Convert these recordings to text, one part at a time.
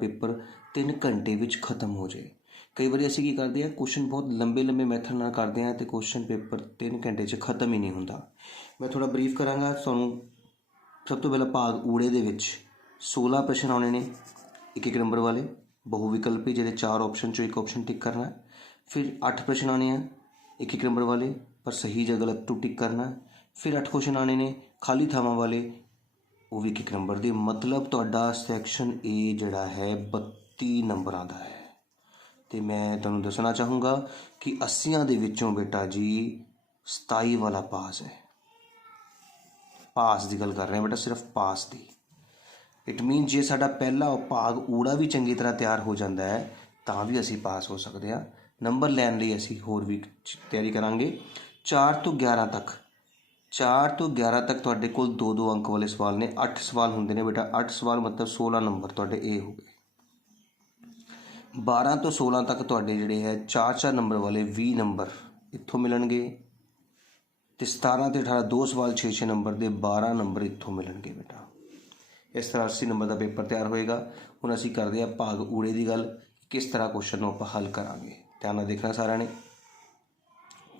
Paper 3 घंटे ਵਿੱਚ ਖਤਮ ਹੋ ਜਾਏ। ਕਈ ਵਾਰੀ ਅਸੀਂ ਕੀ ਕਰਦੇ ਹਾਂ, ਕੁਐਸਚਨ ਬਹੁਤ ਲੰਬੇ ਮੈਥਡ ਨਾਲ ਕਰਦੇ ਹਾਂ ਅਤੇ ਕੁਐਸਚਨ ਪੇਪਰ 3 ਘੰਟੇ 'ਚ ਖਤਮ ਹੀ ਨਹੀਂ ਹੁੰਦਾ। ਮੈਂ ਥੋੜ੍ਹਾ ਬਰੀਫ ਕਰਾਂਗਾ ਤੁਹਾਨੂੰ। ਸਭ ਤੋਂ ਪਹਿਲਾਂ ਭਾਗ ਊੜੇ ਦੇ ਵਿੱਚ 16 ਪ੍ਰਸ਼ਨ ਆਉਣੇ ਨੇ, ਇੱਕ ਨੰਬਰ ਵਾਲੇ ਬਹੁ ਵਿਕਲਪੀ, ਜਿਹਦੇ 4 ਆਪਸ਼ਨ 'ਚੋਂ ਇੱਕ ਆਪਸ਼ਨ ਟਿਕ ਕਰਨਾ। ਫਿਰ 8 ਪ੍ਰਸ਼ਨ ਆਉਣੇ ਆ ਇੱਕ ਨੰਬਰ ਵਾਲੇ, ਪਰ ਸਹੀ ਜਾਂ ਗਲਤ ਤੋਂ ਟਿਕ ਕਰਨਾ। ਫਿਰ 8 ਕੁਐਸਚਨ ਆਉਣੇ ਨੇ ਖਾਲੀ ਥਾਵਾਂ ਵਾਲੇ, ਉਹ ਵੀ ਇੱਕ ਨੰਬਰ ਦੇ। ਮਤਲਬ ਤੁਹਾਡਾ ਸੈਕਸ਼ਨ ਏ ਜਿਹੜਾ ਹੈ 32 ਨੰਬਰਾਂ ਦਾ ਹੈ। ਅਤੇ ਮੈਂ ਤੁਹਾਨੂੰ ਦੱਸਣਾ ਚਾਹੂੰਗਾ ਕਿ 80 ਦੇ ਵਿੱਚੋਂ ਬੇਟਾ ਜੀ 27 ਵਾਲਾ ਪਾਸ ਹੈ। ਪਾਸ ਦੀ ਗੱਲ ਕਰ ਰਹੇ ਹਾਂ ਬੇਟਾ, ਸਿਰਫ ਪਾਸ ਦੀ। ਇਟ ਮੀਨ ਜੇ ਸਾਡਾ ਪਹਿਲਾ ਭਾਗ ਊੜਾ ਵੀ ਚੰਗੀ ਤਰ੍ਹਾਂ ਤਿਆਰ ਹੋ ਜਾਂਦਾ ਹੈ ਤਾਂ ਵੀ ਅਸੀਂ ਪਾਸ ਹੋ ਸਕਦੇ ਹਾਂ। ਨੰਬਰ ਲੈਣ ਲਈ ਅਸੀਂ ਹੋਰ ਵੀ ਤਿਆਰੀ ਕਰਾਂਗੇ। 4 ਤੋਂ 11 ਤੱਕ ਤੁਹਾਡੇ ਕੋਲ 2-2 ਅੰਕ ਵਾਲੇ ਸਵਾਲ ਨੇ। 8 ਸਵਾਲ ਹੁੰਦੇ ਨੇ ਬੇਟਾ, 8 ਸਵਾਲ ਮਤਲਬ 16 ਨੰਬਰ ਤੁਹਾਡੇ ਇਹ ਹੋ ਗਏ। 12 ਤੋਂ 16 ਤੱਕ ਤੁਹਾਡੇ ਜਿਹੜੇ ਹੈ 4-4 ਨੰਬਰ ਵਾਲੇ 20 ਨੰਬਰ ਇੱਥੋਂ ਮਿਲਣਗੇ। ਅਤੇ 17 ਅਤੇ 18 2 ਸਵਾਲ 6-6 ਨੰਬਰ ਦੇ 12 ਨੰਬਰ ਇੱਥੋਂ ਮਿਲਣਗੇ ਬੇਟਾ। ਇਸ ਤਰ੍ਹਾਂ 80 ਨੰਬਰ ਦਾ ਪੇਪਰ ਤਿਆਰ ਹੋਏਗਾ। ਹੁਣ ਅਸੀਂ ਕਰਦੇ ਹਾਂ ਭਾਗ ਊੜੇ ਦੀ ਗੱਲ, ਕਿਸ ਤਰ੍ਹਾਂ ਕੁਐਸਚਨ ਨੂੰ ਆਪਾਂ ਹੱਲ ਕਰਾਂਗੇ। ਧਿਆਨ ਨਾਲ ਦੇਖਣਾ ਸਾਰਿਆਂ ਨੇ।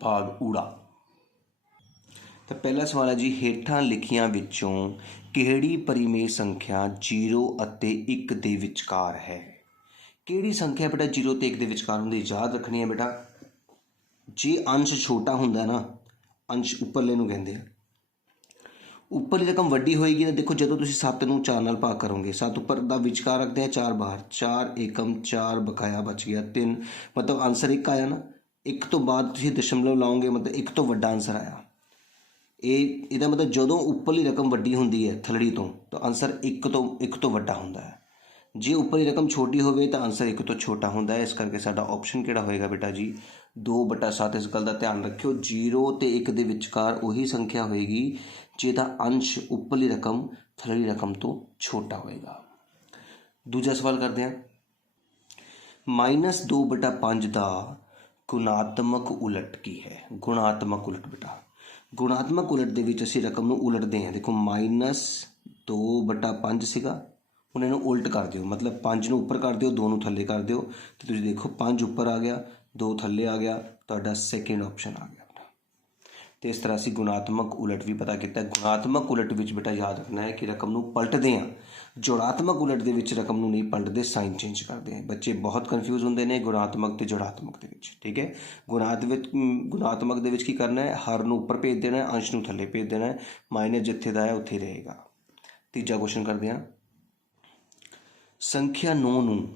ਭਾਗ ਊੜਾ ਤਾਂ ਪਹਿਲਾ ਸਵਾਲ ਹੈ ਜੀ, ਹੇਠਾਂ ਲਿਖੀਆਂ ਵਿੱਚੋਂ ਕਿਹੜੀ ਪਰਿਮੇਯ ਸੰਖਿਆ 0 ਅਤੇ 1 ਦੇ ਵਿਚਕਾਰ ਹੈ। ਕਿਹੜੀ ਸੰਖਿਆ ਬੇਟਾ 0 ਅਤੇ 1 ਦੇ ਵਿਚਕਾਰ ਹੁੰਦੀ, ਯਾਦ ਰੱਖਣੀ ਹੈ ਬੇਟਾ। ਜੇ ਅੰਸ਼ ਛੋਟਾ ਹੁੰਦਾ ਨਾ, ਅੰਸ਼ ਉੱਪਰਲੇ ਨੂੰ ਕਹਿੰਦੇ ਆ, ਉੱਪਰਲੀ ਰਕਮ ਵੱਡੀ ਹੋਏਗੀ ਨਾ। ਦੇਖੋ ਜਦੋਂ ਤੁਸੀਂ 7 ਨੂੰ 4 ਨਾਲ ਭਾਗ ਕਰੋਗੇ, 7 ਉੱਪਰ ਦਾ ਵਿਚਕਾਰ ਰੱਖਦੇ ਆ, 4 ਬਾਹਰ, 4 ਏਕਮ 4 ਬਕਾਇਆ ਬਚ ਗਿਆ 3, ਮਤਲਬ ਆਨਸਰ 1 ਆਇਆ ਨਾ। 1 ਤੋਂ ਬਾਅਦ ਤੁਸੀਂ ਦਸ਼ਮਲਵ ਲਾਓਗੇ, ਮਤਲਬ 1 ਤੋਂ ਵੱਡਾ ਆਨਸਰ ਆਇਆ। ਇਹਦਾ ਮਤਲਬ ਜਦੋਂ ਉੱਪਰਲੀ ਰਕਮ ਵੱਡੀ ਹੁੰਦੀ ਹੈ ਥਲੜੀ ਤੋਂ, ਤਾਂ ਆਨਸਰ 1 ਤੋਂ ਵੱਡਾ ਹੁੰਦਾ ਹੈ। ਜੇ ਉੱਪਰਲੀ ਰਕਮ ਛੋਟੀ ਹੋਵੇ ਤਾਂ ਆਨਸਰ 1 ਤੋਂ ਛੋਟਾ ਹੁੰਦਾ ਹੈ। ਇਸ ਕਰਕੇ ਸਾਡਾ ਆਪਸ਼ਨ ਕਿਹੜਾ ਹੋਏਗਾ ਬੇਟਾ ਜੀ 2/7। ਇਸ ਗੱਲ ਦਾ ਧਿਆਨ ਰੱਖਿਓ, 0 ਅਤੇ 1 ਦੇ ਵਿਚਕਾਰ ਉਹੀ ਸੰਖਿਆ ਹੋਏਗੀ ਜਿਹਦਾ ਅੰਸ਼ ਉੱਪਰਲੀ ਰਕਮ ਥਲੜੀ ਰਕਮ ਤੋਂ ਛੋਟਾ ਹੋਏਗਾ। ਦੂਜਾ ਸਵਾਲ ਕਰਦੇ ਹਾਂ। -2/5 ਦਾ ਗੁਣਾਤਮਕ ਉਲਟ ਕੀ ਹੈ। ਗੁਣਾਤਮਕ ਉਲਟ ਬੇਟਾ, ਗੁਣਾਤਮਕ ਉਲਟ ਦੇ ਵਿੱਚ ਅਸੀਂ ਰਕਮ ਨੂੰ ਉਲਟਦੇ ਹਾਂ। ਦੇਖੋ -2/5 ਸੀਗਾ, ਹੁਣ ਇਹਨੂੰ ਉਲਟ ਕਰ ਦਿਓ, ਮਤਲਬ 5 ਨੂੰ ਉੱਪਰ ਕਰ ਦਿਓ, 2 ਨੂੰ ਥੱਲੇ ਕਰ ਦਿਓ, ਅਤੇ ਤੁਸੀਂ ਦੇਖੋ 5 ਉੱਪਰ ਆ ਗਿਆ, 2 ਥੱਲੇ ਆ ਗਿਆ, ਤੁਹਾਡਾ ਸੈਕਿੰਡ ਆਪਸ਼ਨ ਆ ਗਿਆ। ਅਤੇ ਇਸ ਤਰ੍ਹਾਂ ਅਸੀਂ ਗੁਣਾਤਮਕ ਉਲਟ ਵੀ ਪਤਾ ਕੀਤਾ। ਗੁਣਾਤਮਕ ਉਲਟ ਵਿੱਚ ਬੇਟਾ ਯਾਦ ਰੱਖਣਾ ਹੈ ਕਿ ਰਕਮ ਨੂੰ ਪਲਟਦੇ ਹਾਂ। ਜੋੜਾਤਮਕ ਉਲਟ ਦੇ ਵਿੱਚ ਰਕਮ ਨੂੰ ਨਹੀਂ ਪਲਟਦੇ, ਸਾਈਨ ਚੇਂਜ ਕਰਦੇ ਹਾਂ। ਬੱਚੇ ਬਹੁਤ ਕਨਫਿਊਜ਼ ਹੁੰਦੇ ਨੇ ਗੁਣਾਤਮਕ ਅਤੇ ਜੋੜਾਤਮਕ ਦੇ ਵਿੱਚ, ਠੀਕ ਹੈ। ਗੁਣਾਤਮਕ ਦੇ ਵਿੱਚ ਕੀ ਕਰਨਾ ਹੈ, ਹਰ ਨੂੰ ਉੱਪਰ ਭੇਜ ਦੇਣਾ, ਅੰਸ਼ ਨੂੰ ਥੱਲੇ ਭੇਜ ਦੇਣਾ, ਮਾਈਨਸ ਜਿੱਥੇ ਦਾ ਹੈ ਉੱਥੇ ਰਹੇਗਾ। ਤੀਜਾ ਕੁਐਸਚਨ ਕਰਦੇ ਹਾਂ। ਸੰਖਿਆ 9 ਨੂੰ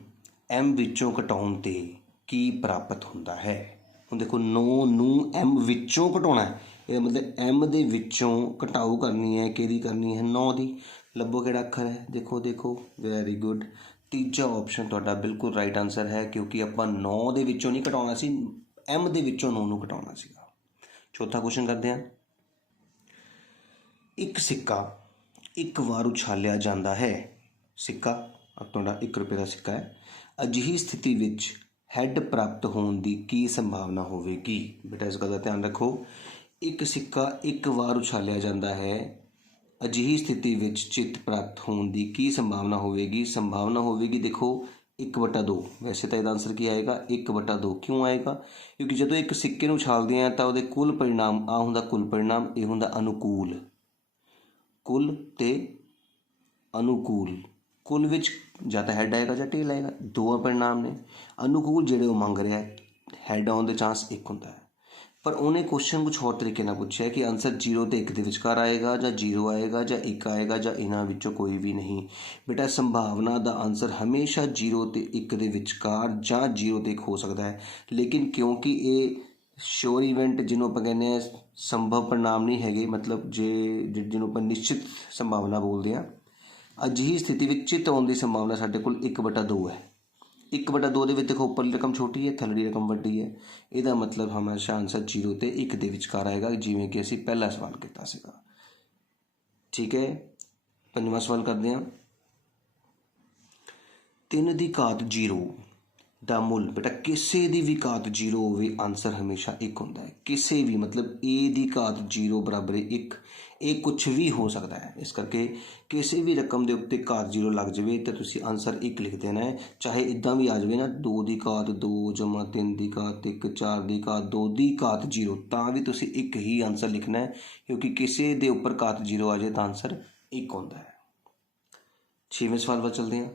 m ਵਿੱਚੋਂ ਘਟਾਉਣ 'ਤੇ ਕੀ ਪ੍ਰਾਪਤ ਹੁੰਦਾ ਹੈ। ਹੁਣ ਦੇਖੋ 9 ਨੂੰ m ਵਿੱਚੋਂ ਘਟਾਉਣਾ ਹੈ, ਇਹਦਾ ਮਤਲਬ m ਦੇ ਵਿੱਚੋਂ ਘਟਾਓ ਕਰਨੀ ਹੈ, ਕਿਹਦੀ ਕਰਨੀ ਹੈ, 9 ਦੀ। ਲੱਭੋ ਕਿਹੜਾ ਅੱਖਰ ਹੈ, ਦੇਖੋ ਵੈਰੀ ਗੁੱਡ। ਤੀਜਾ ਆਪਸ਼ਨ ਤੁਹਾਡਾ ਬਿਲਕੁਲ ਰਾਈਟ ਆਨਸਰ ਹੈ, ਕਿਉਂਕਿ ਆਪਾਂ 9 ਦੇ ਵਿੱਚੋਂ ਨਹੀਂ ਘਟਾਉਣਾ ਸੀ, m ਦੇ ਵਿੱਚੋਂ 9 ਨੂੰ ਘਟਾਉਣਾ ਸੀਗਾ। ਚੌਥਾ ਕੁਐਸਚਨ ਕਰਦੇ ਹਾਂ। ਇੱਕ ਸਿੱਕਾ ਇੱਕ ਵਾਰ ਉਛਾਲਿਆ ਜਾਂਦਾ ਹੈ। ਸਿੱਕਾ ਤੁਹਾਡਾ 1 ਰੁਪਏ ਦਾ ਸਿੱਕਾ ਹੈ। ਅਜਿਹੀ ਸਥਿਤੀ ਵਿੱਚ ਹੈੱਡ ਪ੍ਰਾਪਤ ਹੋਣ ਦੀ ਕੀ ਸੰਭਾਵਨਾ ਹੋਵੇਗੀ। ਬੇਟਾ ਇਸ ਗੱਲ ਦਾ ਧਿਆਨ ਰੱਖੋ, ਇੱਕ ਸਿੱਕਾ ਇੱਕ ਵਾਰ ਉਛਾਲਿਆ ਜਾਂਦਾ ਹੈ। ਅਜਿਹੀ ਸਥਿਤੀ ਵਿੱਚ ਚਿੱਤ ਪ੍ਰਾਪਤ ਹੋਣ ਦੀ ਕੀ ਸੰਭਾਵਨਾ ਹੋਵੇਗੀ। ਸੰਭਾਵਨਾ ਹੋਵੇਗੀ ਦੇਖੋ 1/2। ਵੈਸੇ ਤਾਂ ਇਹਦਾ ਆਨਸਰ ਕੀ ਆਏਗਾ 1/2। ਕਿਉਂ ਆਏਗਾ, ਕਿਉਂਕਿ ਜਦੋਂ ਇੱਕ ਸਿੱਕੇ ਨੂੰ ਉਛਾਲਦੇ ਹਾਂ ਤਾਂ ਉਹਦੇ ਕੁੱਲ ਪਰਿਣਾਮ ਆ ਹੁੰਦਾ, ਕੁੱਲ ਪਰਿਣਾਮ ਇਹ ਹੁੰਦਾ ਅਨੁਕੂਲ। ਕੁੱਲ ਅਤੇ ਅਨੁਕੂਲ, ਕੁੱਲ ਵਿੱਚ ਜਾਂ ਤਾਂ ਹੈੱਡ ਆਏਗਾ ਜਾਂ ਟੇਲ ਆਏਗਾ, 2 ਪਰਿਣਾਮ ਨੇ। ਅਨੁਕੂਲ ਜਿਹੜੇ ਉਹ ਮੰਗ ਰਿਹਾ, ਹੈੱਡ ਆਉਣ ਦੇ ਚਾਂਸ 1 ਹੁੰਦਾ ਹੈ। ਪਰ ਉਹਨੇ ਕੁਐਸਚਨ ਕੁਛ ਹੋਰ ਤਰੀਕੇ ਨਾਲ ਪੁੱਛਿਆ ਕਿ ਆਨਸਰ 0 ਅਤੇ 1 ਦੇ ਵਿਚਕਾਰ ਆਏਗਾ ਜਾਂ 0 ਆਏਗਾ ਜਾਂ 1 ਆਏਗਾ ਜਾਂ ਇਹਨਾਂ ਵਿੱਚੋਂ ਕੋਈ ਵੀ ਨਹੀਂ। ਬੇਟਾ ਸੰਭਾਵਨਾ ਦਾ ਆਨਸਰ ਹਮੇਸ਼ਾ 0 ਅਤੇ 1 ਦੇ ਵਿਚਕਾਰ ਜਾਂ 0 ਅਤੇ 1 ਹੋ ਸਕਦਾ ਹੈ। ਲੇਕਿਨ ਕਿਉਂਕਿ ਇਹ ਸ਼ੋਰ ਇਵੈਂਟ ਜਿਹਨੂੰ ਆਪਾਂ ਕਹਿੰਦੇ ਹਾਂ ਸੰਭਵ ਪਰਿਣਾਮ ਨਹੀਂ ਹੈਗੇ, ਮਤਲਬ ਜਿਹਨੂੰ ਆਪਾਂ ਨਿਸ਼ਚਿਤ ਸੰਭਾਵਨਾ ਬੋਲਦੇ ਹਾਂ, ਅਜਿਹੀ ਸਥਿਤੀ ਵਿੱਚ ਚਿੱਤ ਆਉਣ ਦੀ ਸੰਭਾਵਨਾ ਸਾਡੇ ਕੋਲ 1/2 ਹੈ। 1/2 ਦੇ ਵਿੱਚ ਦੇਖੋ ਉੱਪਰਲੀ ਰਕਮ ਛੋਟੀ ਹੈ, ਥੱਲੜੀ ਰਕਮ ਵੱਡੀ ਹੈ। ਇਹਦਾ ਮਤਲਬ ਹਮੇਸ਼ਾ ਆਨਸਰ 0 ਅਤੇ 1 ਦੇ ਵਿਚਕਾਰ ਆਏਗਾ, ਜਿਵੇਂ ਕਿ ਅਸੀਂ ਪਹਿਲਾ ਸਵਾਲ ਕੀਤਾ ਸੀਗਾ, ਠੀਕ ਹੈ। 5ਵਾਂ ਸਵਾਲ ਕਰਦੇ ਹਾਂ। 3 ਦੀ ਘਾਤ 0 ਦਾ ਮੁੱਲ ਬੇਟਾ ਕਿਸੇ ਦੀ ਵੀ ਘਾਤ 0 ਹੋਵੇ ਆਨਸਰ ਹਮੇਸ਼ਾ 1 ਹੁੰਦਾ ਹੈ। ਕਿਸੇ ਵੀ ਮਤਲਬ a ਦੀ ਘਾਤ 0 ਬਰਾਬਰ 1, ਇਹ ਕੁਛ ਵੀ ਹੋ ਸਕਦਾ ਹੈ। ਇਸ ਕਰਕੇ ਕਿਸੇ ਵੀ ਰਕਮ ਦੇ ਉੱਤੇ ਘਾਤ 0 ਲੱਗ ਜਾਵੇ ਤਾਂ ਤੁਸੀਂ ਆਨਸਰ 1 ਲਿਖ ਦੇਣਾ ਹੈ। ਚਾਹੇ ਇੱਦਾਂ ਵੀ ਆ ਜਾਵੇ ਨਾ 2 ਦੀ ਘਾਤ 2 ਜਮਾ 3 ਦੀ ਘਾਤ 1 4 ਦੀ ਘਾਤ 2 ਦੀ ਘਾਤ 0, ਤਾਂ ਵੀ ਤੁਸੀਂ 1 ਹੀ ਆਨਸਰ ਲਿਖਣਾ ਹੈ, ਕਿਉਂਕਿ ਕਿਸੇ ਦੇ ਉੱਪਰ ਘਾਤ 0 ਆ ਜਾਏ ਤਾਂ ਆਨਸਰ 1 ਹੁੰਦਾ ਹੈ। 6ਵੇਂ ਸਵਾਲ ਵੱਲ ਚੱਲਦੇ ਹਾਂ।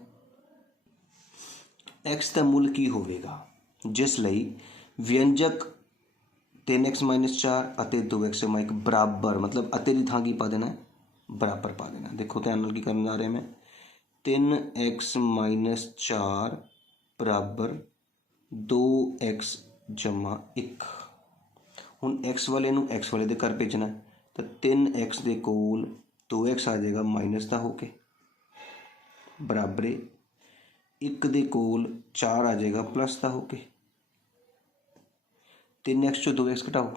x ਦਾ ਮੁੱਲ ਕੀ ਹੋਵੇਗਾ ਜਿਸ ਲਈ ਵਿਅੰਜਕ 3x - 4 ਅਤੇ 2x - 1 ਬਰਾਬਰ, ਮਤਲਬ ਅਤੇ ਦੀ ਥਾਂ ਕੀ ਪਾ ਦੇਣਾ, ਬਰਾਬਰ ਪਾ ਦੇਣਾ। ਦੇਖੋ ਧਿਆਨ ਨਾਲ ਕੀ ਕਰਨ ਜਾ ਰਿਹਾ ਮੈਂ, 3x - 4 ਬਰਾਬਰ 2x ਜਮਾ 1। ਹੁਣ x ਵਾਲੇ ਨੂੰ x ਵਾਲੇ ਦੇ ਘਰ ਭੇਜਣਾ, ਤਾਂ 3x ਦੇ ਕੋਲ 2x ਆ ਜਾਏਗਾ ਮਾਈਨਸ ਦਾ ਹੋ ਕੇ, ਬਰਾਬਰ 1 ਦੇ ਕੋਲ 4 ਆ ਜਾਏਗਾ ਪਲੱਸ ਦਾ ਹੋ ਕੇ। 3x ਚੋਂ 2x ਘਟਾਓ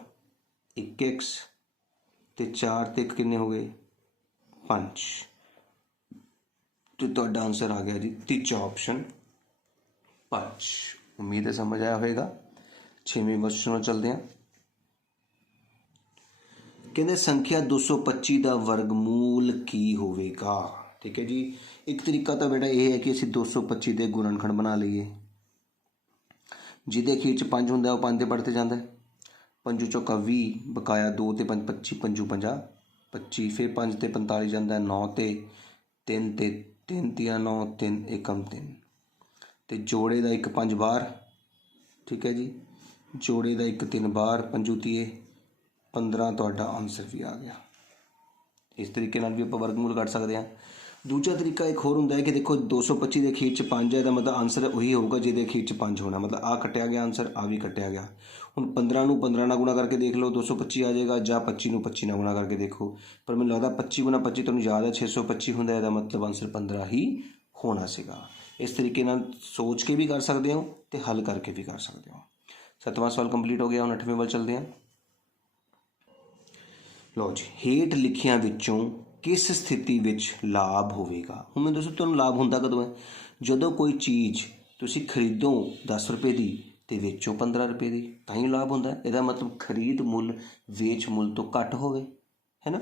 1x, ਤੇ 4 ਤੇ 1 ਕਿੰਨੇ ਹੋ ਗਏ 5, ਤੇ ਤੁਹਾਡਾ ਆਨਸਰ ਆ ਗਿਆ ਜੀ ਤੀਜਾ ਆਪਸ਼ਨ 5। ਉਮੀਦ ਹੈ ਸਮਝ ਆਇਆ ਹੋਵੇਗਾ। 6ਵੇਂ ਕੁਐਸਚਨ ਵੱਲ ਚੱਲਦੇ ਹਾਂ। ਕਹਿੰਦੇ ਸੰਖਿਆ 225 ਦਾ ਵਰਗਮੂਲ ਕੀ ਹੋਵੇਗਾ। ਠੀਕ ਹੈ ਜੀ, ਇੱਕ ਤਰੀਕਾ ਤਾਂ ਬੇਟਾ ਇਹ ਹੈ ਕਿ ਅਸੀਂ 225 ਦੇ ਗੁਣਨਖੰਡ ਬਣਾ ਲਈਏ। ਜਿਹਦੇ ਅਖੀਰ 'ਚ 5 ਹੁੰਦਾ ਉਹ 5 ਦੇ ਪੜ੍ਹ 'ਤੇ ਜਾਂਦਾ ਹੈ। 5 ਚੌਕਾ 20, ਬਕਾਇਆ 2 ਤੇ 5 25, 5 50 25, ਫਿਰ 5 ਤੇ 45 ਜਾਂਦਾ, 9 ਤੇ 3 ਤੇ 3 ਤੀਆ 9, 3 ਏਕਮ 3, ਤੇ ਜੋੜੇ ਦਾ 1 5 ਬਾਹਰ। ਠੀਕ ਹੈ ਜੀ, ਜੋੜੇ ਦਾ 1 3 ਬਾਹਰ, 5 ਤੀਏ 15, ਤੁਹਾਡਾ ਆਨਸਰ ਵੀ ਆ ਗਿਆ। ਇਸ ਤਰੀਕੇ ਨਾਲ ਵੀ ਆਪਾਂ ਵਰਗਮੂਲ ਕੱਢ ਸਕਦੇ ਹਾਂ। ਦੂਜਾ ਤਰੀਕਾ ਇੱਕ ਹੋਰ ਹੁੰਦਾ ਹੈ ਕਿ ਦੇਖੋ 225 ਦੇ ਅਖੀਰ 'ਚ 5 ਹੈ, ਇਹਦਾ ਮਤਲਬ ਆਨਸਰ ਉਹੀ ਹੋਊਗਾ ਜਿਹਦੇ ਅਖੀਰ 'ਚ 5 ਹੋਣਾ, ਮਤਲਬ ਆਹ ਕੱਟਿਆ ਗਿਆ ਆਨਸਰ, ਆ ਵੀ ਕੱਟਿਆ ਗਿਆ। ਹੁਣ 15 ਨੂੰ 15 ਨਾਲ ਗੁਣਾ ਕਰਕੇ ਦੇਖ ਲਓ 225 ਆ ਜਾਏਗਾ, ਜਾਂ 25 ਨੂੰ 25 ਨਾਲ ਗੁਣਾ ਕਰਕੇ ਦੇਖੋ, ਪਰ ਮੈਨੂੰ ਲੱਗਦਾ 25 ਗੁਣਾ 25 ਤੁਹਾਨੂੰ ਯਾਦ ਹੈ 625 ਹੁੰਦਾ, ਇਹਦਾ ਮਤਲਬ ਆਨਸਰ 15 ਹੀ ਹੋਣਾ ਸੀਗਾ। ਇਸ ਤਰੀਕੇ ਨਾਲ ਸੋਚ ਕੇ ਵੀ ਕਰ ਸਕਦੇ ਹੋ ਅਤੇ ਹੱਲ ਕਰਕੇ ਵੀ ਕਰ ਸਕਦੇ ਹੋ। 7ਵਾਂ ਸਵਾਲ ਕੰਪਲੀਟ ਹੋ ਗਿਆ। ਹੁਣ 8ਵੇਂ ਵੱਲ ਚੱਲਦੇ ਹਾਂ। ਲਓ ਜੀ, ਹੇਠ ਲਿਖਿਆਂ ਵਿੱਚੋਂ ਕਿਸ ਸਥਿਤੀ ਵਿੱਚ ਲਾਭ ਹੋਵੇਗਾ। ਹੁਣ ਮੈਂ ਦੱਸੋ ਤੁਹਾਨੂੰ ਲਾਭ ਹੁੰਦਾ ਕਦੋਂ ਹੈ, ਜਦੋਂ ਕੋਈ ਚੀਜ਼ ਤੁਸੀਂ ਖਰੀਦੋ 10 ਰੁਪਏ ਦੀ ਅਤੇ ਵੇਚੋ 15 ਰੁਪਏ ਦੀ, ਤਾਂ ਹੀ ਲਾਭ ਹੁੰਦਾ। ਇਹਦਾ ਮਤਲਬ ਖਰੀਦ ਮੁੱਲ ਵੇਚ ਮੁੱਲ ਤੋਂ ਘੱਟ ਹੋਵੇ, ਹੈ ਨਾ।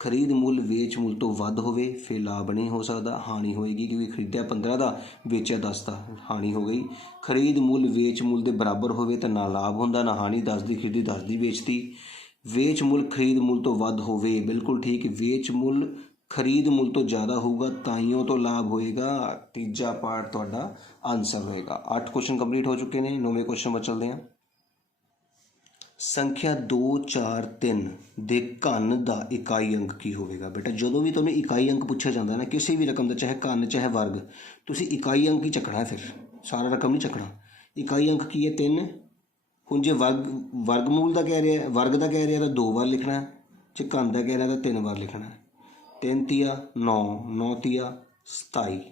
ਖਰੀਦ ਮੁੱਲ ਵੇਚ ਮੁੱਲ ਤੋਂ ਵੱਧ ਹੋਵੇ ਫਿਰ ਲਾਭ ਨਹੀਂ ਹੋ ਸਕਦਾ, ਹਾਨੀ ਹੋਏਗੀ, ਕਿਉਂਕਿ ਖਰੀਦਿਆ 15 ਦਾ ਵੇਚਿਆ 10 ਦਾ, ਹਾਨੀ ਹੋ ਗਈ। ਖਰੀਦ ਮੁੱਲ ਵੇਚ ਮੁੱਲ ਦੇ ਬਰਾਬਰ ਹੋਵੇ ਤਾਂ ਨਾ ਲਾਭ ਹੁੰਦਾ ਨਾ ਹਾਨੀ, 10 ਦੀ ਖਰੀਦੀ 10 ਦੀ ਵੇਚਤੀ। ਵੇਚ ਮੁੱਲ ਖਰੀਦ ਮੁੱਲ ਤੋਂ ਵੱਧ ਹੋਵੇ, ਬਿਲਕੁਲ ਠੀਕ, ਵੇਚ ਮੁੱਲ ਖਰੀਦ ਮੁੱਲ ਤੋਂ ਜ਼ਿਆਦਾ ਹੋਊਗਾ ਤਾਈਓ ਤੋਂ ਲਾਭ ਹੋਏਗਾ। ਤੀਜਾ ਪਾਰਟ ਤੁਹਾਡਾ ਆਨਸਰ ਹੋਏਗਾ। 8 ਕੁਐਸਚਨ ਕੰਪਲੀਟ ਹੋ ਚੁੱਕੇ ਨੇ। 9ਵੇਂ ਕੁਐਸਚਨ ਵੱਲ ਚੱਲਦੇ ਹਾਂ। ਸੰਖਿਆ 2 4 3 ਦੇ ਘਨ ਦਾ ਇਕਾਈ ਅੰਕ ਕੀ ਹੋਵੇਗਾ। ਬੇਟਾ ਜਦੋਂ ਵੀ ਤੁਹਾਨੂੰ ਇਕਾਈ ਅੰਕ ਪੁੱਛਿਆ ਜਾਂਦਾ ਨਾ ਕਿਸੇ ਵੀ ਰਕਮ ਦਾ, ਚਾਹੇ ਘਨ ਚਾਹੇ ਵਰਗ, ਤੁਸੀਂ ਇਕਾਈ ਅੰਕ ਹੀ ਚੱਕਣਾ ਹੈ, ਫਿਰ ਸਾਰਾ ਰਕਮ ਨਹੀਂ ਚੱਕਣਾ। ਇਕਾਈ ਅੰਕ ਕੀ ਹੈ 3। ਹੁਣ ਜੇ ਵਰਗਮੂਲ ਦਾ ਕਹਿ ਰਿਹਾ, ਵਰਗ ਦਾ ਕਹਿ ਰਿਹਾ ਤਾਂ 2 ਵਾਰ ਲਿਖਣਾ, ਜੇ ਘਨ ਦਾ ਕਹਿ ਰਿਹਾ ਤਾਂ 3 ਵਾਰ ਲਿਖਣਾ। 3 ਤੀਆ 9, 9 ਤੀਆ 27,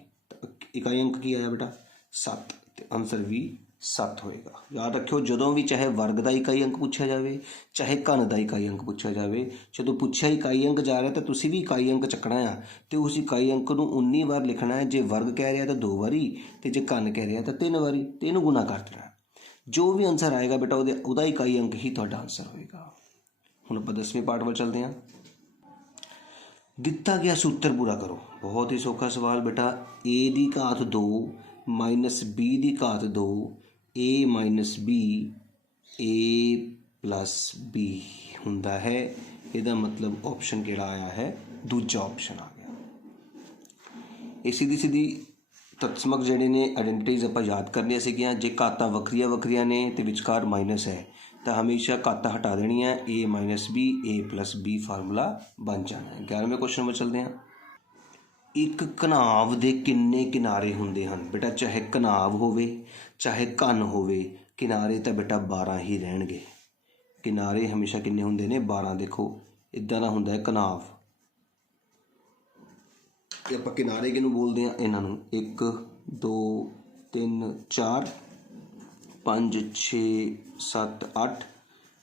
ਇਕਾਈ ਅੰਕ ਕੀ ਆਇਆ ਬੇਟਾ 7, ਅਤੇ ਆਨਸਰ ਵੀ 7 ਹੋਏਗਾ। ਯਾਦ ਰੱਖਿਓ, ਜਦੋਂ ਵੀ ਚਾਹੇ ਵਰਗ ਦਾ ਇਕਾਈ ਅੰਕ ਪੁੱਛਿਆ ਜਾਵੇ ਚਾਹੇ ਘਨ ਦਾ ਇਕਾਈ ਅੰਕ ਪੁੱਛਿਆ ਜਾਵੇ, ਜਦੋਂ ਪੁੱਛਿਆ ਇਕਾਈ ਅੰਕ ਜਾ ਰਿਹਾ ਤਾਂ ਤੁਸੀਂ ਵੀ ਇਕਾਈ ਅੰਕ ਚੱਕਣਾ ਆ, ਅਤੇ ਉਸ ਇਕਾਈ ਅੰਕ ਨੂੰ 19 ਵਾਰ ਲਿਖਣਾ ਹੈ। ਜੇ ਵਰਗ ਕਹਿ ਰਿਹਾ ਤਾਂ 2 ਵਾਰੀ, ਅਤੇ ਜੇ ਘਨ ਕਹਿ ਰਿਹਾ ਤਾਂ 3 ਵਾਰੀ, ਅਤੇ ਇਹਨੂੰ ਗੁਣਾ ਕਰ ਦੇਣਾ। ਜੋ ਵੀ ਆਨਸਰ ਆਏਗਾ ਬੇਟਾ ਉਹਦਾ ਇਕਾਈ ਅੰਕ ਹੀ ਤੁਹਾਡਾ ਆਨਸਰ ਹੋਏਗਾ। ਹੁਣ ਆਪਾਂ 10ਵੇਂ ਪਾਰਟ ਵੱਲ ਚੱਲਦੇ ਹਾਂ। ਦਿੱਤਾ ਗਿਆ ਸੂਤਰ ਪੂਰਾ ਕਰੋ। ਬਹੁਤ ਹੀ ਸੌਖਾ ਸਵਾਲ ਬੇਟਾ। a the ਘਾਤ 2 minus b the ਘਾਤ 2 a minus b a plus b ਹੁੰਦਾ ਹੈ। ਇਹਦਾ ਮਤਲਬ ਆਪਸ਼ਨ ਕਿਹੜਾ ਆਇਆ ਹੈ, ਦੂਜਾ ਆਪਸ਼ਨ ਆ ਗਿਆ। ਇਹ ਸਿੱਧੀ ਸਿੱਧੀ ਤਤਸਮਕ ਜਿਹੜੇ ਨੇ ਆਇਡੈਂਟੀਟੀਜ਼ ਆਪਾਂ ਯਾਦ ਕਰਨੀਆਂ ਸੀਗੀਆਂ। ਜੇ ਘਾਤਾਂ ਵੱਖਰੀਆਂ ਵੱਖਰੀਆਂ ਨੇ ਅਤੇ ਵਿਚਕਾਰ ਮਾਈਨਸ ਹੈ ਤਾਂ ਹਮੇਸ਼ਾ ਘਾਤਾਂ ਹਟਾ ਦੇਣੀਆਂ, a minus b a plus b formula ਬਣ ਜਾਣਾ ਹੈ। 11ਵੇਂ ਕੁਐਸਚਨ ਵੱਲ ਚੱਲਦੇ ਹਾਂ। ਇੱਕ ਘਨਾਵ ਦੇ ਕਿੰਨੇ ਕਿਨਾਰੇ ਹੁੰਦੇ ਹਨ। ਬੇਟਾ ਚਾਹੇ ਘਨਾਵ ਹੋਵੇ ਚਾਹੇ ਘਨ ਹੋਵੇ, ਕਿਨਾਰੇ ਤਾਂ ਬੇਟਾ 12 ਹੀ ਰਹਿਣਗੇ। ਕਿਨਾਰੇ ਹਮੇਸ਼ਾ ਕਿੰਨੇ ਹੁੰਦੇ ਨੇ 12। ਦੇਖੋ ਇੱਦਾਂ ਦਾ ਹੁੰਦਾ ਹੈ ਘਨਾਵ, ਅਤੇ ਆਪਾਂ ਕਿਨਾਰੇ ਕਿਹਨੂੰ ਬੋਲਦੇ ਹਾਂ, ਇਹਨਾਂ ਨੂੰ 1 2 3 4 5 6 7 8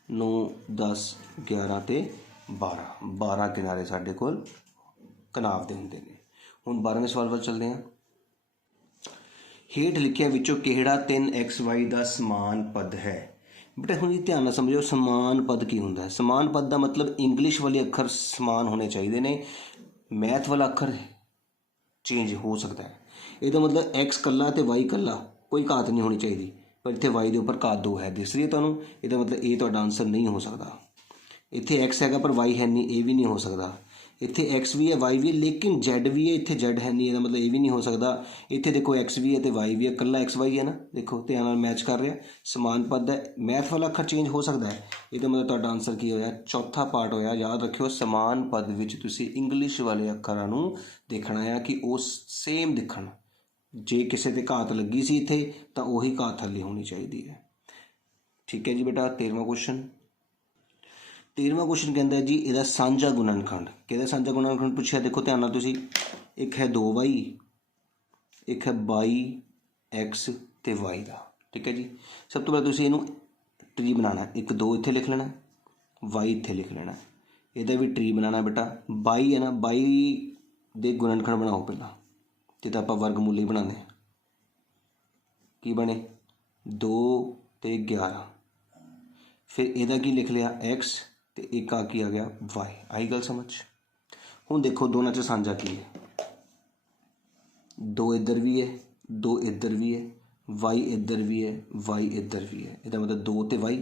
9 10 11 ਅਤੇ 12 ਕਿਨਾਰੇ ਸਾਡੇ ਕੋਲ ਘਨਾਵ ਦੇ ਹੁੰਦੇ ਨੇ। ਹੁਣ 12ਵੇਂ ਸਵਾਲ ਵੱਲ ਚੱਲਦੇ ਹਾਂ। ਹੇਠ ਲਿਖਿਆ ਵਿੱਚੋਂ ਕਿਹੜਾ 3xy ਦਾ ਸਮਾਨ ਪਦ ਹੈ। ਬੇਟਾ ਹੁਣ ਇਹ ਧਿਆਨ ਨਾਲ ਸਮਝੋ, ਸਮਾਨ ਪਦ ਕੀ ਹੁੰਦਾ ਹੈ। ਸਮਾਨ ਪਦ ਦਾ ਮਤਲਬ ਇੰਗਲਿਸ਼ ਵਾਲੇ ਅੱਖਰ ਸਮਾਨ ਹੋਣੇ ਚਾਹੀਦੇ ਨੇ, ਮੈਥ ਵਾਲਾ ਅੱਖਰ ਚੇਂਜ ਹੋ ਸਕਦਾ ਹੈ। ਇਹਦਾ ਮਤਲਬ x ਇਕੱਲਾ ਅਤੇ y ਇਕੱਲਾ, ਕੋਈ ਘਾਤ ਨਹੀਂ ਹੋਣੀ ਚਾਹੀਦੀ, ਪਰ ਇੱਥੇ y ਦੇ ਉੱਪਰ ਘਾਤ 2 ਹੈ ਦਿਸ ਰਹੀ ਹੈ ਤੁਹਾਨੂੰ। ਇਹਦਾ ਮਤਲਬ ਇਹ ਤੁਹਾਡਾ ਆਨਸਰ ਨਹੀਂ ਹੋ ਸਕਦਾ। ਇੱਥੇ x ਹੈਗਾ ਪਰ y ਹੈ ਨਹੀਂ, ਇਹ ਵੀ ਨਹੀਂ ਹੋ ਸਕਦਾ। ਇੱਥੇ x ਵੀ ਹੈ y ਵੀ ਹੈ ਲੇਕਿਨ z ਵੀ ਹੈ, ਇੱਥੇ z ਹੈ ਨਹੀਂ, ਇਹਦਾ ਮਤਲਬ ਇਹ ਵੀ ਨਹੀਂ ਹੋ ਸਕਦਾ। ਇੱਥੇ ਦੇਖੋ x ਵੀ ਹੈ ਅਤੇ y ਵੀ ਹੈ, ਇਕੱਲਾ x y ਹੈ ਨਾ, ਦੇਖੋ ਧਿਆਨ ਨਾਲ ਮੈਚ ਕਰ ਰਿਹਾ। ਸਮਾਨ ਪਦ ਹੈ, ਮੈਥ ਵਾਲਾ ਅੱਖਰ ਚੇਂਜ ਹੋ ਸਕਦਾ ਹੈ। ਇਹਦਾ ਮਤਲਬ ਤੁਹਾਡਾ ਆਨਸਰ ਕੀ ਹੋਇਆ, ਚੌਥਾ ਪਾਰਟ ਹੋਇਆ। ਯਾਦ ਰੱਖਿਓ, ਸਮਾਨ ਪਦ ਵਿੱਚ ਤੁਸੀਂ ਇੰਗਲਿਸ਼ ਵਾਲੇ ਅੱਖਰਾਂ ਨੂੰ ਦੇਖਣਾ ਹੈ ਕਿ ਉਹ ਸੇਮ ਦਿਖਣ। ਜੇ ਕਿਸੇ 'ਤੇ ਘਾਤ ਲੱਗੀ ਸੀ ਇੱਥੇ ਤਾਂ ਉਹੀ ਘਾਤ ਥੱਲੇ ਹੋਣੀ ਚਾਹੀਦੀ ਹੈ। ਠੀਕ ਹੈ ਜੀ ਬੇਟਾ। 13ਵਾਂ ਕੁਐਸਚਨ ਕਹਿੰਦਾ ਜੀ ਇਹਦਾ ਸਾਂਝਾ ਗੁਣਨਖੰਡ। ਕਿਹਦਾ ਸਾਂਝਾ ਗੁਣਨਖੰਡ ਪੁੱਛਿਆ, ਦੇਖੋ ਧਿਆਨ ਨਾਲ ਤੁਸੀਂ। ਇੱਕ ਹੈ 2y, ਇੱਕ ਹੈ 22x ਅਤੇ y ਦਾ। ਠੀਕ ਹੈ ਜੀ। ਸਭ ਤੋਂ ਪਹਿਲਾਂ ਤੁਸੀਂ ਇਹਨੂੰ ਟਰੀ ਬਣਾਉਣਾ। ਇੱਕ 2 ਇੱਥੇ ਲਿਖ ਲੈਣਾ, y ਇੱਥੇ ਲਿਖ ਲੈਣਾ। ਇਹਦਾ ਵੀ ਟਰੀ ਬਣਾਉਣਾ ਬੇਟਾ। 22 ਹੈ ਨਾ, 22 ਦੇ ਗੁਣਨਖੰਡ ਬਣਾਓ ਪਹਿਲਾਂ, ਜਿੱਦਾਂ ਆਪਾਂ ਵਰਗਮੂਲ ਬਣਾਉਂਦੇ ਹਾਂ। ਕੀ ਬਣੇ 2 ਅਤੇ 11। ਫਿਰ ਇਹਦਾ ਕੀ ਲਿਖ ਲਿਆ x ਅਤੇ ਇੱਕ ਆ ਕੀ ਆ ਗਿਆ y। ਆਈ ਗੱਲ ਸਮਝ। ਹੁਣ ਦੇਖੋ ਦੋਨਾਂ 'ਚ ਸਾਂਝਾ ਕੀ ਹੈ, 2 ਇੱਧਰ ਵੀ ਹੈ, 2 ਇੱਧਰ ਵੀ ਹੈ, y ਇੱਧਰ ਵੀ ਹੈ, y ਇੱਧਰ ਵੀ ਹੈ। ਇਹਦਾ ਮਤਲਬ 2 ਅਤੇ y।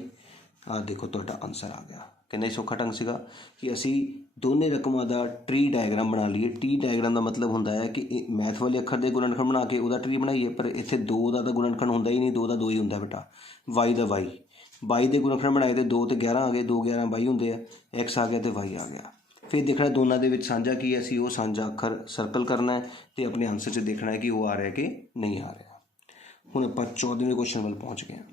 ਆਹ ਦੇਖੋ ਤੁਹਾਡਾ ਆਨਸਰ ਆ ਗਿਆ। ਕਿੰਨਾ ਹੀ ਸੌਖਾ ਢੰਗ ਸੀਗਾ ਕਿ ਅਸੀਂ ਦੋਨੇ ਰਕਮਾਂ ਦਾ ਟਰੀ ਡਾਇਗਰਾਮ ਬਣਾ ਲਈਏ। ਟੀ ਡਾਇਗਰਾਮ ਦਾ ਮਤਲਬ ਹੁੰਦਾ ਹੈ ਕਿ ਇਹ ਮੈਥ ਵਾਲੇ ਅੱਖਰ ਦੇ ਗੁਣਨਖੰਡ ਬਣਾ ਕੇ ਉਹਦਾ ਟਰੀ ਬਣਾਈਏ, ਪਰ ਇੱਥੇ 2 ਦਾ ਤਾਂ ਗੁਣਨਖੰਡ ਹੁੰਦਾ ਹੀ ਨਹੀਂ, 2 ਦਾ 2 ਹੀ ਹੁੰਦਾ ਬੇਟਾ। y ਦਾ y, 22 ਦੇ ਗੁਣਨਖੰਡ ਬਣਾਏ ਤੇ 2 ਅਤੇ 11 ਆ ਗਏ, 2 11 22 ਹੁੰਦੇ ਆ, x ਆ ਗਿਆ ਅਤੇ y ਆ ਗਿਆ। ਫਿਰ ਦੇਖਣਾ ਦੋਨਾਂ ਦੇ ਵਿੱਚ ਸਾਂਝਾ ਕੀ ਹੈ, ਅਸੀਂ ਉਹ ਸਾਂਝਾ ਅੱਖਰ ਸਰਕਲ ਕਰਨਾ ਹੈ ਅਤੇ ਆਪਣੇ ਆਨਸਰ 'ਚ ਦੇਖਣਾ ਹੈ ਕਿ ਉਹ ਆ ਰਿਹਾ ਕਿ ਨਹੀਂ ਆ ਰਿਹਾ। ਹੁਣ ਆਪਾਂ 14ਵੇਂ ਕੁਐਸਚਨ ਵੱਲ ਪਹੁੰਚ ਗਏ ਹਾਂ।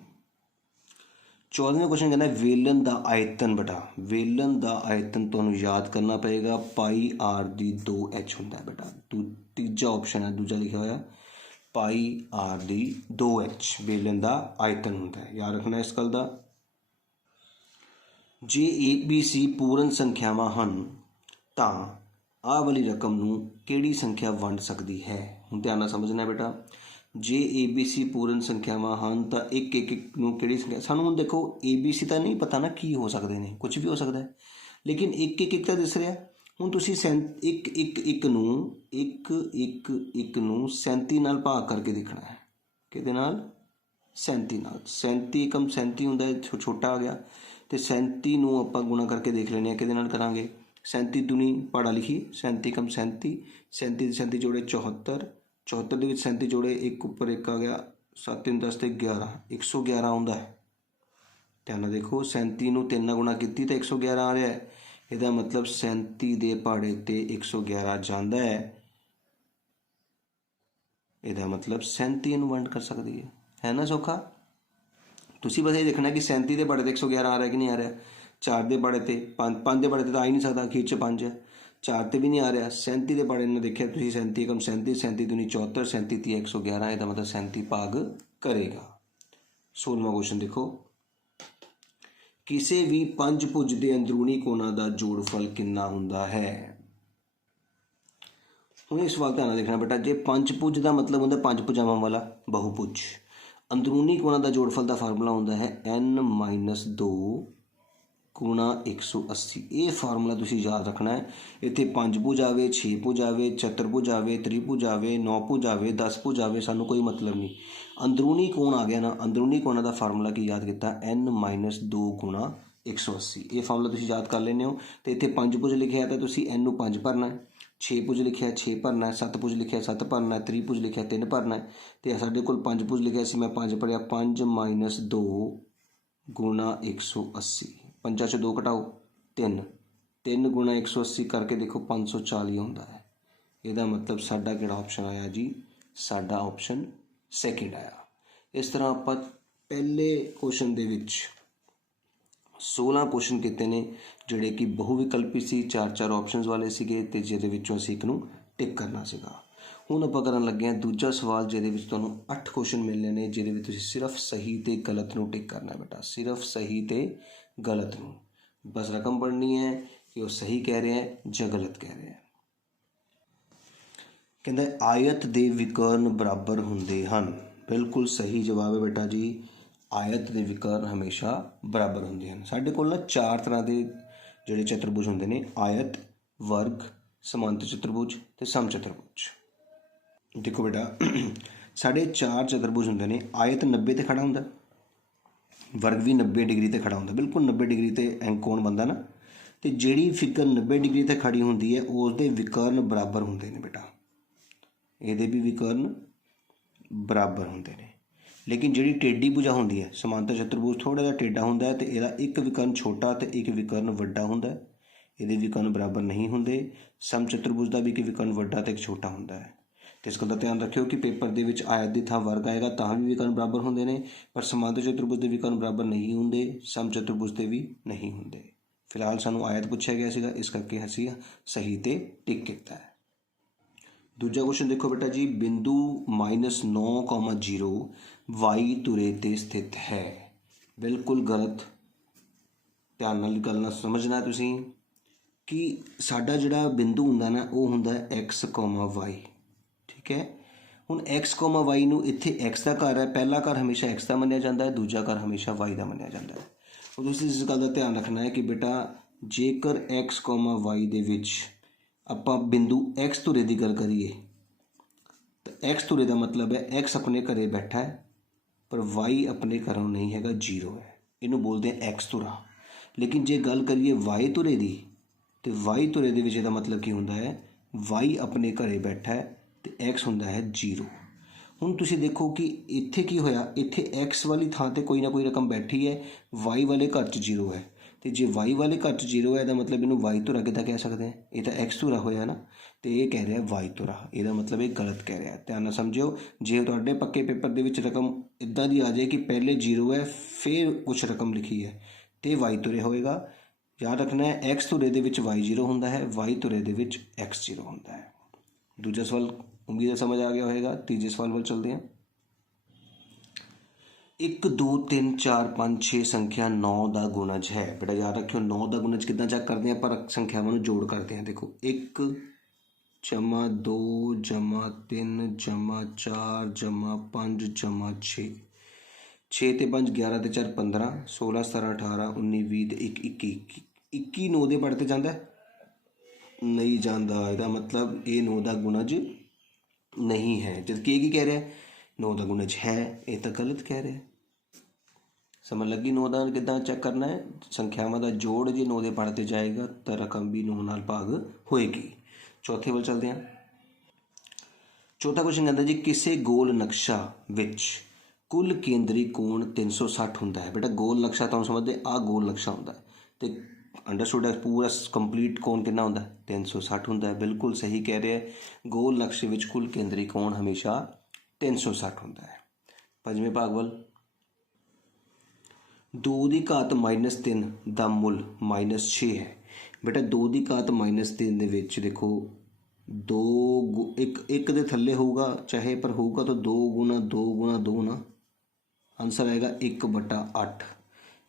14ਵਾਂ ਕੁਐਸਚਨ ਕਹਿੰਦਾ ਵੇਲਣ ਦਾ ਆਇਤਨ। ਬੇਟਾ ਵੇਲਣ ਦਾ ਆਇਤਨ ਤੁਹਾਨੂੰ ਯਾਦ ਕਰਨਾ ਪਏਗਾ, ਪਾਈ r ਦੀ 2h ਹੁੰਦਾ ਬੇਟਾ। ਤੀਜਾ ਆਪਸ਼ਨ ਹੈ, ਦੂਜਾ ਲਿਖਿਆ ਹੋਇਆ ਪਾਈ r ਦੀ 2h ਵੇਲਣ ਦਾ ਆਇਤਨ ਹੁੰਦਾ ਹੈ। ਯਾਦ ਰੱਖਣਾ ਇਸ ਗੱਲ ਦਾ। ਜੇ ABC ਪੂਰਨ ਸੰਖਿਆਵਾਂ ਹਨ ਤਾਂ ਆਹ ਵਾਲੀ ਰਕਮ ਨੂੰ ਕਿਹੜੀ ਸੰਖਿਆ ਵੰਡ ਸਕਦੀ ਹੈ। ਹੁਣ ਧਿਆਨ ਨਾਲ ਸਮਝਣਾ ਬੇਟਾ। ਜੇ ABC ਪੂਰਨ ਸੰਖਿਆਵਾਂ ਹਨ ਤਾਂ ਇੱਕ ਨੂੰ ਕਿਹੜੀ ਸੰਖਿਆ, ਸਾਨੂੰ ਹੁਣ ਦੇਖੋ ABC ਤਾਂ ਨਹੀਂ ਪਤਾ ਨਾ ਕੀ ਹੋ ਸਕਦੇ ਨੇ, ਕੁਝ ਵੀ ਹੋ ਸਕਦਾ ਹੈ, ਲੇਕਿਨ ਇੱਕ ਤਾਂ ਦਿਸ ਰਿਹਾ। ਹੁਣ ਤੁਸੀਂ ਇੱਕ ਨੂੰ 37 ਨਾਲ ਭਾਗ ਕਰਕੇ ਦੇਖਣਾ ਹੈ। ਕਿਹਦੇ ਨਾਲ? 37 ਨਾਲ। 37 ਏਕਮ 37 ਹੁੰਦਾ, ਛੋਟਾ ਆ ਗਿਆ, ਅਤੇ 37 ਨੂੰ ਆਪਾਂ ਗੁਣਾ ਕਰਕੇ ਦੇਖ ਲੈਂਦੇ ਹਾਂ। ਕਿਹਦੇ ਨਾਲ ਕਰਾਂਗੇ? 37 ਦੂਣੀ ਪਹਾੜਾ ਲਿਖੀ, 37 ਏਕਮ 37, 37 ਦੇ 37 ਜੋੜੇ 74, 74 ਦੇ ਵਿੱਚ 37 ਜੋੜੇ, ਇੱਕ ਉੱਪਰ ਇੱਕ ਆ ਗਿਆ, 7 3 10 ਅਤੇ 11, 111 ਆਉਂਦਾ ਹੈ। ਧਿਆਨ ਨਾਲ ਦੇਖੋ, 37 ਨੂੰ 3 ਨਾਲ ਗੁਣਾ ਕੀਤੀ ਤਾਂ 111 ਆ ਰਿਹਾ ਹੈ। ਇਹਦਾ ਮਤਲਬ 37 ਦੇ ਪਹਾੜੇ 'ਤੇ 111 ਜਾਂਦਾ ਹੈ। ਇਹਦਾ ਮਤਲਬ 37 ਇਹਨੂੰ ਵੰਡ ਕਰ ਸਕਦੀ ਹੈ ਨਾ ਸੌਖਾ। ਤੁਸੀਂ ਬਸ ਇਹ ਦੇਖਣਾ ਕਿ 37 ਦੇ ਪਹਾੜੇ 'ਤੇ 111 ਆ ਰਿਹਾ ਕਿ ਨਹੀਂ ਆ ਰਿਹਾ। 4 ਦੇ ਪਹਾੜੇ 'ਤੇ 5 ਦੇ ਪਹਾੜੇ 'ਤੇ ਤਾਂ ਆ ਹੀ ਨਹੀਂ ਸਕਦਾ, ਅਖੀਰ 'ਚ 5 ਹੈ। 4 'ਤੇ ਵੀ ਨਹੀਂ ਆ ਰਿਹਾ। 37 ਦੇ ਪਹਾੜੇ ਨੂੰ ਦੇਖਿਆ ਤੁਸੀਂ, 37 ਏਕਮ 37, 37 ਦੂਣੀ 74, 37 ਤੀਆ 111, ਇਹਦਾ ਮਤਲਬ 37 ਭਾਗ ਕਰੇਗਾ। 16ਵਾਂ ਕੁਐਸਚਨ ਦੇਖੋ, ਕਿਸੇ ਵੀ ਪੰਜਭੁਜ ਦੇ ਅੰਦਰੂਨੀ ਕੋਣਾਂ ਦਾ ਜੋੜਫਲ ਕਿੰਨਾ ਹੁੰਦਾ ਹੈ। ਹੁਣ ਇਸ ਸਵਾਲ ਧਿਆਨ ਨਾਲ ਦੇਖਣਾ ਬੇਟਾ। ਜੇ ਪੰਜਭੁਜ ਦਾ ਮਤਲਬ ਹੁੰਦਾ ਪੰਜ ਭੁਜਾਵਾਂ ਵਾਲਾ ਬਹੁਭੁਜ, ਅੰਦਰੂਨੀ ਕੋਣਾਂ ਦਾ ਜੋੜਫਲ ਦਾ ਫਾਰਮੂਲਾ ਹੁੰਦਾ ਹੈ n-2 ਗੁਣਾ 180। ਇਹ ਫਾਰਮੂਲਾ ਤੁਸੀਂ ਯਾਦ ਰੱਖਣਾ ਹੈ। ਇੱਥੇ ਪੰਜਭੁਜ ਆਵੇ, 6 ਭੁਜ ਆਵੇ, ਚਤੁਰਭੁਜ ਆਵੇ, ਤ੍ਰਿਭੁਜ ਆਵੇ, 9 ਭੁਜ ਆਵੇ, 10 ਭੁਜ ਆਵੇ, ਸਾਨੂੰ ਕੋਈ ਮਤਲਬ ਨਹੀਂ। ਅੰਦਰੂਨੀ ਕੋਣ ਆ ਗਿਆ ਨਾ, ਅੰਦਰੂਨੀ ਕੋਣਾਂ ਦਾ ਫਾਰਮੂਲਾ ਕੀ ਯਾਦ ਕੀਤਾ? n-2 ਗੁਣਾ 180। ਇਹ ਫਾਰਮੂਲਾ ਤੁਸੀਂ ਯਾਦ ਕਰ ਲੈਂਦੇ ਹੋ। ਅਤੇ ਇੱਥੇ ਪੰਜਭੁਜ ਲਿਖਿਆ ਤਾਂ ਤੁਸੀਂ n ਨੂੰ 5 ਭਰਨਾ ਹੈ, 6 ਭੁਜ ਲਿਖਿਆ 6 ਭਰਨਾ ਹੈ, 7 ਭੁਜ ਲਿਖਿਆ 7 ਭਰਨਾ ਹੈ, ਤ੍ਰਿਭੁਜ ਲਿਖਿਆ 3 ਭਰਨਾ ਹੈ। ਅਤੇ ਸਾਡੇ ਕੋਲ ਪੰਜਭੁਜ ਲਿਖਿਆ ਸੀ, ਮੈਂ 5 ਭਰਿਆ। 5 - 2 ਗੁਣਾ 180, 5 'ਚੋਂ 2 ਘਟਾਓ 3, 3 ਗੁਣਾ 180 ਕਰਕੇ ਦੇਖੋ 540 ਆਉਂਦਾ ਹੈ। ਇਹਦਾ ਮਤਲਬ ਸਾਡਾ ਕਿਹੜਾ ਆਪਸ਼ਨ ਆਇਆ ਜੀ? ਸਾਡਾ ਆਪਸ਼ਨ ਸੈਕਿੰਡ ਆਇਆ। ਇਸ ਤਰ੍ਹਾਂ ਆਪਾਂ ਪਹਿਲੇ ਕੁਐਸਚਨ ਦੇ ਵਿੱਚ 16 ਕੁਐਸਚਨ ਕੀਤੇ ਨੇ, ਜਿਹੜੇ ਕਿ ਬਹੁ ਵਿਕਲਪੀ ਸੀ, 4 ਆਪਸ਼ਨਸ ਵਾਲੇ ਸੀਗੇ, ਅਤੇ ਜਿਹਦੇ ਵਿੱਚੋਂ ਅਸੀਂ ਇੱਕ ਨੂੰ ਟਿਕ ਕਰਨਾ ਸੀਗਾ। ਹੁਣ ਆਪਾਂ ਕਰਨ ਲੱਗੇ ਹਾਂ ਦੂਜਾ ਸਵਾਲ, ਜਿਹਦੇ ਵਿੱਚ ਤੁਹਾਨੂੰ 8 ਕੁਐਸਚਨ ਮਿਲਣੇ ਨੇ, ਜਿਹਦੇ ਵਿੱਚ ਤੁਸੀਂ ਸਿਰਫ ਸਹੀ ਅਤੇ ਗਲਤ ਨੂੰ ਟਿਕ ਕਰਨਾ ਬੇਟਾ। ਸਿਰਫ ਸਹੀ ਅਤੇ ਗਲਤ ਨੂੰ, ਬਸ ਰਕਮ ਪੜ੍ਹਨੀ ਹੈ ਕਿ ਉਹ ਸਹੀ ਕਹਿ ਰਿਹਾ ਹੈ ਜਾਂ ਗਲਤ ਕਹਿ ਰਿਹਾ ਹੈ। ਕਹਿੰਦਾ ਆਇਤ ਦੇ ਵਿਕਰਨ ਬਰਾਬਰ ਹੁੰਦੇ ਹਨ। ਬਿਲਕੁਲ ਸਹੀ ਜਵਾਬ ਹੈ ਬੇਟਾ ਜੀ, ਆਇਤ ਦੇ ਵਿਕਰਨ ਹਮੇਸ਼ਾ ਬਰਾਬਰ ਹੁੰਦੇ ਹਨ। ਸਾਡੇ ਕੋਲ ਨਾ 4 ਤਰ੍ਹਾਂ ਦੇ ਜਿਹੜੇ ਚਤੁਰਭੁਜ ਹੁੰਦੇ ਨੇ, ਆਇਤ, ਵਰਗ, ਸਮਾਂਤਰ ਚਤੁਰਭੁਜ ਅਤੇ ਸਮਚਤੁਰਭੁਜ। ਦੇਖੋ ਬੇਟਾ, ਸਾਡੇ 4 ਚਤੁਰਭੁਜ ਹੁੰਦੇ ਨੇ। ਆਇਤ 90 ਤੇ ਖੜਾ ਹੁੰਦਾ, ਵਰਗ ਵੀ 90 ਡਿਗਰੀ ਤੇ ਖੜਾ ਹੁੰਦਾ, ਬਿਲਕੁਲ 90 ਡਿਗਰੀ ਤੇ ਕੋਣ ਬਣਦਾ ਨਾ। ਅਤੇ ਜਿਹੜੀ ਫਿਗਰ 90 ਡਿਗਰੀ ਤੇ ਖੜੀ ਹੁੰਦੀ ਹੈ ਉਸਦੇ ਵਿਕਰਨ ਬਰਾਬਰ ਹੁੰਦੇ ਨੇ ਬੇਟਾ, ਇਹਦੇ ਵੀ ਵਿਕਰਨ ਬਰਾਬਰ ਹੁੰਦੇ ਨੇ। ਲੇਕਿਨ ਜਿਹੜੀ ਟੇਢੀ ਭੁਜਾ ਹੁੰਦੀ ਹੈ, ਸਮਾਂਤਰ ਚਤੁਰਭੁਜ ਥੋੜ੍ਹਾ ਜਿਹਾ ਟੇਢਾ ਹੁੰਦਾ ਹੈ ਅਤੇ ਇਹਦਾ ਇੱਕ ਵਿਕਰਨ ਛੋਟਾ ਅਤੇ ਇੱਕ ਵਿਕਰਨ ਵੱਡਾ ਹੁੰਦਾ ਹੈ, ਇਹਦੇ ਵਿਕਰਨ ਬਰਾਬਰ ਨਹੀਂ ਹੁੰਦੇ। ਸਮਚਤੁਰਭੁਜ ਦਾ ਵੀ ਇੱਕ ਵਿਕਰਨ ਵੱਡਾ ਅਤੇ ਇੱਕ ਛੋਟਾ ਹੁੰਦਾ ਹੈ। ਅਤੇ ਇਸ ਗੱਲ ਦਾ ਧਿਆਨ ਰੱਖਿਓ ਕਿ ਪੇਪਰ ਦੇ ਵਿੱਚ ਆਇਤ ਦੀ ਥਾਂ ਵਰਗ ਆਏਗਾ ਤਾਂ ਵੀ ਵਿਕਰਨ ਬਰਾਬਰ ਹੁੰਦੇ ਨੇ, ਪਰ ਸਮਾਂਤਰ ਚਤੁਰਭੁਜ ਦੇ ਵਿਕਰਨ ਬਰਾਬਰ ਨਹੀਂ ਹੁੰਦੇ, ਸਮਚਤੁਰਭੁਜ ਦੇ ਵੀ ਨਹੀਂ ਹੁੰਦੇ। ਫਿਲਹਾਲ ਸਾਨੂੰ ਆਇਤ ਪੁੱਛਿਆ ਗਿਆ ਸੀਗਾ, ਇਸ ਕਰਕੇ ਅਸੀਂ ਸਹੀ 'ਤੇ ਟਿਕ ਕੀਤਾ ਹੈ। ਦੂਜਾ ਕੁਐਸਚਨ ਦੇਖੋ ਬੇਟਾ ਜੀ, ਬਿੰਦੂ -9,0 y ਧੁਰੇ 'ਤੇ ਸਥਿਤ ਹੈ। ਬਿਲਕੁਲ ਗਲਤ। ਧਿਆਨ ਨਾਲ ਗੱਲ ਨਾਲ ਸਮਝਣਾ ਤੁਸੀਂ ਕਿ ਸਾਡਾ ਜਿਹੜਾ ਬਿੰਦੂ ਹੁੰਦਾ ਨਾ ਉਹ ਹੁੰਦਾ x, y, ਠੀਕ ਹੈ। ਹੁਣ x, y ਨੂੰ ਇੱਥੇ x ਦਾ ਘਰ ਹੈ, ਪਹਿਲਾ ਘਰ ਹਮੇਸ਼ਾ x ਦਾ ਮੰਨਿਆ ਜਾਂਦਾ ਹੈ, ਦੂਜਾ ਘਰ ਹਮੇਸ਼ਾ y ਦਾ ਮੰਨਿਆ ਜਾਂਦਾ ਹੈ। ਉਹ ਤੁਸੀਂ ਇਸ ਗੱਲ ਦਾ ਧਿਆਨ ਰੱਖਣਾ ਹੈ ਕਿ ਬੇਟਾ ਜੇਕਰ x, y ਦੇ ਵਿੱਚ ਆਪਾਂ ਬਿੰਦੂ x ਧੁਰੇ ਦੀ ਗੱਲ ਕਰੀਏ ਤਾਂ x ਧੁਰੇ ਦਾ ਮਤਲਬ ਹੈ x ਆਪਣੇ ਘਰੇ ਬੈਠਾ ਹੈ ਪਰ y ਆਪਣੇ ਘਰੋਂ ਨਹੀਂ ਹੈਗਾ, 0 ਹੈ, ਇਹਨੂੰ ਬੋਲਦੇ ਆ x ਧੁਰਾ। ਲੇਕਿਨ ਜੇ ਗੱਲ ਕਰੀਏ y ਧੁਰੇ ਦੀ ਅਤੇ y ਧੁਰੇ ਦੇ ਵਿੱਚ ਇਹਦਾ ਮਤਲਬ ਕੀ ਹੁੰਦਾ ਹੈ, y ਆਪਣੇ ਘਰੇ ਬੈਠਾ ਹੈ ਅਤੇ x ਹੁੰਦਾ ਹੈ 0। ਹੁਣ ਤੁਸੀਂ ਦੇਖੋ ਕਿ ਇੱਥੇ ਕੀ ਹੋਇਆ, ਇੱਥੇ x ਵਾਲੀ ਥਾਂ 'ਤੇ ਕੋਈ ਨਾ ਕੋਈ ਰਕਮ ਬੈਠੀ ਹੈ, y ਵਾਲੇ ਘਰ 'ਚ 0 ਹੈ, ਅਤੇ ਜੇ y ਵਾਲੇ ਘਰ 'ਚ 0 ਹੈ ਇਹਦਾ ਮਤਲਬ ਇਹਨੂੰ y ਧੁਰਾ ਕਿੱਦਾਂ ਕਹਿ ਸਕਦੇ ਹਾਂ, ਇਹ ਤਾਂ x ਧੁਰਾ ਹੋਇਆ ਨਾ, ਅਤੇ ਇਹ ਕਹਿ ਰਿਹਾ y ਧੁਰਾ, ਇਹਦਾ ਮਤਲਬ ਇਹ ਗਲਤ ਕਹਿ ਰਿਹਾ। ਧਿਆਨ ਨਾਲ ਸਮਝਿਓ, ਜੇ ਤੁਹਾਡੇ ਪੱਕੇ ਪੇਪਰ ਦੇ ਵਿੱਚ ਰਕਮ ਇੱਦਾਂ ਦੀ ਆ ਜਾਏ ਕਿ ਪਹਿਲੇ 0 ਹੈ ਫਿਰ ਕੁਛ ਰਕਮ ਲਿਖੀ ਹੈ ਅਤੇ y ਧੁਰੇ ਹੋਏਗਾ। ਯਾਦ ਰੱਖਣਾ ਹੈ x ਧੁਰੇ ਦੇ ਵਿੱਚ y 0 ਹੁੰਦਾ ਹੈ, y ਧੁਰੇ ਦੇ ਵਿੱਚ x 0 ਹੁੰਦਾ ਹੈ। ਦੂਜਾ ਸਵਾਲ ਉਮੀਦ ਹੈ ਸਮਝ ਆ ਗਿਆ ਹੋਏਗਾ। ਤੀਜੇ ਸਵਾਲ ਵੱਲ ਚੱਲਦੇ ਹਾਂ। 1 2 3 4 5 6 ਸੰਖਿਆ 9 ਦਾ ਗੁਣਜ ਹੈ। ਬੇਟਾ ਯਾਦ ਰੱਖਿਓ 9 ਦਾ ਗੁਣਜ ਕਿੱਦਾਂ ਚੈੱਕ ਕਰਦੇ ਹਾਂ, ਪਰ ਸੰਖਿਆਵਾਂ ਨੂੰ ਜੋੜ ਕਰਦੇ ਹਾਂ। ਦੇਖੋ 1 ਜਮਾ 2 ਜਮਾ 3 ਜਮਾ 4 ਜਮਾ 5 ਜਮਾ 6, 6 ਤੇ 5 11 ਤੇ 4 15, 16 17 18 19 20 ਤੇ 1 21। 21 9 ਦੇ ਪੜ੍ਹ 'ਤੇ ਜਾਂਦਾ ਨਹੀਂ ਜਾਂਦਾ, ਇਹਦਾ ਮਤਲਬ ਇਹ 9 ਦਾ ਗੁਣਜ ਨਹੀਂ ਹੈ। ਜਦ ਕਿ ਇਹ ਕੀ ਕਹਿ ਰਿਹਾ, 9 ਦਾ ਗੁਣਜ ਹੈ, ਇਹ ਤਾਂ ਗਲਤ ਕਹਿ ਰਿਹਾ। ਸਮਝ ਲੱਗੀ 9 ਦਾ ਕਿੱਦਾਂ ਚੈੱਕ ਕਰਨਾ ਹੈ। ਸੰਖਿਆਵਾਂ ਦਾ ਜੋੜ ਜੇ 9 ਦੇ ਪੜ੍ਹ 'ਤੇ ਜਾਏਗਾ ਤਾਂ ਰਕਮ ਵੀ 9 ਨਾਲ ਭਾਗ ਹੋਏਗੀ। ਚੌਥੇ ਵੱਲ ਚੱਲਦੇ ਹਾਂ। ਚੌਥਾ ਕੁਐਸਚਨ ਕਹਿੰਦਾ ਜੀ, ਕਿਸੇ ਗੋਲ ਨਕਸ਼ਾ ਵਿੱਚ ਕੁੱਲ ਕੇਂਦਰੀ ਕੋਣ 360 ਹੁੰਦਾ ਹੈ। ਬੇਟਾ ਗੋਲ ਨਕਸ਼ਾ ਤੁਹਾਨੂੰ ਸਮਝਦੇ, ਆਹ ਗੋਲ ਨਕਸ਼ਾ ਹੁੰਦਾ ਅਤੇ ਅੰਡਰਸਟੂਡ ਹੈ, ਪੂਰਾ ਕੰਪਲੀਟ ਕੋਣ ਕਿੰਨਾ ਹੁੰਦਾ, 360 ਹੁੰਦਾ ਹੈ। ਬਿਲਕੁਲ ਸਹੀ ਕਹਿ ਰਿਹਾ, ਗੋਲ ਨਕਸ਼ੇ ਵਿੱਚ ਕੁੱਲ ਕੇਂਦਰੀ ਕੋਣ ਹਮੇਸ਼ਾ 360 ਹੁੰਦਾ ਹੈ। ਪੰਜਵੇਂ ਭਾਗ ਵੱਲ, 2 ਦੀ ਘਾਤ -3 ਦਾ ਮੁੱਲ -6 ਹੈ। ਬੇਟਾ 2 ਦੀ ਘਾਤ -3 ਦੇ ਵਿੱਚ ਦੇਖੋ 2 ਇੱਕ ਦੇ ਥੱਲੇ ਹੋਊਗਾ ਚਾਹੇ, ਪਰ ਹੋਊਗਾ ਤਾਂ 2 ਗੁਣਾ 2 ਗੁਣਾ 2 ਨਾ, ਆਨਸਰ ਆਏਗਾ 1/8।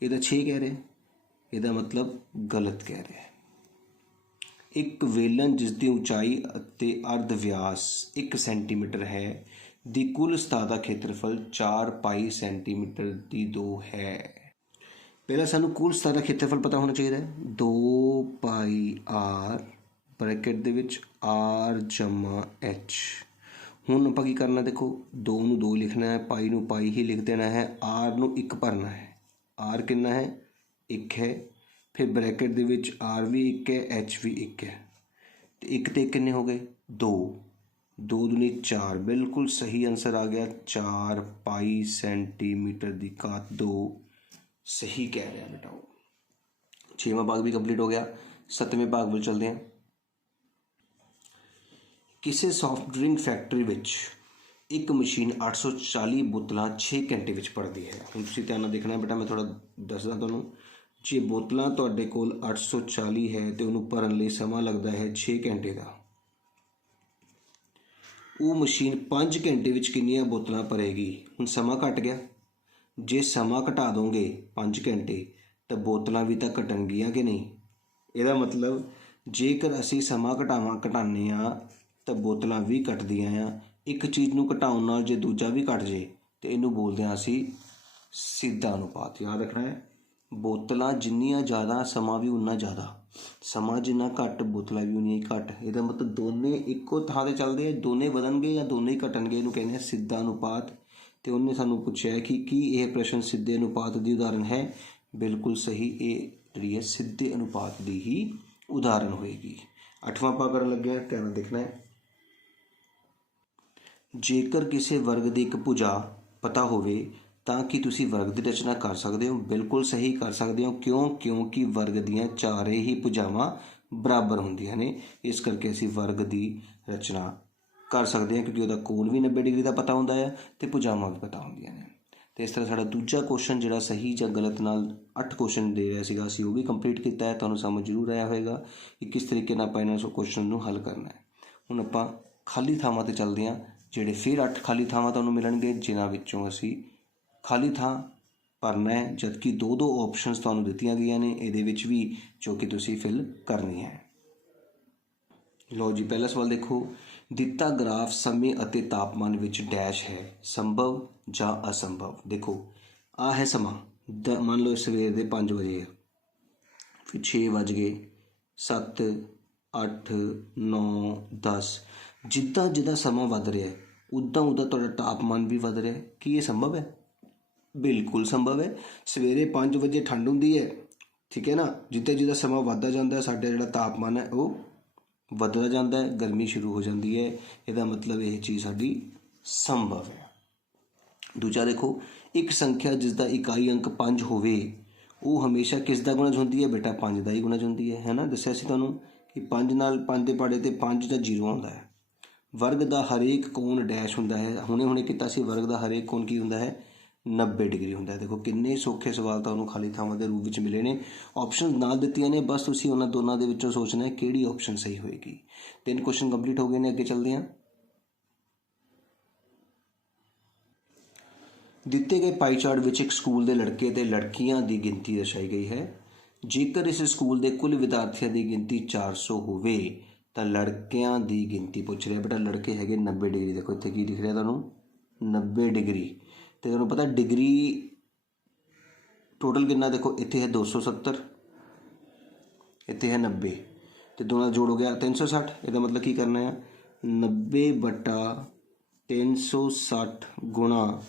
ਇਹ ਤਾਂ 6 ਕਹਿ ਰਿਹਾ, ਇਹਦਾ ਮਤਲਬ ਗਲਤ ਕਹਿ ਰਿਹਾ। ਇੱਕ ਵੇਲਣ ਜਿਸ ਦੀ ਉਚਾਈ ਅਤੇ ਅਰਧ ਵਿਆਸ 1 ਸੈਂਟੀਮੀਟਰ ਹੈ ਦੀ ਕੁੱਲ ਸਤਹ ਦਾ ਖੇਤਰਫਲ 4 ਪਾਈ ਸੈਂਟੀਮੀਟਰ ਦੀ 2 ਹੈ। ਪਹਿਲਾਂ ਸਾਨੂੰ ਕੁੱਲ ਸਤਹ ਦਾ ਖੇਤਰਫਲ ਪਤਾ ਹੋਣਾ ਚਾਹੀਦਾ ਹੈ। 2 ਪਾਈ ਆਰ ਬ੍ਰੈਕਟ ਦੇ ਵਿੱਚ ਆਰ ਜਮਾ ਐਚ। ਹੁਣ ਆਪਾਂ ਕੀ ਕਰਨਾ, ਦੇਖੋ 2 ਨੂੰ 2 ਲਿਖਣਾ ਹੈ, ਪਾਈ ਨੂੰ ਪਾਈ ਹੀ ਲਿਖ ਦੇਣਾ ਹੈ, ਆਰ ਨੂੰ 1 ਭਰਨਾ ਹੈ। ਆਰ ਕਿੰਨਾ ਹੈ, 1 ਹੈ। ਫਿਰ ਬ੍ਰੈਕਟ ਦੇ ਵਿੱਚ ਆਰ ਵੀ 1 ਹੈ, ਐਚ ਵੀ 1 ਹੈ, ਅਤੇ 1 ਤੇ ਕਿੰਨੇ ਹੋ ਗਏ, 2 2 ਦੂਣੀ 4। ਬਿਲਕੁਲ ਸਹੀ ਆਨਸਰ ਆ ਗਿਆ, 4 ਪਾਈ ਸੈਂਟੀਮੀਟਰ ਦੀ ਘਾਤ 2 ਸਹੀ ਕਹਿ ਰਿਹਾ ਬੇਟਾ ਉਹ। 6ਵਾਂ ਭਾਗ ਵੀ ਕੰਪਲੀਟ ਹੋ ਗਿਆ। 7ਵੇਂ ਭਾਗ ਵੱਲ ਚੱਲਦੇ ਹਾਂ। ਕਿਸੇ ਸੌਫਟ ਡਰਿੰਕ ਫੈਕਟਰੀ ਵਿੱਚ ਇੱਕ ਮਸ਼ੀਨ 840 ਬੋਤਲਾਂ 6 ਘੰਟੇ ਵਿੱਚ ਭਰਦੀ ਹੈ। ਹੁਣ ਤੁਸੀਂ ਧਿਆਨ ਨਾਲ ਦੇਖਣਾ ਬੇਟਾ, ਮੈਂ ਥੋੜ੍ਹਾ ਦੱਸਦਾ ਤੁਹਾਨੂੰ। ਜੇ ਬੋਤਲਾਂ ਤੁਹਾਡੇ ਕੋਲ 840 ਹੈ ਅਤੇ ਉਹਨੂੰ ਭਰਨ ਲਈ ਸਮਾਂ ਲੱਗਦਾ ਹੈ 6 ਘੰਟੇ ਦਾ, ਉਹ ਮਸ਼ੀਨ 5 ਘੰਟੇ ਵਿੱਚ ਕਿੰਨੀਆਂ ਬੋਤਲਾਂ ਭਰੇਗੀ। ਹੁਣ ਸਮਾਂ ਘੱਟ ਗਿਆ, ਜੇ ਸਮਾਂ ਘਟਾ ਦੋਗੇ 5 ਘੰਟੇ ਤਾਂ ਬੋਤਲਾਂ ਵੀ ਤਾਂ ਘਟਣਗੀਆਂ ਕਿ ਨਹੀਂ। ਇਹਦਾ ਮਤਲਬ ਜੇਕਰ ਅਸੀਂ ਸਮਾਂ ਘਟਾਉਂਦੇ ਹਾਂ ਤਾਂ ਬੋਤਲਾਂ ਵੀ ਘਟਦੀਆਂ ਆ। ਇੱਕ ਚੀਜ਼ ਨੂੰ ਘਟਾਉਣ ਨਾਲ ਜੇ ਦੂਜਾ ਵੀ ਘਟ ਜੇ ਤਾਂ ਇਹਨੂੰ ਬੋਲਦੇ ਹਾਂ ਅਸੀਂ ਸਿੱਧਾ ਅਨੁਪਾਤ। ਯਾਦ ਰੱਖਣਾ ਹੈ, ਬੋਤਲਾਂ ਜਿੰਨੀਆਂ ਜ਼ਿਆਦਾ ਸਮਾਂ ਵੀ ਉਨਾ ਜ਼ਿਆਦਾ, ਸਮਾਂ ਜਿੰਨਾ ਘੱਟ ਬੋਤਲਾਂ ਵੀ ਉਨੀਆਂ ਹੀ ਘੱਟ। ਇਹਦਾ ਮਤਲਬ ਦੋਨੇ ਇੱਕੋ ਥਾਂ 'ਤੇ ਚੱਲਦੇ ਆ, ਦੋਨੇ ਵਧਣਗੇ ਜਾਂ ਦੋਨੇ ਹੀ ਘਟਣਗੇ, ਇਹਨੂੰ ਕਹਿੰਦੇ ਆ ਸਿੱਧਾ ਅਨੁਪਾਤ। ਅਤੇ ਉਹਨੇ ਸਾਨੂੰ ਪੁੱਛਿਆ ਕਿ ਕੀ ਇਹ ਪ੍ਰਸ਼ਨ ਸਿੱਧੇ ਅਨੁਪਾਤ ਦੀ ਉਦਾਹਰਨ ਹੈ? ਬਿਲਕੁਲ ਸਹੀ, ਇਹ ਜਿਹੜੀ ਹੈ ਸਿੱਧੇ ਅਨੁਪਾਤ ਦੀ ਹੀ ਉਦਾਹਰਨ ਹੋਏਗੀ। 8ਵਾਂ ਆਪਾਂ ਕਰਨ ਲੱਗੇ ਹਾਂ, ਧਿਆਨ ਦੇਖਣਾ ਹੈ। ਜੇਕਰ ਕਿਸੇ ਵਰਗ ਦੀ ਇੱਕ ਭੁਜਾ ਪਤਾ ਹੋਵੇ ਤਾਂ ਕੀ ਤੁਸੀਂ ਵਰਗ ਦੀ ਰਚਨਾ ਕਰ ਸਕਦੇ ਹੋ? ਬਿਲਕੁਲ ਸਹੀ ਕਰ ਸਕਦੇ ਹੋ। ਕਿਉਂ? ਕਿਉਂਕਿ ਵਰਗ ਦੀਆਂ ਚਾਰੇ ਹੀ ਭੁਜਾਵਾਂ ਬਰਾਬਰ ਹੁੰਦੀਆਂ ਨੇ, ਇਸ ਕਰਕੇ ਅਸੀਂ ਵਰਗ ਦੀ ਰਚਨਾ ਕਰ ਸਕਦੇ ਹਾਂ, ਕਿਉਂਕਿ ਉਹਦਾ ਕੋਣ ਵੀ 90 ਡਿਗਰੀ ਦਾ ਪਤਾ ਹੁੰਦਾ ਹੈ ਅਤੇ ਭੁਜਾਵਾਂ ਵੀ ਪਤਾ ਹੁੰਦੀਆਂ ਨੇ। ਅਤੇ ਇਸ ਤਰ੍ਹਾਂ ਸਾਡਾ ਦੂਜਾ ਕੁਐਸਚਨ ਜਿਹੜਾ ਸਹੀ ਜਾਂ ਗਲਤ ਨਾਲ 8 ਕੁਐਸਚਨ ਦੇ ਰਿਹਾ ਸੀਗਾ, ਅਸੀਂ ਉਹ ਵੀ ਕੰਪਲੀਟ ਕੀਤਾ ਹੈ। ਤੁਹਾਨੂੰ ਸਮਝ ਜ਼ਰੂਰ ਆਇਆ ਹੋਵੇਗਾ ਕਿ ਕਿਸ ਤਰੀਕੇ ਨਾਲ ਆਪਾਂ ਇਹਨਾਂ ਕੁਐਸਚਨ ਨੂੰ ਹੱਲ ਕਰਨਾ ਹੈ। ਹੁਣ ਆਪਾਂ ਖਾਲੀ ਥਾਵਾਂ 'ਤੇ ਚੱਲਦੇ ਹਾਂ, ਜਿਹੜੇ ਫਿਰ 8 ਖਾਲੀ ਥਾਵਾਂ ਤੁਹਾਨੂੰ ਮਿਲਣਗੇ, ਜਿਨ੍ਹਾਂ ਵਿੱਚੋਂ ਅਸੀਂ ਖਾਲੀ ਥਾਂ ਭਰਨਾ ਹੈ, ਜਦਕਿ 2-2 ਆਪਸ਼ਨਸ ਤੁਹਾਨੂੰ ਦਿੱਤੀਆਂ ਗਈਆਂ ਨੇ ਇਹਦੇ ਵਿੱਚ ਵੀ, ਜੋ ਕਿ ਤੁਸੀਂ ਫਿਲ ਕਰਨੀ ਹੈ। ਲਓ ਜੀ, ਪਹਿਲਾ ਸਵਾਲ ਦੇਖੋ। ਦਿੱਤਾ ਗ੍ਰਾਫ ਸਮੇਂ ਅਤੇ ਤਾਪਮਾਨ ਵਿੱਚ ਡੈਸ਼ ਹੈ, ਸੰਭਵ ਜਾਂ ਅਸੰਭਵ? ਦੇਖੋ, ਆਹ ਹੈ ਸਮਾਂ, ਮੰਨ ਲਓ ਸਵੇਰ ਦੇ 5 ਵਜੇ ਹੈ, ਫਿਰ 6 ਵੱਜ ਗਏ, 7, 8, 9, 10। ਜਿੱਦਾਂ ਜਿੱਦਾਂ ਸਮਾਂ ਵੱਧ ਰਿਹਾ ਉੱਦਾਂ ਉੱਦਾਂ ਤੁਹਾਡਾ ਤਾਪਮਾਨ ਵੀ ਵੱਧ ਰਿਹਾ। ਕੀ ਇਹ ਸੰਭਵ ਹੈ? ਬਿਲਕੁਲ ਸੰਭਵ ਹੈ। ਸਵੇਰੇ 5 ਵਜੇ ਠੰਡ ਹੁੰਦੀ ਹੈ, ਠੀਕ ਹੈ ਨਾ, ਜਿੱਦਾਂ ਜਿੱਦਾਂ ਸਮਾਂ ਵੱਧਦਾ ਜਾਂਦਾ ਸਾਡਾ ਜਿਹੜਾ ਤਾਪਮਾਨ ਹੈ ਉਹ ਵੱਧਦਾ ਜਾਂਦਾ ਹੈ, ਗਰਮੀ ਸ਼ੁਰੂ ਹੋ ਜਾਂਦੀ ਹੈ। ਇਹਦਾ ਮਤਲਬ ਇਹ ਚੀਜ਼ ਸਾਡੀ ਸੰਭਵ ਹੈ। ਦੂਜਾ ਦੇਖੋ, ਇੱਕ ਸੰਖਿਆ ਜਿਸ ਦਾ ਇਕਾਈ ਅੰਕ 5 ਹੋਵੇ ਉਹ ਹਮੇਸ਼ਾ ਕਿਸ ਦਾ ਗੁਣਜ ਹੁੰਦੀ ਹੈ? ਬੇਟਾ 5 ਦਾ ਹੀ ਗੁਣਜ ਹੁੰਦੀ ਹੈ ਨਾ। ਦੱਸਿਆ ਸੀ ਤੁਹਾਨੂੰ ਕਿ 5 ਨਾਲ 5 ਦੇ ਪਾੜੇ 'ਤੇ 5 ਜਾਂ 0 ਆਉਂਦਾ ਹੈ। ਵਰਗ ਦਾ ਹਰੇਕ ਕੋਣ ਡੈਸ਼ ਹੁੰਦਾ ਹੈ। ਹੁਣੇ ਕੀਤਾ ਸੀ, ਵਰਗ ਦਾ ਹਰੇਕ ਕੋਣ ਕੀ ਹੁੰਦਾ ਹੈ? 90 ਡਿਗਰੀ ਹੁੰਦਾ ਹੈ। ਦੇਖੋ ਕਿੰਨੇ ਸੌਖੇ ਸਵਾਲ ਤੁਹਾਨੂੰ ਖਾਲੀ ਥਾਵਾਂ ਦੇ ਰੂਪ ਵਿੱਚ ਮਿਲੇ ਨੇ। ਆਪਸ਼ਨ ਨਾਲ ਦਿੱਤੀਆਂ ਨੇ, ਬਸ ਤੁਸੀਂ ਉਹਨਾਂ ਦੋਨਾਂ ਦੇ ਵਿੱਚੋਂ ਸੋਚਣਾ ਹੈ ਕਿਹੜੀ ਆਪਸ਼ਨ ਸਹੀ ਹੋਏਗੀ। 3 ਕੁਐਸਚਨ ਕੰਪਲੀਟ ਹੋ ਗਏ ਨੇ, ਅੱਗੇ ਚੱਲਦੇ ਹਾਂ। ਦਿੱਤੇ ਗਏ ਪਾਈ ਚਾਰਟ ਵਿੱਚ ਇੱਕ ਸਕੂਲ ਦੇ ਲੜਕੇ ਅਤੇ ਲੜਕੀਆਂ ਦੀ ਗਿਣਤੀ ਦਰਸਾਈ ਗਈ ਹੈ। ਜੇਕਰ ਇਸ ਸਕੂਲ ਦੇ ਕੁੱਲ ਵਿਦਿਆਰਥੀਆਂ ਦੀ ਗਿਣਤੀ 400 ਹੋਵੇ ਤਾਂ ਲੜਕਿਆਂ ਦੀ ਗਿਣਤੀ ਪੁੱਛ ਰਿਹਾ। ਬੇਟਾ ਲੜਕੇ ਹੈਗੇ 90 ਡਿਗਰੀ। ਦੇਖੋ ਇੱਥੇ ਕੀ ਦਿਖ ਰਿਹਾ ਤੁਹਾਨੂੰ? 90 ਡਿਗਰੀ। ਅਤੇ ਤੁਹਾਨੂੰ ਪਤਾ ਡਿਗਰੀ ਟੋਟਲ ਕਿੰਨਾ? ਦੇਖੋ ਇੱਥੇ ਹੈ 270, ਇੱਥੇ ਹੈ 90, ਅਤੇ ਦੋਨਾਂ ਜੋੜ ਹੋ ਗਿਆ 360। ਇਹਦਾ ਮਤਲਬ ਕੀ ਕਰਨਾ ਹੈ? 90/360 ਗੁਣਾ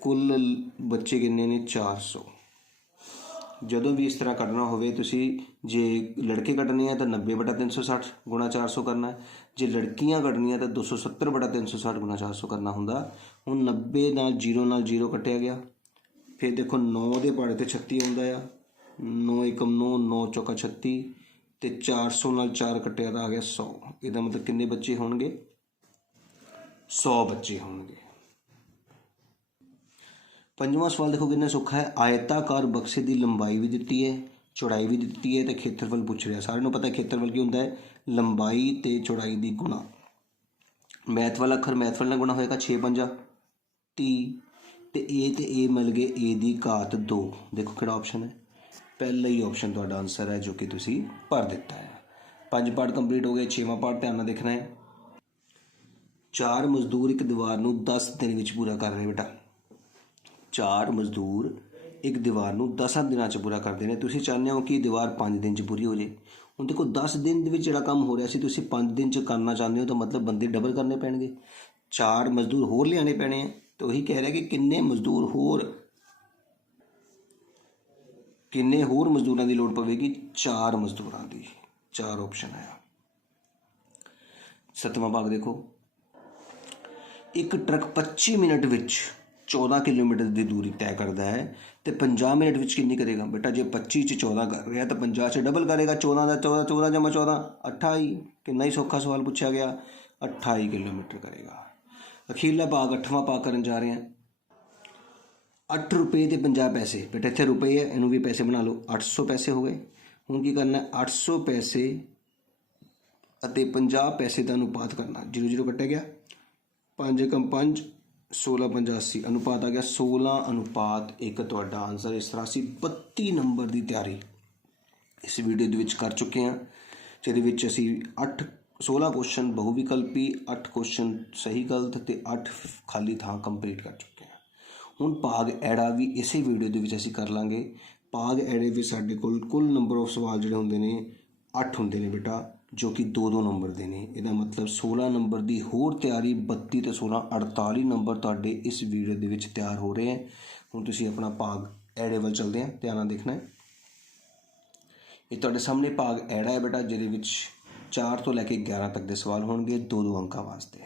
ਕੁੱਲ ਬੱਚੇ ਕਿੰਨੇ ਨੇ? 400। ਜਦੋਂ ਵੀ ਇਸ ਤਰ੍ਹਾਂ ਕੱਢਣਾ ਹੋਵੇ ਤੁਸੀਂ, ਜੇ ਲੜਕੇ ਕੱਢਣੇ ਆ ਤਾਂ 90/360 ਗੁਣਾ 400 ਕਰਨਾ ਹੈ, ਜੇ ਲੜਕੀਆਂ ਕੱਢਣੀਆਂ ਤਾਂ 270/360 ਗੁਣਾ 400 ਕਰਨਾ ਹੁੰਦਾ। ਹੁਣ 90 ਨਾਲ 0 ਕੱਟਿਆ ਗਿਆ, ਫਿਰ ਦੇਖੋ 9 ਦੇ ਪਾੜੇ 'ਤੇ 36 ਆਉਂਦਾ ਆ, 9 ਏਕਮ 9, 9 ਚੌਕਾ 36, ਅਤੇ 400 ਨਾਲ 4 ਕੱਟਿਆ ਤਾਂ ਆ ਗਿਆ 100। ਇਹਦਾ ਮਤਲਬ ਕਿੰਨੇ ਬੱਚੇ ਹੋਣਗੇ? 100 ਬੱਚੇ ਹੋਣਗੇ। 5ਵਾਂ ਸਵਾਲ ਦੇਖੋ ਕਿੰਨਾ ਸੌਖਾ ਹੈ। ਆਇਤਾਕਾਰ ਬਕਸੇ ਦੀ ਲੰਬਾਈ ਵੀ ਦਿੱਤੀ ਹੈ, ਚੌੜਾਈ ਵੀ ਦਿੱਤੀ ਹੈ, ਅਤੇ ਖੇਤਰਫਲ ਪੁੱਛ ਰਿਹਾ। ਸਾਰਿਆਂ ਨੂੰ ਪਤਾ ਖੇਤਰਫਲ ਕੀ ਹੁੰਦਾ ਹੈ? ਲੰਬਾਈ ਅਤੇ ਚੌੜਾਈ ਦੀ ਗੁਣਾ। ਮੈਥ ਵਾਲਾ ਅੱਖਰ ਮੈਥ ਵਾਲੇ ਨਾਲ ਗੁਣਾ ਹੋਏਗਾ, 6 5 30, ਅਤੇ ਇਹ ਮਿਲ ਗਏ a ਦੀ ਘਾਤ 2। ਦੇਖੋ ਕਿਹੜਾ ਆਪਸ਼ਨ ਹੈ? ਪਹਿਲਾ ਹੀ ਆਪਸ਼ਨ ਤੁਹਾਡਾ ਆਨਸਰ ਹੈ, ਜੋ ਕਿ ਤੁਸੀਂ ਭਰ ਦਿੱਤਾ ਹੈ। 5 ਪਾਰਟ ਕੰਪਲੀਟ ਹੋ ਗਏ। 6ਵਾਂ ਪਾਰਟ ਧਿਆਨ ਨਾਲ ਦੇਖਣਾ ਹੈ। 4 ਮਜ਼ਦੂਰ ਇੱਕ ਦੀਵਾਰ ਨੂੰ 10 ਦਿਨ ਵਿੱਚ ਪੂਰਾ ਕਰ ਰਹੇ। ਬੇਟਾ 4 ਮਜ਼ਦੂਰ ਇੱਕ ਦੀਵਾਰ ਨੂੰ 10 ਦਿਨਾਂ 'ਚ ਪੂਰਾ ਕਰਦੇ ਨੇ। ਤੁਸੀਂ ਚਾਹੁੰਦੇ ਹੋ ਕਿ ਦੀਵਾਰ 5 ਦਿਨ 'ਚ ਪੂਰੀ ਹੋ ਜਾਏ। ਹੁਣ ਦੇਖੋ 10 ਦਿਨ ਦੇ ਵਿੱਚ ਜਿਹੜਾ ਕੰਮ ਹੋ ਰਿਹਾ ਸੀ ਤੁਸੀਂ 5 ਦਿਨ 'ਚ ਕਰਨਾ ਚਾਹੁੰਦੇ ਹੋ, ਤਾਂ ਮਤਲਬ ਬੰਦੇ ਡਬਲ ਕਰਨੇ ਪੈਣਗੇ, 4 ਮਜ਼ਦੂਰ ਹੋਰ ਲਿਆਉਣੇ ਪੈਣੇ ਆ। ਤਾਂ ਉਹੀ ਕਹਿ ਰਿਹਾ ਕਿ ਕਿੰਨੇ ਹੋਰ ਮਜ਼ਦੂਰਾਂ ਦੀ ਲੋੜ ਪਵੇਗੀ? 4 ਮਜ਼ਦੂਰਾਂ ਦੀ। 4 ਆਪਸ਼ਨ ਆਇਆ। 7ਵਾਂ ਭਾਗ ਦੇਖੋ। ਇੱਕ ਟਰੱਕ 25 ਮਿੰਟ ਵਿੱਚ 14 ਕਿਲੋਮੀਟਰ ਦੀ ਦੂਰੀ ਤੈਅ ਕਰਦਾ ਹੈ ਅਤੇ 50 ਮਿੰਟ ਵਿੱਚ ਕਿੰਨੀ ਕਰੇਗਾ? ਬੇਟਾ ਜੇ 25 'ਚ 14 ਕਰ ਰਿਹਾ ਤਾਂ 50 'ਚ ਡਬਲ ਕਰੇਗਾ। 14 ਦਾ 14, 14 ਜਮਾ 14, 28। ਕਿੰਨਾ ਹੀ ਸੌਖਾ ਸਵਾਲ ਪੁੱਛਿਆ ਗਿਆ, 28 ਕਿਲੋਮੀਟਰ ਕਰੇਗਾ। ਅਖੀਰਲਾ ਭਾਗ 8ਵਾਂ ਭਾਗ ਕਰਨ ਜਾ ਰਹੇ ਹਾਂ। 8 ਰੁਪਏ ਅਤੇ 50 ਪੈਸੇ। ਬੇਟਾ ਇੱਥੇ ਰੁਪਏ ਹੈ, ਇਹਨੂੰ ਵੀ ਪੈਸੇ ਬਣਾ ਲਓ, 800 ਪੈਸੇ ਹੋ ਗਏ। ਹੁਣ ਕੀ ਕਰਨਾ? 800 ਪੈਸੇ ਅਤੇ 50 ਪੈਸੇ ਦਾ ਅਨੁਪਾਤ ਕਰਨਾ। 0 0 ਕੱਟਿਆ ਗਿਆ, 5 × 5 16 5 80, ਅਨੁਪਾਤ ਆ ਗਿਆ 16:1। ਤੁਹਾਡਾ ਆਨਸਰ। ਇਸ ਤਰ੍ਹਾਂ ਅਸੀਂ 32 ਨੰਬਰ ਦੀ ਤਿਆਰੀ ਇਸ ਵੀਡੀਓ ਦੇ ਵਿੱਚ ਕਰ ਚੁੱਕੇ ਹਾਂ, ਜਿਹਦੇ ਵਿੱਚ ਅਸੀਂ 8 16 क्वेश्चन बहुविकल्पी, 8 क्वेश्चन सही गलत ਤੇ 8 ਖਾਲੀ ਥਾਂ ਕੰਪਲੀਟ ਕਰ ਚੁੱਕੇ ਹਾਂ। ਹੁਣ ਭਾਗ ਐੜਾ ਵੀ ਇਸੇ ਵੀਡੀਓ ਦੇ ਵਿੱਚ ਅਸੀਂ ਕਰ ਲਾਂਗੇ। ਭਾਗ ਐੜੇ ਵਿੱਚ ਸਾਡੇ ਕੋਲ ਕੁੱਲ ਨੰਬਰ ਆਫ ਸਵਾਲ ਜਿਹੜੇ ਹੁੰਦੇ ਨੇ 8 ਹੁੰਦੇ ਨੇ ਬੇਟਾ, ਜੋ ਕਿ 2-2 ਨੰਬਰ ਦੇ ਨੇ। ਇਹਦਾ ਮਤਲਬ 16 ਨੰਬਰ ਦੀ ਹੋਰ ਤਿਆਰੀ 32 ਤੇ 16 48 ਨੰਬਰ ਤੁਹਾਡੇ ਇਸ ਵੀਡੀਓ ਦੇ ਵਿੱਚ ਤਿਆਰ ਹੋ ਰਹੇ ਹੈ। ਹੁਣ ਤੁਸੀਂ ਆਪਣਾ ਭਾਗ ਐੜੇ ਵੱਲ ਚੱਲਦੇ ਹਾਂ, ਧਿਆਨ ਨਾਲ ਦੇਖਣਾ ਹੈ। ਇਹ ਤੁਹਾਡੇ ਸਾਹਮਣੇ ਭਾਗ ਐੜਾ ਹੈ ਬੇਟਾ, ਜਿਹਦੇ ਵਿੱਚ 4 ਤੋਂ ਲੈ ਕੇ 11 ਤੱਕ ਦੇ ਸਵਾਲ ਹੋਣਗੇ 2-2 ਅੰਕਾਂ ਵਾਸਤੇ।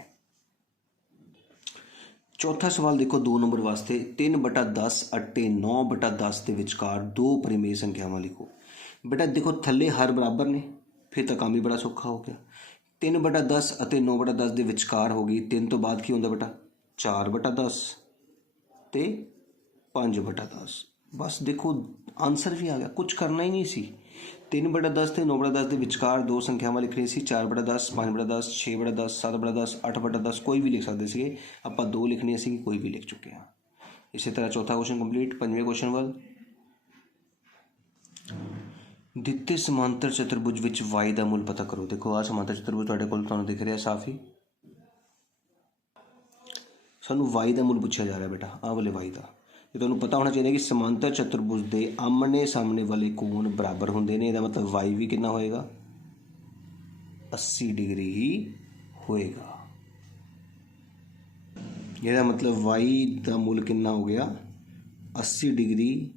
ਚੌਥਾ ਸਵਾਲ ਦੇਖੋ 2 ਨੰਬਰ ਵਾਸਤੇ 3/10 ਅਤੇ 9/10 ਦੇ ਵਿਚਕਾਰ ਦੋ ਪਰਿਮੇਯ ਸੰਖਿਆਵਾਂ ਲਿਖੋ। ਬੇਟਾ ਦੇਖੋ ਥੱਲੇ ਹਰ ਬਰਾਬਰ ਨੇ, ਫਿਰ ਤਾਂ ਕੰਮ ਹੀ ਬੜਾ ਸੌਖਾ ਹੋ ਗਿਆ। 3/10 ਅਤੇ 9/10 ਦੇ ਵਿਚਕਾਰ ਹੋ ਗਈ। 3 ਤੋਂ ਬਾਅਦ ਕੀ ਹੁੰਦਾ ਬੇਟਾ 4/10 ਤੇ 5/10। ਬਸ ਦੇਖੋ ਆਨਸਰ ਵੀ ਆ ਗਿਆ, ਕੁਝ ਕਰਨਾ ਹੀ ਨਹੀਂ ਸੀ। 3/10 ਤੇ 9/10 ਦੇ ਵਿਚਕਾਰ ਦੋ ਸੰਖਿਆਵਾਂ ਲਿਖਣੀਆਂ ਸੀ। 4/10, 5/10, 6/10, 7/10, 8/10 ਕੋਈ ਵੀ ਲਿਖ ਸਕਦੇ ਸੀਗੇ। ਆਪਾਂ 2 ਲਿਖਣੀਆਂ ਸੀ, ਕੋਈ ਵੀ ਲਿਖ ਚੁੱਕੇ ਹਾਂ। ਇਸੇ ਤਰ੍ਹਾਂ ਚੌਥਾ ਕੁਐਸਚਨ ਕੰਪਲੀਟ। ਪੰਜਵੇਂ ਕੁਐਸਚਨ ਵੱਲ, ਦਿੱਤੇ ਸਮਾਂਤਰ ਚਤੁਰਭੁਜ ਵਿੱਚ y ਦਾ ਮੁੱਲ ਪਤਾ ਕਰੋ। ਦੇਖੋ ਆਹ ਸਮਾਂਤਰ ਚਤੁਰਭੁਜ ਤੁਹਾਡੇ ਕੋਲ ਤੁਹਾਨੂੰ ਦਿਖ ਰਿਹਾ ਸਾਫ਼ ਹੀ। ਸਾਨੂੰ y ਦਾ ਮੁੱਲ ਪੁੱਛਿਆ ਜਾ ਰਿਹਾ ਬੇਟਾ, ਆਹ ਵਾਲੇ y ਦਾ। ਤੇ ਤੁਹਾਨੂੰ ਪਤਾ ਹੋਣਾ ਚਾਹੀਦਾ ਕਿ ਸਮਾਂਤਰ ਚਤੁਰਭੁਜ ਦੇ ਆਮਣੇ ਸਾਹਮਣੇ ਵਾਲੇ ਕੋਣ ਬਰਾਬਰ ਹੁੰਦੇ ਨੇ। ਇਹਦਾ ਮਤਲਬ y ਵੀ ਕਿੰਨਾ ਹੋਏਗਾ 80 ਡਿਗਰੀ ਹੀ ਹੋਏਗਾ। ਇਹਦਾ ਮਤਲਬ y ਦਾ ਮੁੱਲ ਕਿੰਨਾ ਹੋ ਗਿਆ 80 ਡਿਗਰੀ।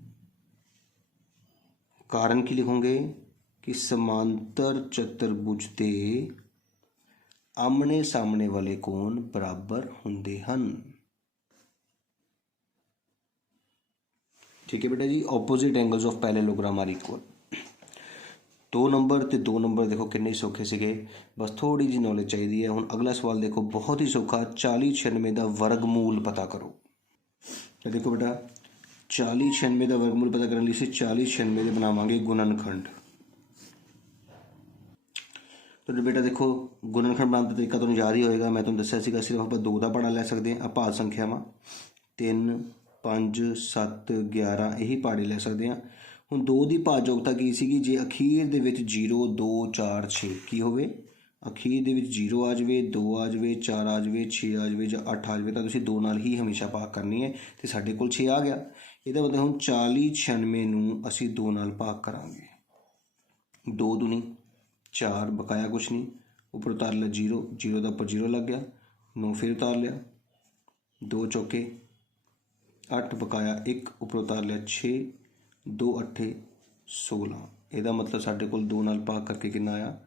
ਕਾਰਨ ਕੀ ਲਿਖੋਗੇ ਕਿ ਸਮਾਂਤਰ ਚਤੁਰਭੁਜ ਦੇ ਆਮਣੇ ਸਾਹਮਣੇ ਵਾਲੇ ਕੋਣ ਬਰਾਬਰ ਹੁੰਦੇ ਹਨ। ठीक है बेटा जी। Opposite angles of parallelogram are equal. 2 number ਤੇ 2 नंबर देखो कितने सौखे ਸੀਗੇ, बस थोड़ी जी नॉलेज चाहिए है। ਹੁਣ अगला सवाल देखो बहुत ही सौखा, 4096 का वर्गमूल पता करो। तो देखो बेटा 4096 का वर्गमूल पता करने लिए 4096 के बनावांगे गुणनखंड। तो बेटा देखो गुणनखंड बनाने का तरीका तुहानूं याद ही होएगा, मैं तुहानूं दस्सिया सीगा। सिर्फ आप 2 का पढ़ा लै सकते हैं। भाज्य संख्यावां 3 5 7 11 यही पहाड़े ले सकते हैं। ਹੁਣ 2 ਦੀ ਭਾਜਯੋਗਤਾ ਕੀ ਸੀਗੀ, ਜੇ ਅਖੀਰ ਦੇ ਵਿੱਚ 0 2 4 6 ਕੀ ਹੋਵੇ, ਅਖੀਰ ਦੇ ਵਿੱਚ 0 ਆ ਜਾਵੇ, 2 ਆ ਜਾਵੇ, 4 ਆ ਜਾਵੇ, 6 ਆ ਜਾਵੇ ਜਾਂ 8 ਆ ਜਾਵੇ, ਤਾਂ ਤੁਸੀਂ 2 ਨਾਲ ਹੀ ਹਮੇਸ਼ਾ ਭਾਗ ਕਰਨੀ ਹੈ। ਤੇ ਸਾਡੇ ਕੋਲ 6 ਆ ਗਿਆ। ਇਹਦਾ ਮਤਲਬ ਹੁਣ 4096 ਨੂੰ ਅਸੀਂ 2 ਨਾਲ ਭਾਗ ਕਰਾਂਗੇ। 2 दूनी 4, ਬਕਾਇਆ ਕੁਛ ਨਹੀਂ, ਉੱਪਰ ਉਤਾਰ ਲਿਆ 0, 0 ਦਾ ਉੱਪਰ 0 ਲੱਗ ਗਿਆ, 9 ਫਿਰ ਉਤਾਰ ਲਿਆ, 2 ਚੌਕੇ 8, ਬਕਾਇਆ 1, ਉੱਪਰ ਉਤਾਰ ਲਿਆ 6, 2 8 16। ਇਹਦਾ ਮਤਲਬ ਸਾਡੇ ਕੋਲ 2 ਨਾਲ ਭਾਗ ਕਰਕੇ ਕਿੰਨਾ ਆਇਆ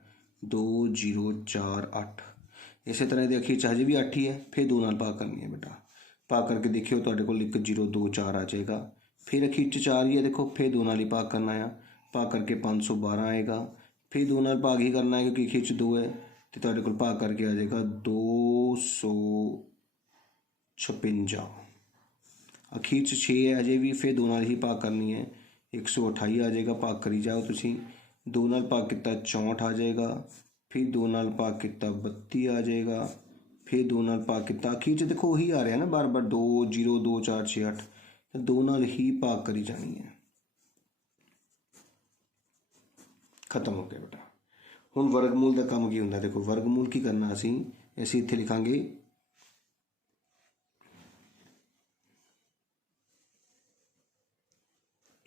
2 0 4 8। ਇਸੇ ਤਰ੍ਹਾਂ ਇਹਦੇ ਅਖੀਰ 'ਚ ਹਜੇ ਵੀ 8 ਹੀ ਹੈ, ਫਿਰ 2 ਨਾਲ ਭਾਗ ਕਰਨੀ ਹੈ ਬੇਟਾ। ਭਾਗ ਕਰਕੇ ਦੇਖਿਓ ਤੁਹਾਡੇ ਕੋਲ 1 0 2 4 ਆ ਜਾਏਗਾ। ਫਿਰ ਅਖੀਰ 'ਚ 4 ਹੀ ਹੈ, ਦੇਖੋ ਫਿਰ 2 ਨਾਲ ਹੀ ਭਾਗ ਕਰਨਾ ਆ। ਭਾਗ ਕਰਕੇ 512 ਆਏਗਾ, ਫਿਰ 2 ਨਾਲ ਭਾਗ ਹੀ ਕਰਨਾ ਹੈ ਕਿਉਂਕਿ ਅਖੀਰ 'ਚ 2 ਹੈ। ਤੇ ਤੁਹਾਡੇ ਕੋਲ ਭਾਗ ਕਰਕੇ ਆ ਜਾਏਗਾ 256। ਅਖੀਰ 'ਚ 6 ਹੈ ਅਜੇ ਵੀ, ਫਿਰ 2 ਨਾਲ ਹੀ ਭਾਗ ਕਰਨੀ ਹੈ, 128 ਆ ਜਾਏਗਾ। ਭਾਗ ਕਰੀ ਜਾਓ ਤੁਸੀਂ। 2 ਨਾਲ ਭਾਗ ਕੀਤਾ 64 ਆ ਜਾਏਗਾ, ਫਿਰ 2 ਨਾਲ ਭਾਗ ਕੀਤਾ 32 ਆ ਜਾਏਗਾ, ਫਿਰ 2 ਨਾਲ ਭਾਗ ਕੀਤਾ ਅਖੀਰ 'ਚ ਦੇਖੋ ਉਹੀ ਆ ਰਿਹਾ ਨਾ ਬਾਰ ਬਾਰ 2 0 2 4 6 8। ਤਾਂ 2 ਨਾਲ ਹੀ ਭਾਗ ਕਰੀ ਜਾਣੀ ਹੈ। ਖਤਮ ਹੋ ਗਿਆ ਬੇਟਾ। ਹੁਣ ਵਰਗਮੂਲ ਦਾ ਕੰਮ ਕੀ ਹੁੰਦਾ, ਦੇਖੋ ਵਰਗਮੂਲ ਕੀ ਕਰਨਾ ਅਸੀਂ ਇੱਥੇ ਲਿਖਾਂਗੇ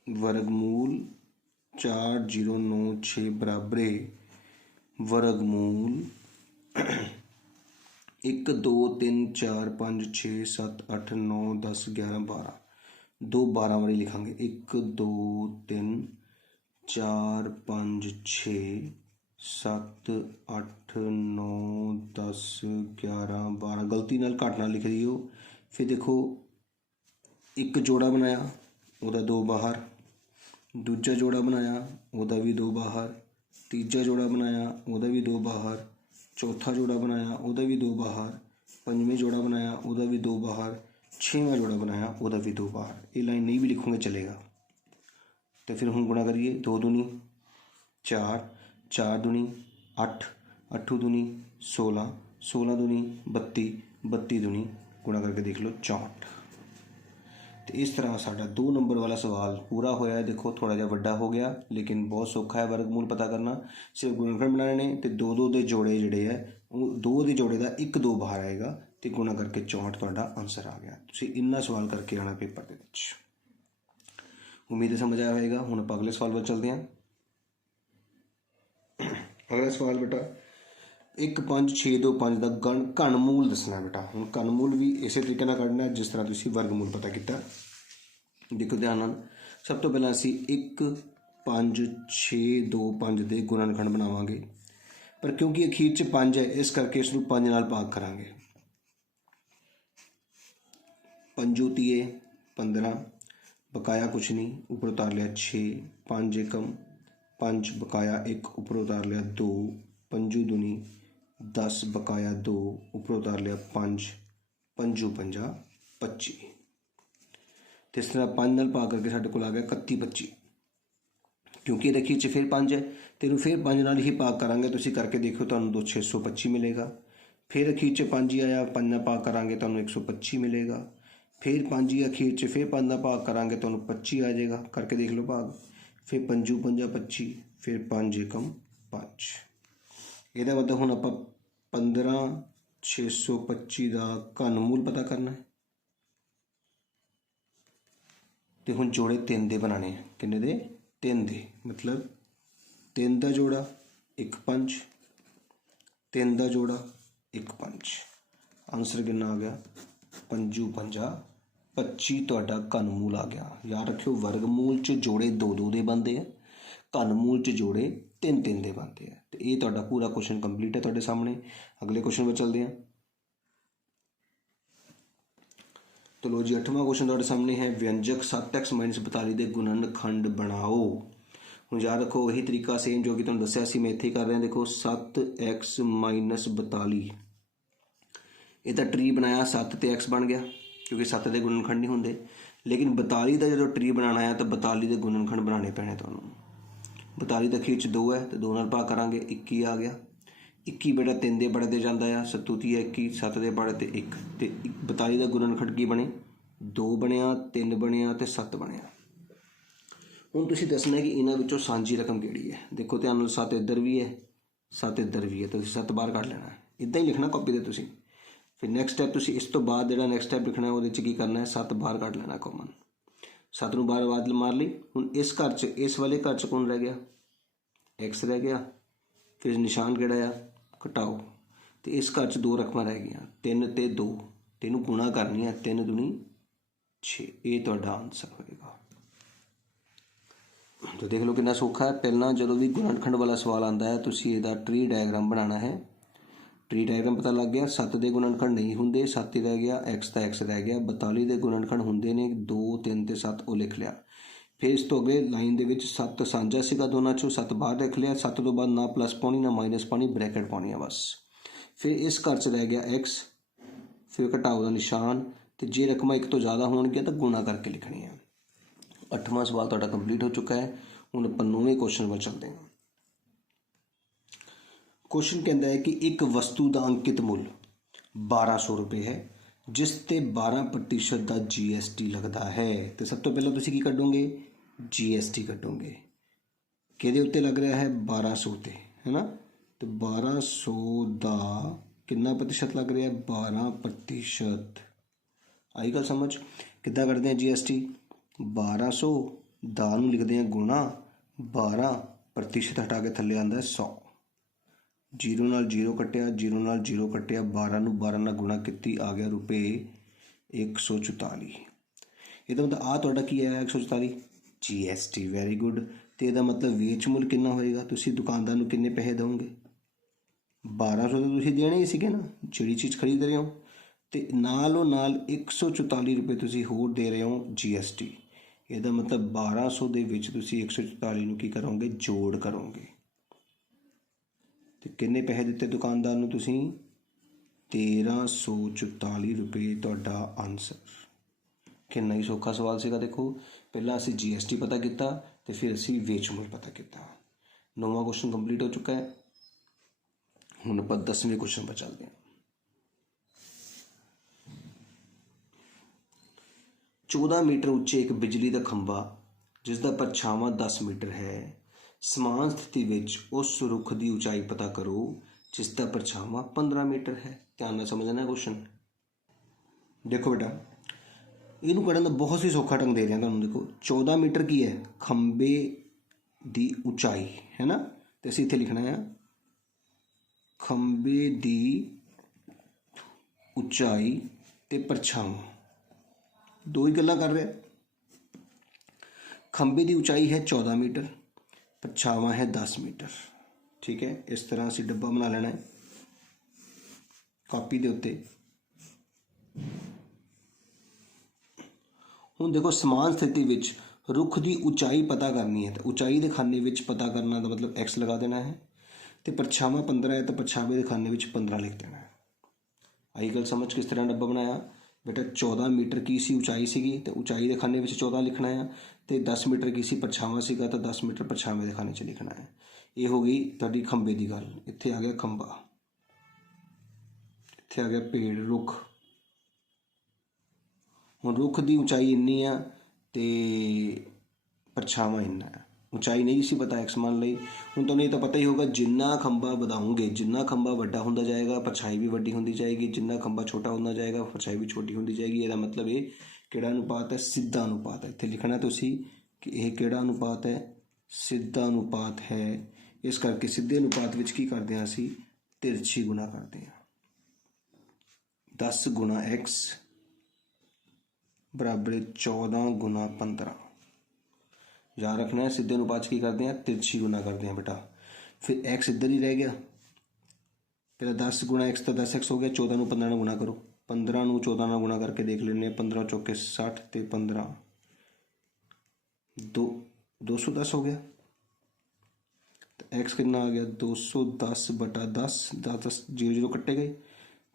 वर्गमूल 4096 बराबरे वर्गमूल 1 2 3 4 5 6 7 8 9 10 11 12। 2 12 वाली लिखांगे 1 2 3 4 5 6 7 8 9 10 11 12। गलती नाल घट नाल लिख दिओ। फिर देखो एक जोड़ा बनाया ਉਹਦਾ 2 ਬਾਹਰ, ਦੂਜਾ ਜੋੜਾ ਬਣਾਇਆ ਉਹਦਾ ਵੀ 2 ਬਾਹਰ, ਤੀਜਾ ਜੋੜਾ ਬਣਾਇਆ ਉਹਦਾ ਵੀ 2 ਬਾਹਰ, ਚੌਥਾ ਜੋੜਾ ਬਣਾਇਆ ਉਹਦਾ ਵੀ 2 ਬਾਹਰ, ਪੰਜਵੇਂ ਜੋੜਾ ਬਣਾਇਆ ਉਹਦਾ ਵੀ 2 ਬਾਹਰ, ਛੇਵਾਂ ਜੋੜਾ ਬਣਾਇਆ ਉਹਦਾ ਵੀ 2 ਬਾਹਰ। ਇਹ ਲਾਈਨ ਨਹੀਂ ਵੀ ਲਿਖੋਗੇ ਚਲੇਗਾ। तो फिर हम गुणा करिए 2 दूनी 4, 4 दूनी 8, 8 दूनी 16, 16 दूनी 32, 32 दूनी गुणा करके देख लो 64। तो इस तरह साडा 2 नंबर वाला सवाल पूरा होया। देखो थोड़ा जिहा वड्डा हो गया लेकिन बहुत सौखा है वर्गमूल पता करना। सिर्फ गुणनखंड बनाने ने तो दो दो के जोड़े जोड़े है वो दो के जोड़े का 1 2 बाहर आएगा तो गुणा करके 64 तुहाडा आंसर आ गया। तुसीं इन्ना सवाल करके आना पेपर के विच। उम्मीद है समझ आया होगा। हुण आपां अगले सवाल पर चलते हैं। अगला सवाल बेटा 1 5 6 2 5 का घनमूल दसना बेटा। हुण घनमूल भी इस तरीके नाल कढना जिस तरह तुसीं वर्गमूल पता किया। देखो ध्यान नाल सब तो पहला असीं 1 5 6 2 5 के गुणनखंड बनावांगे पर क्योंकि अखीर च 5 है इस करके इसनूं 5 नाल भाग करांगे। 5 तीए 15 बकाया कुछ नहीं ऊपर उतार लिया 6 5 एकम 5 बकाया 1 ऊपर उतार लिया 2 5 दूनी 10 बकाया 2 ऊपर उतार लिया 5 5 50 25। तो इस तरह 5 नाल भाग करके साडे कोल आ गया 31 25। क्योंकि रखी च फिर 5 है तो इन्हूं फिर 5 नाल ही भाग करांगे। तुसीं करके देखो तुहानूं 625 मिलेगा। फिर अखीर च 5 ही आया 5 नाल भाग करांगे तुहानूं 125 मिलेगा। फिर 5 ही अखीर च फिर 5 नाल भाग करांगे तुहानूं 25 आ जाएगा। करके देख लो भाग। फिर 5 50 25 फिर 5 एकम 5। ਇਹਦਾ मतलब ਹੁਣ ਆਪਾਂ 15 625 ਦਾ ਘਨਮੂਲ पता करना है। तो ਹੁਣ जोड़े 3 ਦੇ बनाने हैं। किन्ने दे 3 ਦੇ मतलब 3 ਦਾ जोड़ा 1 5 3 ਦਾ जोड़ा 1 5। आंसर कितना आ गया 5 50 25 ਤੁਹਾਡਾ ਘਨਮੂਲ आ गया। याद रखियो वर्गमूल च जोड़े 2 2 ਦੇ बनते हैं घनमूल च जोड़े 3 3 ਦੇ बनते हैं। तो ये ਤੁਹਾਡਾ पूरा क्वेश्चन कंप्लीट है ਤੁਹਾਡੇ सामने। अगले क्वेश्चन पर चलते हैं। तो लो जी 8वां क्वेश्चन ਤੁਹਾਡੇ सामने है व्यंजक 7x - 42 के गुणनखंड बनाओ। ਹੁਣ याद रखो वही तरीका सेम जो कि तुहानूं दस्सिया सी मैं इत्थे कर रहा। देखो 7x - 42 ये तो ट्री बनाया 7 तो x बन गया क्योंकि 7 के गुणनखंड नहीं होंगे। लेकिन 42 का जो ट्री बनाना है तो 42 के गुणनखंड बनाने पैने तुहानूं। 42 का अखीर च 2 है तो 2 नाल भाग करांगे 21 आ गया। 21 बेटा 3 दे बड़े ते जांदा आ 7 30 21 7 दे बड़े ते 1 ते 42 का गुणनखंड की बने 2 बनिया 3 बनिया ते 7 बनिया। हुण तुसीं दसना कि इन्हां विचों सांझी रकम किहड़ी है। देखो ध्यान नाल 7 इधर भी है 7 इधर भी है तो 7 बाहर कढ लेना है। इदां ही लिखना कॉपी ते तुसीं। फिर नैक्सट स्टैप तुसीं इस तो बाद जिहड़ा नैक्सट स्टैप लिखना है उहदे च की करना है 7 बाहर कढ लेना कॉमन। 7 नूं बाहर आवाज़ मार ली। हुण इस घर च इस वाले घर च कौन रह गया एक्स रह गया। फिर निशान किहड़ा आ घटाओ तो इस घर च 2 रकमां रह गई 3 ते 2 तेनों गुणा करनी है 3 दूनी 6। ये तुहाडा आंसर होएगा। तो देख लो कितना सौखा है। पहला जो भी गुणनखंड वाला सवाल आता है तुसीं इहदा ट्री डायग्राम बनाना है। ट्री डायग्राम पता लग गया 7 के गुणनखंड नहीं होंगे 7 ही रह गया एक्स का एक्स रह गया। 42 के गुणनखंड होंगे ने 2 3 ते 7 वो लिख लिया। फिर इस तो अगे लाइन के 7 साझा सीगा दोनों चों 7 बाहर रख लिया। 7 तो बाद ना प्लस पानी ना माइनस पानी ब्रैकेट पानी है बस। फिर इस घर च रह गया एक्स फिर घटाओ का निशान तो जे रकम 1 तो ज़्यादा होणगियां तो गुणा करके लिखनी है। 8वां सवाल तुहाडा कंप्लीट हो चुका है। हुण आपां 9वें क्वेश्चन पर चलते हैं। क्वेश्चन कहता है कि एक वस्तु का अंकित मूल्य 1200 रुपये है जिस ते 12% का GST लगता है। तो सब तो पहले तुसीं की कढोगे GST कढोगे। किहदे उत्ते लग रहा है 1200 ते है ना। तो 1200 का कितना प्रतिशत लग रहा है 12%। आई गल समझ। किद्दां कढदे हैं GST 1200 दा नूं लिखते हैं गुणा 12% हटा के थल्ले आंदा 100। 0 नाल 0 कटिया 0 नाल 0 कटिया 12 नूं 12 नाल गुणा की आ गया रुपये 144। ये मतलब आ तुहाडा की है 144 GST। Very good. तो यदा मतलब वेच मुल कितना होएगा तुसीं दुकानदार नूं किन्ने पैसे दोगे 1200 तो तुसीं देने ही सीगे ना जिहड़ी चीज़ खरीद रहे हो। तो नालों नाल 144 रुपये तुसीं होर दे रहे हो GST। यदा मतलब 1200 दे विच तुसीं 144 नूं की करोगे जोड़ करोगे। तो किन्ने पैसे दिते दुकानदार नूं तुसीं 1344 रुपये तुहाडा आंसर। कितना ही सौखा सवाल सीगा। देखो पहला असीं GST पता किया तो फिर असीं वेच मुल पता किया। 9वां क्वेश्चन कंप्लीट हो चुका है। हुण आपां 10वें क्वेश्चन पर चलते हैं। 14 मीटर ਉੱਚੇ ਇੱਕ ਬਿਜਲੀ ਦਾ ਖੰਭਾ ਜਿਸ ਦਾ ਪਰਛਾਵਾਂ 10 ਮੀਟਰ ਹੈ, ਸਮਾਨ ਸਥਿਤੀ ਵਿੱਚ ਉਸ ਰੁੱਖ ਦੀ ਉਚਾਈ ਪਤਾ ਕਰੋ ਜਿਸ ਦਾ ਪਰਛਾਵਾਂ 15 ਮੀਟਰ ਹੈ। ਧਿਆਨ ਨਾਲ ਸਮਝਣਾ ਕੁਐਸਚਨ। ਦੇਖੋ ਬੇਟਾ, ਇਹਨੂੰ ਕਰਨ ਦਾ ਬਹੁਤ ਹੀ ਸੌਖਾ ਢੰਗ ਦੇ ਰਿਹਾ ਤੁਹਾਨੂੰ। ਦੇਖੋ 14 ਮੀਟਰ ਕੀ ਹੈ, ਖੰਭੇ ਦੀ ਉਚਾਈ ਹੈ ਨਾ, ਤੇ ਅਸੀਂ ਇੱਥੇ ਲਿਖਣਾ ਹੈ ਖੰਭੇ ਦੀ ਉਚਾਈ ਤੇ ਪਰਛਾਵਾਂ, ਦੋ ਹੀ ਗੱਲਾਂ ਕਰ ਰਿਹਾ। ਖੰਭੇ ਦੀ ਉਚਾਈ ਹੈ 14 ਮੀਟਰ, ਪਰਛਾਵਾਂ ਹੈ 10 ਮੀਟਰ। ਠੀਕ ਹੈ, ਇਸ ਤਰ੍ਹਾਂ ਅਸੀਂ ਡੱਬਾ ਬਣਾ ਲੈਣਾ ਹੈ ਕਾਪੀ ਦੇ ਉੱਤੇ। ਹੁਣ ਦੇਖੋ ਸਮਾਨ ਸਥਿਤੀ ਵਿੱਚ ਰੁੱਖ ਦੀ ਉਚਾਈ ਪਤਾ ਕਰਨੀ ਹੈ, ਤਾਂ ਉਚਾਈ ਦੇ ਖਾਨੇ ਵਿੱਚ ਪਤਾ ਕਰਨਾ ਦਾ ਮਤਲਬ x ਲਗਾ ਦੇਣਾ ਹੈ, ਤੇ ਪਰਛਾਵਾਂ 15 ਹੈ ਤਾਂ ਪਰਛਾਵੇਂ ਦੇ ਖਾਨੇ ਵਿੱਚ 15 ਲਿਖ ਦੇਣਾ ਹੈ। ਆਈ ਗੱਲ ਸਮਝ ਕਿਸ ਤਰ੍ਹਾਂ ਡੱਬਾ ਬਣਾਇਆ ਬੇਟਾ। 14 ਮੀਟਰ ਕੀ ਸੀ ਉਚਾਈ ਸੀਗੀ, ਤੇ ਉਚਾਈ ਦੇ ਖਾਨੇ ਵਿੱਚ 14 ਲਿਖਣਾ ਹੈ, ਤੇ 10 ਮੀਟਰ ਕੀ ਸੀ ਪਰਛਾਵਾਂ ਸੀਗਾ, ਤਾਂ 10 ਮੀਟਰ ਪਰਛਾਵੇਂ ਦੇ ਖਾਨੇ 'ਚ ਲਿਖਣਾ ਹੈ। ਇਹ ਹੋ ਗਈ ਤੁਹਾਡੀ ਖੰਭੇ ਦੀ ਗੱਲ। ਇੱਥੇ ਆ ਗਿਆ ਖੰਭਾ, ਇੱਥੇ ਆ ਗਿਆ ਪੇੜ ਰੁੱਖ। ਹੁਣ ਰੁੱਖ ਦੀ ਉਚਾਈ ਇੰਨੀ ਆ ਤੇ ਪਰਛਾਵਾਂ ਇੰਨਾ ਹੈ। ਉਚਾਈ ਨਹੀਂ ਸੀ ਪਤਾ x ਮੰਨ ਲਈ। ਹੁਣ ਤੁਹਾਨੂੰ ਇਹ ਤਾਂ ਪਤਾ ਹੀ ਹੋਗਾ, ਜਿੰਨਾ ਖੰਭਾ ਵਧਾਉਂਗੇ, ਜਿੰਨਾ ਖੰਭਾ ਵੱਡਾ ਹੁੰਦਾ ਜਾਏਗਾ ਪਰਛਾਈ ਵੀ ਵੱਡੀ ਹੁੰਦੀ ਜਾਏਗੀ, ਜਿੰਨਾ ਖੰਭਾ ਛੋਟਾ ਹੁੰਦਾ ਜਾਏਗਾ ਪਰਛਾਈ ਵੀ ਛੋਟੀ ਹੁੰਦੀ ਜਾਏਗੀ। ਇਹਦਾ ਮਤਲਬ ਇਹ ਕਿਹੜਾ ਅਨੁਪਾਤ ਹੈ, ਸਿੱਧਾ ਅਨੁਪਾਤ ਹੈ। ਇੱਥੇ ਲਿਖਣਾ ਤੁਸੀਂ ਕਿ ਇਹ ਕਿਹੜਾ ਅਨੁਪਾਤ ਹੈ, ਸਿੱਧਾ ਅਨੁਪਾਤ ਹੈ। ਇਸ ਕਰਕੇ ਸਿੱਧੇ ਅਨੁਪਾਤ ਵਿੱਚ ਕੀ ਕਰਦੇ ਹਾਂ ਅਸੀਂ, ਤਿਰਛੀ ਗੁਣਾ ਕਰਦੇ ਹਾਂ। 10 ਗੁਣਾ x बराबर 14 गुना 15। याद रखना है, सीधे अनुपात की करते हैं तिरछी गुना करते हैं बेटा। फिर x इधर ही रह गया, पहले 10 गुना x तो 10x हो गया, 14 ਨੂੰ 15 ਨਾਲ गुना करो, 15 ਨੂੰ 14 ਨਾਲ गुना करके देख लेने, 15 चौके 60 ਤੇ 15 210 हो गया। तो x कितना आ गया 210 बटा 10, 10 0 कट्टे गए,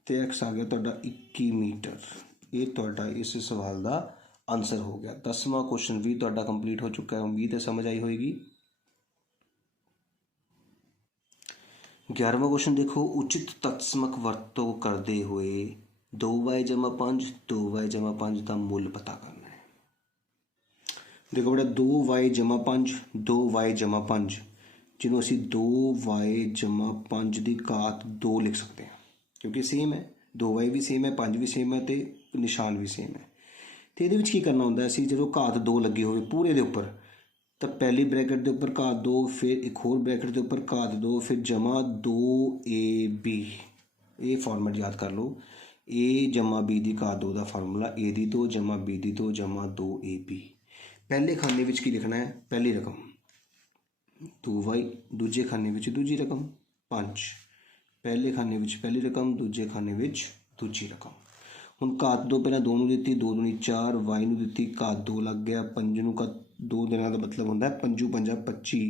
तो x आ गया ਤੁਹਾਡਾ 21 मीटर। ਇਹ ਤੁਹਾਡਾ ਇਸ ਸਵਾਲ ਦਾ ਆਨਸਰ ਹੋ ਗਿਆ। 10ਵਾਂ ਕੁਐਸਚਨ ਵੀ ਤੁਹਾਡਾ ਕੰਪਲੀਟ ਹੋ ਚੁੱਕਾ ਹੈ। ਉਮੀਦ ਹੈ ਸਮਝ ਆਈ ਹੋਏਗੀ। 11ਵਾਂ ਕੁਐਸਚਨ ਦੇਖੋ, ਉਚਿਤ ਤਤਸਮਕ ਵਰਤੋਂ ਕਰਦੇ ਹੋਏ 2y + 5 2y + 5 ਦਾ ਮੁੱਲ ਪਤਾ ਕਰਨਾ ਹੈ। ਦੇਖੋ ਬੇਟਾ 2y + 5 2y + 5 ਜਿਹਨੂੰ ਅਸੀਂ 2y + 5 ਦੀ ਘਾਤ 2 ਲਿਖ ਸਕਦੇ ਹਾਂ, ਕਿਉਂਕਿ ਸੇਮ ਹੈ, 2y ਵੀ ਸੇਮ ਹੈ, 5 ਵੀ ਸੇਮ ਹੈ, ਤੇ ਨਿਸ਼ਾਨ ਵੀ ਸੇਮ ਹੈ। ਤੇ ਇਹਦੇ ਵਿੱਚ ਕੀ ਕਰਨਾ ਹੁੰਦਾ, ਅਸੀਂ ਜਦੋਂ ਘਾਤ 2 ਲੱਗੀ ਹੋਵੇ ਪੂਰੇ ਦੇ ਉੱਪਰ, ਤਾਂ ਪਹਿਲੀ ਬ੍ਰੈਕਟ ਦੇ ਉੱਪਰ ਘਾਤ 2, ਫਿਰ ਇੱਕ ਹੋਰ ਬ੍ਰੈਕਟ ਦੇ ਉੱਪਰ ਘਾਤ 2, ਫਿਰ ਜਮਾ 2ab। ਇਹ ਫਾਰਮੈਟ ਯਾਦ ਕਰ ਲਓ, a + b the ਘਾਤ 2 the formula a the 2 + b the 2 = 2ab। ਪਹਿਲੇ ਖਾਨੇ ਵਿੱਚ ਕੀ ਲਿਖਣਾ ਹੈ, ਪਹਿਲੀ ਰਕਮ 2y, ਦੂਜੇ ਖਾਨੇ ਵਿੱਚ ਦੂਜੀ ਰਕਮ 5। ਪਹਿਲੇ ਖਾਨੇ ਵਿੱਚ ਪਹਿਲੀ ਰਕਮ, ਦੂਜੇ ਖਾਨੇ ਵਿੱਚ ਦੂਜੀ ਰਕਮ। ਹੁਣ ਘਾਤ 2 ਪਹਿਲਾਂ 2 ਨੂੰ ਦਿੱਤੀ, 2 ਦੂਣੀ 4, y ਨੂੰ ਦਿੱਤੀ ਘਾਤ 2 ਲੱਗ ਗਿਆ, 5 ਨੂੰ 2 ਦੇਣਾ ਦਾ ਮਤਲਬ ਹੁੰਦਾ 5 × 5 = 25,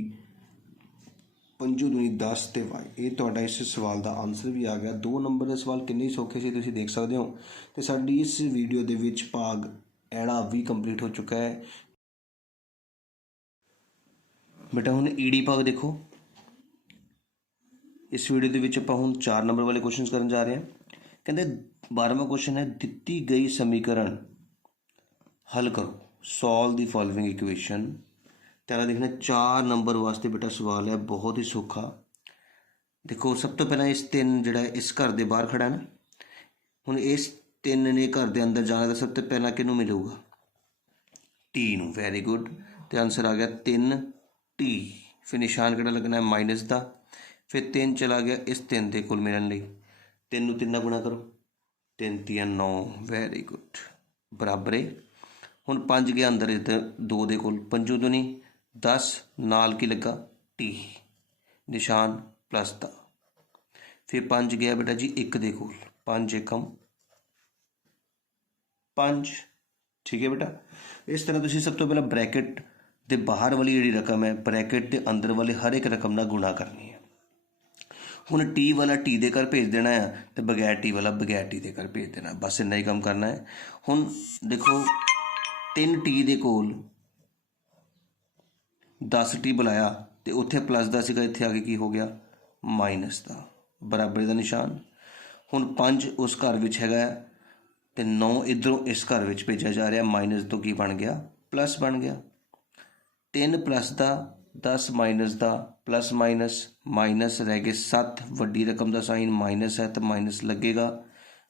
5 ਦੂਣੀ 10 ਤੇ y। ਇਹ ਤੁਹਾਡਾ ਇਸ ਸਵਾਲ ਦਾ ਆਨਸਰ ਵੀ ਆ ਗਿਆ। 2 ਨੰਬਰ ਦੇ ਸਵਾਲ ਕਿੰਨੇ ਸੌਖੇ ਸੀ ਤੁਸੀਂ ਦੇਖ ਸਕਦੇ ਹੋ। ਤੇ ਸਾਡੀ ਇਸ ਵੀਡੀਓ ਦੇ ਵਿੱਚ ਭਾਗ ਐੜਾ ਵੀ ਕੰਪਲੀਟ ਹੋ ਚੁੱਕਾ ਹੈ ਬੇਟਾ। ਹੁਣ ਈਡੀ ਭਾਗ ਦੇਖੋ, ਇਸ ਵੀਡੀਓ ਦੇ ਵਿੱਚ ਆਪਾਂ ਹੁਣ 4 ਨੰਬਰ ਵਾਲੇ ਕੁਐਸਚਨ ਕਰਨ ਜਾ ਰਹੇ ਹਾਂ। ਕਹਿੰਦੇ 12ਵਾਂ ਕੁਐਸਚਨ ਹੈ, ਦਿੱਤੀ ਗਈ ਸਮੀਕਰਨ ਹੱਲ ਕਰੋ, ਸੋਲਵ ਦੀ ਫੋਲੋਇੰਗ ਇਕੁਏਸ਼ਨ। ਧਿਆਨ ਦੇਖਣਾ 4 ਨੰਬਰ ਵਾਸਤੇ ਬੇਟਾ ਸਵਾਲ ਹੈ, ਬਹੁਤ ਹੀ ਸੌਖਾ। ਦੇਖੋ ਸਭ ਤੋਂ ਪਹਿਲਾਂ ਇਸ 3 ਜਿਹੜਾ ਇਸ ਘਰ ਦੇ ਬਾਹਰ ਖੜਾ ਨਾ, ਹੁਣ ਇਸ 3 ਨੇ ਘਰ ਦੇ ਅੰਦਰ ਜਾਣਾ, ਤਾਂ ਸਭ ਤੋਂ ਪਹਿਲਾਂ ਕਿਹਨੂੰ ਮਿਲੂਗਾ, t ਨੂੰ। ਵੈਰੀ ਗੁੱਡ, ਤੇ ਆਨਸਰ ਆ ਗਿਆ 3t। ਫਿਰ ਨਿਸ਼ਾਨ ਕਿਹੜਾ ਲੱਗਣਾ ਹੈ, ਮਾਈਨਸ ਦਾ। ਫਿਰ 3 ਚਲਾ ਗਿਆ ਇਸ 3 ਦੇ ਕੋਲ ਮਿਲਣ ਲਈ, 3 ਨੂੰ 3 ਨਾਲ ਗੁਣਾ ਕਰੋ, 3 × 3 = 9। ਵੈਰੀ ਗੁੱਡ, ਬਰਾਬਰ ਹੈ। ਹੁਣ 5 ਗਿਆ ਅੰਦਰ ਇੱਧਰ 2 ਦੇ ਕੋਲ, 5 ਦੂਣੀ 10, ਨਾਲ ਕੀ ਲੱਗਾ t, ਨਿਸ਼ਾਨ ਪਲੱਸ ਦਾ। ਫਿਰ 5 ਗਿਆ ਬੇਟਾ ਜੀ 1 ਦੇ ਕੋਲ, 5 × 5। ਠੀਕ ਹੈ ਬੇਟਾ। ਇਸ ਤਰ੍ਹਾਂ ਤੁਸੀਂ ਸਭ ਤੋਂ ਪਹਿਲਾਂ ਬ੍ਰੈਕਟ ਦੇ ਬਾਹਰ ਵਾਲੀ ਜਿਹੜੀ ਰਕਮ ਹੈ ਬ੍ਰੈਕਟ ਦੇ ਅੰਦਰ ਵਾਲੇ ਹਰ ਇੱਕ ਰਕਮ ਨਾਲ ਗੁਣਾ ਕਰਨੀ ਹੈ। ਹੁਣ ਟੀ ਵਾਲਾ ਟੀ ਦੇ ਘਰ ਭੇਜ ਦੇਣਾ ਆ, ਤੇ ਬਗੈਰ ਟੀ ਵਾਲਾ ਬਗੈਰ ਟੀ ਦੇ ਘਰ ਭੇਜ ਦੇਣਾ, ਬਸ ਇੰਨਾ ਹੀ ਕੰਮ ਕਰਨਾ ਹੈ। ਹੁਣ ਦੇਖੋ 3t ਦੇ ਕੋਲ 10t ਬੁਲਾਇਆ, ਤੇ ਉੱਥੇ ਪਲੱਸ ਦਾ ਸੀਗਾ, ਇੱਥੇ ਆ ਕੇ ਕੀ ਹੋ ਗਿਆ ਮਾਈਨਸ ਦਾ, ਬਰਾਬਰ ਦਾ ਨਿਸ਼ਾਨ। ਹੁਣ 5 ਉਸ ਘਰ ਵਿੱਚ ਹੈਗਾ तो 9 इधरों इस घर में भेजा जा रहा, माइनस तो की बन गया प्लस बन गया। 3 प्लस का 10 माइनस का प्लस माइनस माइनस रह गए 7, वड्डी रकम का साइन माइनस है तो माइनस लगेगा,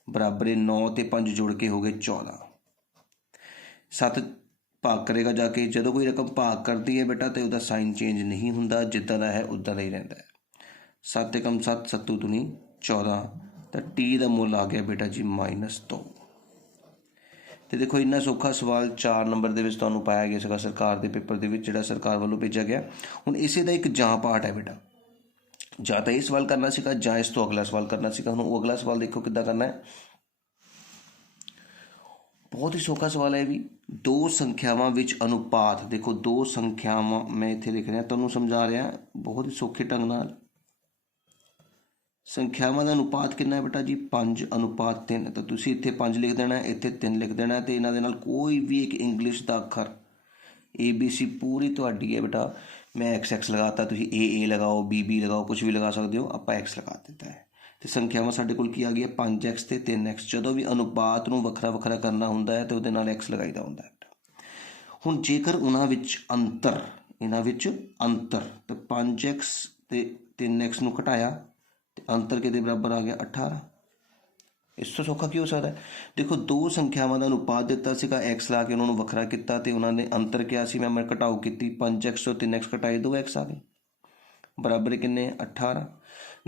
बराबर 9 तो 5 जुड़ के हो गए 14। 7 भाग करेगा जाके, जो कोई रकम भाग करती है बेटा तो वह साइन चेंज नहीं होंदा, जिदा का है उदा का ही रहता है। 7 एकम 7 7 दूनी 14, तो टी का मुल आ गया बेटा जी -2। तो देखो इन्ना सौखा सवाल 4 नंबर के तुहानूं पाया गया सीगा सरकार के पेपर के विच, जिहड़ा सरकार वालों भेजा गया। हुण इसे दा एक जां पार्ट है बेटा, जां तो ये सवाल करना सीगा जां इस तो अगला सवाल करना सीगा। हुण अगला सवाल देखो किद्दां करना है, बहुत ही सौखा सवाल है भी। दो संख्यावां विच अनुपात, देखो दो संख्यावां मैं इत्थे लिख रहा तुहानूं समझा रहा बहुत ही सौखे ढंग नाल। संख्यावां का अनुपात कितना है बेटा जी 5:3, तो तुसीं इत्थे 5 लिख देना है, इत्थे 3 लिख देना है, तो इन्हां दे नाल कोई भी एक इंग्लिश का अखर ABC पूरी तुहाडी है बेटा। मैं XX लगाता, तुसीं A लगाओ BB लगाओ, कुछ भी लगा सकते हो, आपां X लगा दिता है। तो संख्यावां साडे कोल की आ गई 5X ते 3X। जदों भी अनुपात नूं वखरा वखरा करना हुंदा है तो उहदे नाल X लगाईदा हुंदा है। हुण जेकर उन्हां विच अंतर, इन्हां विच अंतर, तो 5X ते 3X नूं घटाया तो अंतर के बराबर आ गया 18। इस तो सौखा की हो सकता है। देखो दो संख्यावां का अनुपात दिता सीगा, X ला के उन्होंने वखरा किया तो उन्होंने अंतर क्या सी, मैं घटाओ की 5X तो 3X घटाए 2X आ गए, बराबर किन्ने 18।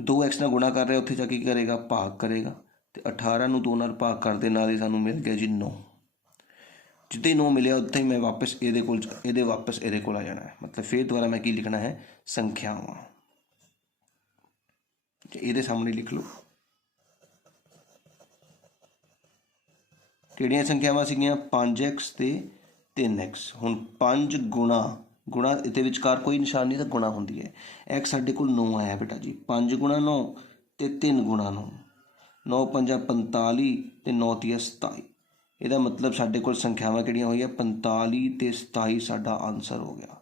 2X ना गुणा कर रहे उत्थे जाके की करेगा भाग करेगा, तो 18 नूं 2 नाल भाग करते नाल ही सानूं मिल गया जी 9। जिद्दां ही 9 मिलिया उत्थे ही मैं वापस वापस ये कोल आ जाना है, मतलब फिर दोबारा मैं की लिखना है संख्यावां, ये सामने लिख लो किहड़ियां संख्यावां सीगियां 5X ते 3X। हुण 5 गुणा इहदे विचकार कोई निशान नहीं, तो गुणा होंदी है। X साडे कोल 9 आया बेटा जी, 5 गुणा 9 ते 3 गुणा 9, 9 पंजा 45 ते 9 तिया 27। ਇਹਦਾ मतलब साडे कोल संख्यावां किहड़ियां होईयां 45 ते 27 साडा आंसर हो गया।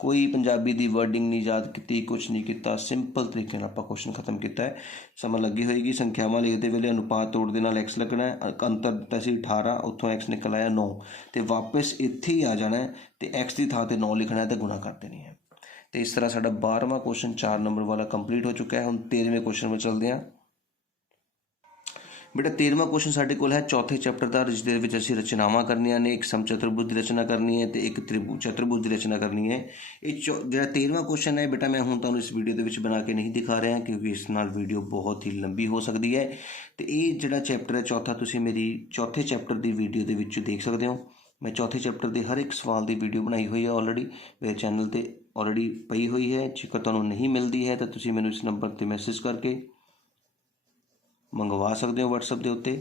कोई पंजाबी दी वर्डिंग नहीं याद की, कुछ नहीं किया, सिंपल तरीके नाल आपां क्वेश्चन खत्म किया है। समय लगी होएगी, संख्यावां लिखते वेले अनुपात तोड़ने नाल X लगना है, अंतर दिता सी 18, उत्थों X निकल आया 9, तो वापस इत्थे ही आ जाना है, तो X की थां ते 9 लिखना है, तो गुणा कर देनी है। तो इस तरह साडा 12वां क्वेश्चन 4 नंबर वाला कंप्लीट हो चुका है। हुण 13वें क्वेश्चन में चलते हैं बेटा। 13वां क्वेश्चन साडे कोल है चौथे चैप्टर का, जिसदे विच असीं रचनावां करनियां ने, एक समचतुर्भुज की रचना करनी है तो एक चतुर्भुज की रचना करनी है। ये जो 13वां क्वेश्चन है बेटा, मैं हुण तुहानूं इस वीडियो के विच बना के नहीं दिखा रहा क्योंकि इस नाल वीडियो बहुत ही लंबी हो सकती है। तो ये जिहड़ा चैप्टर है चौथा, तुसीं मेरी चौथे चैप्टर की वीडियो के विच देख सकते हो। मैं चौथे चैप्टर के हर एक सवाल की वीडियो बनाई हुई है ऑलरेडी, मेरे चैनल पर ऑलरेडी पई हुई है। जेकर तुहानूं नहीं मिलती है तो तुसीं मैनूं इस नंबर पर मैसेज करके मंगवा सकते हो व्हाट्सएप के उत्ते,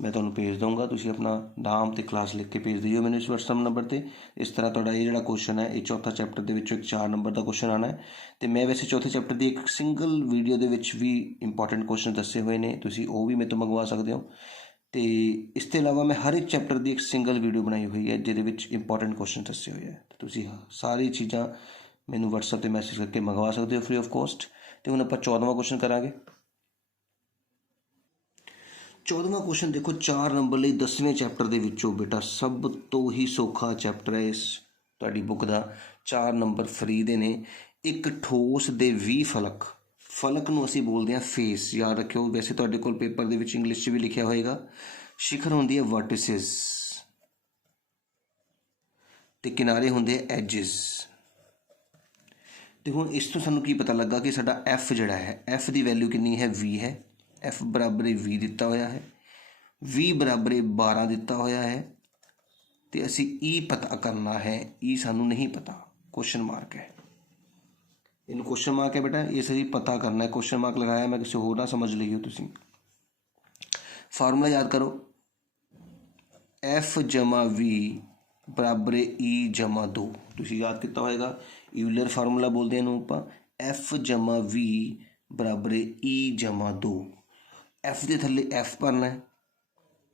मैं तुहानूं भेज दूँगा। तुसीं अपना नाम तो क्लास लिख के भेज दिओ मैनूं इस व्हाट्सएप नंबर पर। इस तरह तुहाडा ये जिहड़ा क्वेश्चन है ये चौथा चैप्टर के विचों एक 4 नंबर का क्वेश्चन आना है। तो मैं वैसे चौथे चैप्टर की एक सिंगल वीडियो के विच भी इंपॉर्टेंट क्वेश्चन दसे हुए हैं, तुसीं वो भी मेरे तो मंगवा सकते हो। तो इसके अलावा मैं हर एक चैप्टर की एक सिंगल वीडियो बनाई हुई है जिहदे विच इंपॉर्टेंट क्वेश्चन दसे हुए हैं। तो तुसीं सारी चीज़ां मैनूं व्हाट्सएप पर मैसेज करके मंगवा सकते हो फ्री ऑफ कॉस्ट। तो हुण आपां 14वां क्वेश्चन करांगे। 14वां क्वेश्चन देखो 4 नंबर लिए 10वें चैप्टर के विचों बेटा सब तो ही सौखा चैप्टर है इस तुहाडी बुक का। 4 नंबर फ्री दे ने। एक ठोस दे 20 फलक, फलक नूं असीं बोलते हैं फेस, याद रखियो। वैसे तुहाडे कोल पेपर दे विच इंग्लिश भी लिखिया होएगा। शिखर होंदी है वर्टिसिस ते किनारे होंदे एजिस। तो हुण इस तो सानूं की पता लगा कि साडा F जिहड़ा है, F की वैल्यू कितनी है 20 है। F बराबर 20 दिता होया है, 20 बराबर 12 दिता होया है। तो असी ई पता करना है, ई सानू नहीं पता, क्वेश्चन मार्क है। इन क्वेश्चन मार्क है बेटा, ये सही पता करना है। क्वेश्चन मार्क लगाया मैं किसी होर ना समझ लियो तुसीं। फार्मूला याद करो, F जमा V बराबर E जमा 2। तुसीं याद किया होएगा, यूलर फार्मूला बोलते हैं आपां। F जमा V बराबर E जमा 2। F के थले F भरना है,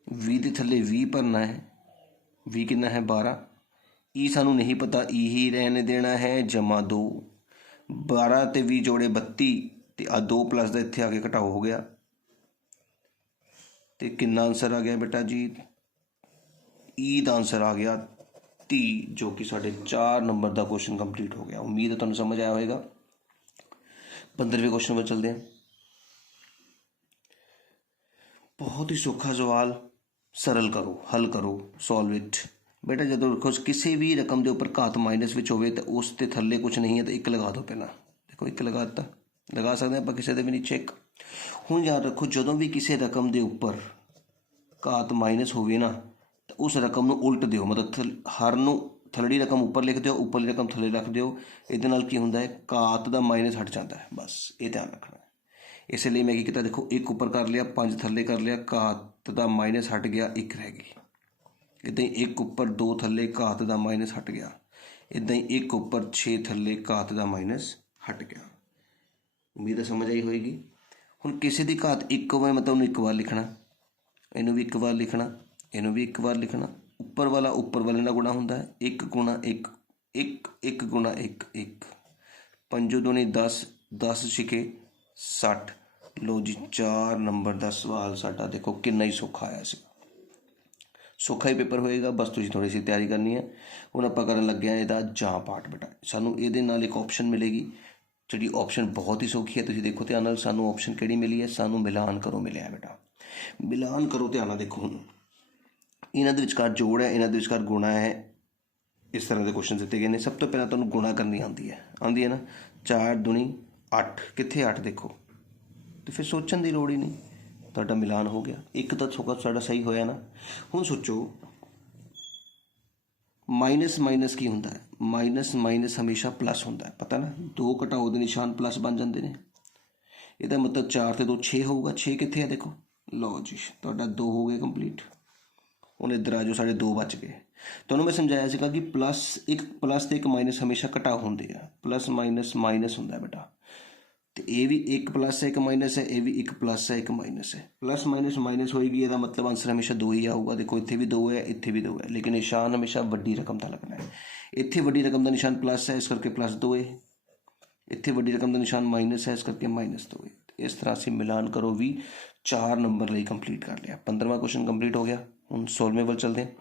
V के थले V भरना है। V कितना है 12, E सानू नहीं पता, E ही रहने देना है जमा 2। 12 ते 20 जोड़े 32, तो आ 2 प्लस का इत्थे आके घटाओ हो गया। तो कितना आंसर आ गया बेटा जी, ई का आंसर आ गया 30, जो कि साढ़े 4 नंबर का क्वेश्चन कंप्लीट हो गया। उम्मीद है तुहानूं समझ आया होगा। 15वें क्वेश्चन पर चलते हैं। बहुत ही सौखा सवाल, सरल करो, हल करो, सॉल्व इट। बेटा जो देखो किसी भी रकम के उपर घात माइनस में हो तो उस ते थले कुछ नहीं है तो एक लगा दो। पहला देखो एक लगा दिता, लगा सकते हैं आप किसी के भी नीचे एक। हुण याद रखो जो भी किसी रकम के उपर घात माइनस हो ना तो उस रकम को उल्ट दो, मतलब हर नूं थलड़ी रकम उपर लिख दो, उपरली रकम थले रख दो। ये की होंदा है, घात का माइनस हट जाता है। बस ये ध्यान रखना है। इसलिए मैं किया, देखो एक उपर कर लिया, 5 थले कर लिया, घात का माइनस हट गया, एक रह गई। इदां ही एक उपर 2 थले घात का माइनस हट गया। इदां ही एक उपर 6 थले घात का माइनस हट गया। उम्मीद समझ आई होएगी। हुण किसी की घात एक होवे मतलब उन्हें एक बार लिखना, इनू भी एक बार लिखना, इनू भी एक बार लिखना। उपर वाला उपर वाले नाल गुणा हुंदा है, 1 गुणा 1 1 1 गुणा 1 1, 5 दूनी 10 10 छिके 60। लो जी 4 नंबर का सवाल साडा देखो कितना ही सौखा आया सी। सौखा ही पेपर होएगा, बस तुसीं थोड़ी सी तैयारी करनी है। हुण आपां करन लगे हां इहदा जां पार्ट। बेटा सानूं इहदे नाल एक ऑप्शन मिलेगी, जिहड़ी ऑप्शन बहुत ही सौखी है। तुसीं देखो ध्यान नाल, सानूं ऑप्शन किहड़ी मिली है, सानूं मिलान करो मिलिया है। बेटा मिलान करो ध्यान नाल देखो, हुण इन्हां दे विचकार जोड़ है, इन्हां दे विचकार गुणा है। इस तरह के क्वेश्चन दिते गए हैं। सब तो पहला तुहानूं गुणा करनी आती है ना। 4 दूनी 8, कित्थे 8 देखो, तो फिर सोचण की लोड़ ही नहीं, तुहाडा मिलान हो गया। एक तो साडा सही होया ना। हुण सोचो माइनस माइनस की होंदा है, माइनस माइनस हमेशा प्लस होंदा है, पता ना। 2 घटाओ दे निशान प्लस बन जाते हैं। ਇਹਦਾ मतलब 4 ਤੇ 2 6 होगा। 6 कितने है देखो, लो जी ਤੁਹਾਡਾ 2 हो गए कंप्लीट। ਹੁਣ ਇੱਧਰ ਆ ਜਾਓ, ਸਾਡੇ 2 बच गए। ਤੁਹਾਨੂੰ मैं समझाया ਸੀਗਾ कि प्लस ਤੇ ਇੱਕ माइनस हमेशा घटा होंगे आ। प्लस माइनस माइनस होंदा है बेटा, तो ये भी एक प्लस है एक माइनस है, ये भी एक प्लस है एक माइनस है। प्लस माइनस माइनस होएगी, यदा मतलब आंसर हमेशा 2 ही आऊगा। देखो इत्थे भी 2 है, इत्थे भी 2 है, लेकिन निशान हमेशा वड्डी रकम का लगना है। इत्थे वड्डी रकम का निशान प्लस है, इस करके प्लस 2 है। इत्थे वड्डी रकम का निशान माइनस है, इस करके माइनस 2 है। इस तरह से मिलान करो भी 4 नंबर लिए कंप्लीट कर लिया। 15वां क्वेश्चन कंप्लीट हो गया। हम 16वें वाल चलते हैं।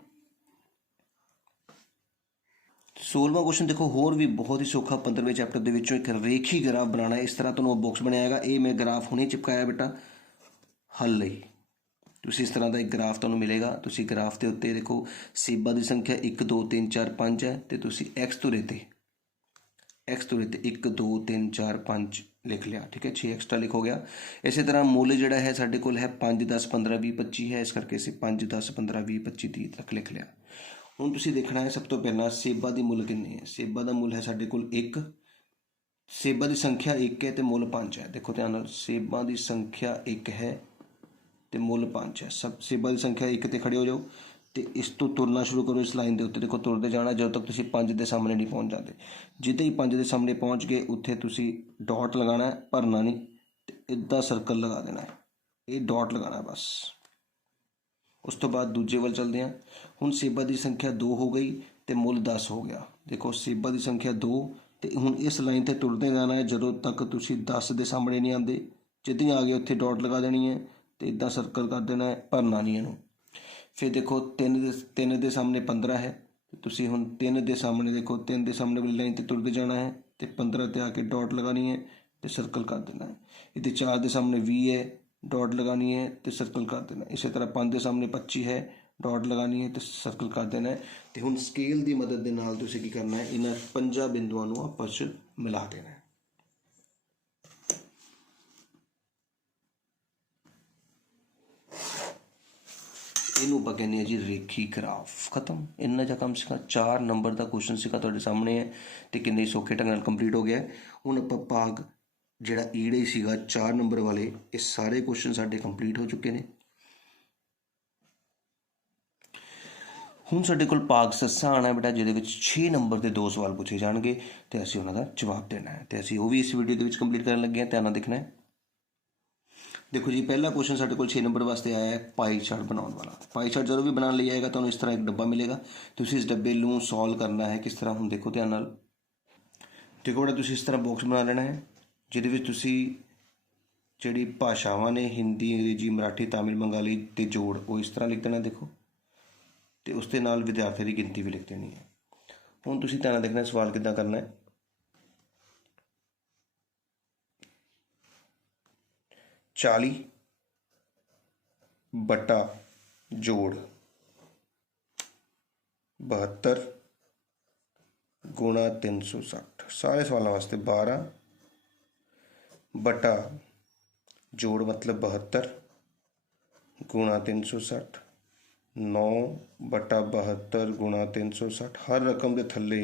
16वां क्वेश्चन देखो होर भी बहुत ही सौखा। 15वें चैप्टर के विचों एक रेखी ग्राफ बनाना है। इस तरह तुहानूं बॉक्स बनाएगा, ये मैं ग्राफ हुणे चिपकाया बेटा हल लई। तुसीं इस तरह का एक ग्राफ तुहानूं मिलेगा। तुसीं ग्राफ के उत्ते देखो सेबां की संख्या 1 2 3 4 5 है, तो तुसीं एक्स तो रेते 1 2 3 4 5 लिख लिया, ठीक है। 6 एक्स्ट्रा लिख हो गया। इसी तरह मुल जिहड़ा है साडे कोल है 5 10 15 20 25 है, इस करके असीं 5 10 15 20 25 30 तक लिख लिया। हुण तुसीं देखना है सब तो पहला सेबा की मुल कितनी है। सेबा का मुल है साडे कोल 1, सेबा की संख्या 1 है तो मुल 5 है। देखो ध्यान नाल, सेबा की संख्या 1 है तो मुल 5 है। सब सेबा की संख्या 1 ते खड़े हो जाओ, तो इस तो तुरना शुरू करो। इस लाइन के उत्ते देखो तुरते जाना जो तक तुसीं 5 के सामने नहीं पहुँच जाते। जिते ही 5 के सामने पहुँच गए उत्थे तुसीं डॉट लगाना है, भरना नहीं, तो इदा सर्कल लगा देना है, ये डॉट लगाना है बस। उस तो बाद दूजे वाल चलते हैं। हुण सेबा की संख्या 2 हो गई तो मुल 10 हो गया। देखो सेबा की संख्या 2, तो हुण इस लाइन ते तुरते जाना है ਜਦੋਂ तक तुसीं 10 के सामने नहीं आते। जिद्दां आ गए उत्थे डॉट लगा देनी है, तो इदा सर्कल कर देना है, भरना नहीं इहनूं। फिर देखो 3 के सामने 15 है, तो तुसीं हुण 3 के सामने देखो 3 के सामने वाली लाइन ते तुरते जाना है, तो 15 ते आके डॉट लगानी है, तो सर्कल कर देना है। इधर 4 के सामने 20 है, डॉट लगानी है, तो सर्कल कर देना है। इसी तरह 5 के सामने 25 है, डॉट लगानी है, तो सर्कल कर देना है। तो हुण स्केल की मदद के नाल तुसीं की करना है, इन्हां 5 बिंदुओं को आपस में मिला देना है। इनू आप कहने जी रेखी ग्राफ। खत्म, इन्ना जा काम सीगा। 4 नंबर का क्वेश्चन सीगा तुहाडे सामने है, तो किन्ने सौखे ढंग नाल कंप्लीट हो गया। हुण आपां भाग जिहड़ा ईड़े सीगा 4 नंबर वाले, ये सारे क्वेश्चन साडे कंप्लीट हो चुके हैं। हुण साडे कोल भाग सस्सा आना है बेटा, जिहदे विच 6 नंबर के 2 सवाल पूछे जाणगे, तो असीं उन्हां दा जवाब देना है। तो असीं वो भी इस वीडियो के विच कंप्लीट करन लगे हैं, ध्यान नाल देखना है। देखो जी पहला क्वेश्चन साढ़े को 6 नंबर वास्ते आया है पाई चार्ट बनाने वाला। पाई चार्ट जो भी बना लिया आएगा तो इस तरह एक डब्बा मिलेगा। तो इस डब्बे में सॉल्व करना है किस तरह। हम देखो ध्यान नाल, देखो बेटा तुसीं इस तरह बॉक्स बना लेना है, जिहदे विच तुसीं ਜਿਹੜੀ ਭਾਸ਼ਾਵਾਂ ਨੇ ਹਿੰਦੀ, ਅੰਗਰੇਜ਼ੀ, ਮਰਾਠੀ, ਤਾਮਿਲ, ਬੰਗਾਲੀ ਤੇ ਜੋੜ ਉਹ ਇਸ ਤਰ੍ਹਾਂ ਲਿਖ ਦੇਣਾ ਦੇਖੋ, ਤੇ ਉਸ ਦੇ ਨਾਲ ਵਿਦਿਆਰਥੀਆਂ ਦੀ ਗਿਣਤੀ ਵੀ ਲਿਖ ਦੇਣੀ ਹੈ। ਹੁਣ ਤੁਸੀਂ ਧਿਆਨ ਨਾਲ ਦੇਖਣਾ ਸਵਾਲ ਕਿੱਦਾਂ ਕਰਨਾ ਹੈ। 40 ਬਟਾ ਜੋੜ 72 ਗੁਣਾ 360। ਸਾਰੇ ਸਵਾਲਾਂ ਵਾਸਤੇ 12 ਬਟਾ ਜੋੜ ਮਤਲਬ 72 ਗੁਣਾ 360, 9 ਬਟਾ 72 ਗੁਣਾ 360। ਹਰ ਰਕਮ ਦੇ ਥੱਲੇ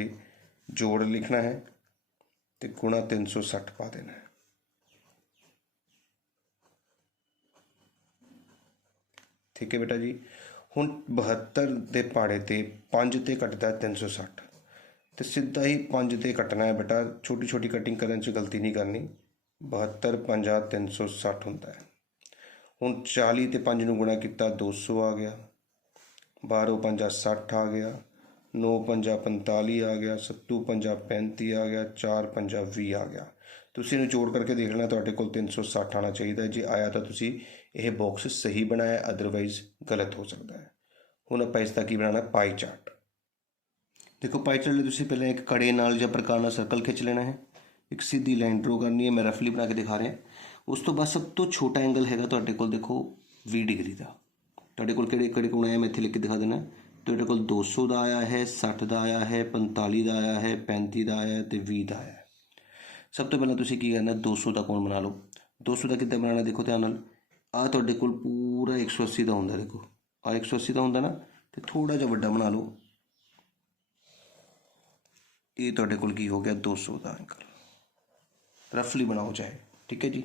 ਜੋੜ ਲਿਖਣਾ ਹੈ ਤੇ ਗੁਣਾ 360 ਪਾ ਦੇਣਾ ਹੈ। ਠੀਕ ਹੈ ਬੇਟਾ ਜੀ। ਹੁਣ 72 ਦੇ ਪਾੜੇ ਤੇ 5 ਤੇ ਕੱਟਦਾ 360, ਤੇ ਸਿੱਧਾ ਹੀ 5 ਤੇ ਕੱਟਣਾ ਹੈ ਬੇਟਾ। ਛੋਟੀ ਛੋਟੀ ਕਟਿੰਗ ਕਰਨ 'ਚ ਗਲਤੀ ਨਹੀਂ ਕਰਨੀ। 72 ਪੰਜਾ 360 ਹੁੰਦਾ ਹੈ। ਹੁਣ 40 ਤੇ 5 ਨੂੰ ਗੁਣਾ ਕੀਤਾ 200 ਆ ਗਿਆ, 12 ਪੰਜਾ 60 ਆ ਗਿਆ, 9 ਪੰਜਾ 45 ਆ ਗਿਆ, 7 ਪੰਜਾ 35 ਆ ਗਿਆ, 4 ਪੰਜਾ 20 ਆ ਗਿਆ। ਤੁਸੀਂ ਇਹਨੂੰ ਜੋੜ ਕਰਕੇ ਦੇਖ ਲੈਣਾ, ਤੁਹਾਡੇ ਕੋਲ 360 ਆਉਣਾ ਚਾਹੀਦਾ। ਜੇ ਆਇਆ ਤਾਂ ਤੁਸੀਂ ਇਹ ਬਾਕਸ ਸਹੀ ਬਣਾਇਆ, ਅਦਰਵਾਈਜ਼ ਗਲਤ ਹੋ ਸਕਦਾ ਹੈ। ਹੁਣ ਆਪਾਂ ਇਸ ਦਾ ਕੀ ਬਣਾਉਣਾ, ਪਾਈ ਚਾਰਟ। ਦੇਖੋ ਪਾਈ ਚਾਰਟ ਲਈ ਤੁਸੀਂ ਪਹਿਲਾਂ ਇੱਕ ਕੜੇ ਨਾਲ ਜਾਂ ਪ੍ਰਕਾਰ ਨਾਲ ਸਰਕਲ ਖਿੱਚ ਲੈਣਾ ਹੈ, ਇੱਕ ਸਿੱਧੀ ਲਾਈਨ ਡਰੋ ਕਰਨੀ ਹੈ। ਮੈਂ ਰਫਲੀ ਬਣਾ ਕੇ ਦਿਖਾ ਰਿਹਾ। ਉਸ ਤੋਂ ਬਾਅਦ ਸਭ ਤੋਂ ਛੋਟਾ ਐਂਗਲ ਹੈਗਾ ਤੁਹਾਡੇ ਕੋਲ, ਦੇਖੋ 20 ਡਿਗਰੀ ਦਾ। ਤੁਹਾਡੇ ਕੋਲ ਕਿਹੜੇ ਕਿਹੜੇ ਕੋਣ ਆਇਆ ਮੈਂ ਇੱਥੇ ਲਿਖ ਕੇ ਦਿਖਾ ਦੇਣਾ। ਤੁਹਾਡੇ ਕੋਲ 200 ਦਾ ਆਇਆ ਹੈ, 60 ਦਾ ਆਇਆ ਹੈ, 45 ਦਾ ਆਇਆ ਹੈ, 35 ਦਾ ਆਇਆ ਤੇ 20 ਦਾ ਆਇਆ। ਸਭ ਤੋਂ ਪਹਿਲਾਂ ਤੁਸੀਂ ਕੀ ਕਰਨਾ, 200 ਦਾ ਕੋਣ ਬਣਾ ਲਓ। 200 ਦਾ ਕਿੱਦਾਂ ਬਣਾਉਣਾ, ਦੇਖੋ ਧਿਆਨ ਨਾਲ। ਆਹ ਤੁਹਾਡੇ ਕੋਲ ਪੂਰਾ 180 ਦਾ ਹੁੰਦਾ, ਦੇਖੋ ਆਹ 180 ਦਾ ਹੁੰਦਾ ਨਾ, ਤੇ ਥੋੜ੍ਹਾ ਜਿਹਾ ਵੱਡਾ ਬਣਾ ਲਓ। ਇਹ ਤੁਹਾਡੇ ਕੋਲ ਕੀ ਹੋ ਗਿਆ, 200 ਦਾ ਐਂਗਲ। ਰਫਲੀ ਬਣਾਓ ਚਾਹੇ, ਠੀਕ ਹੈ ਜੀ।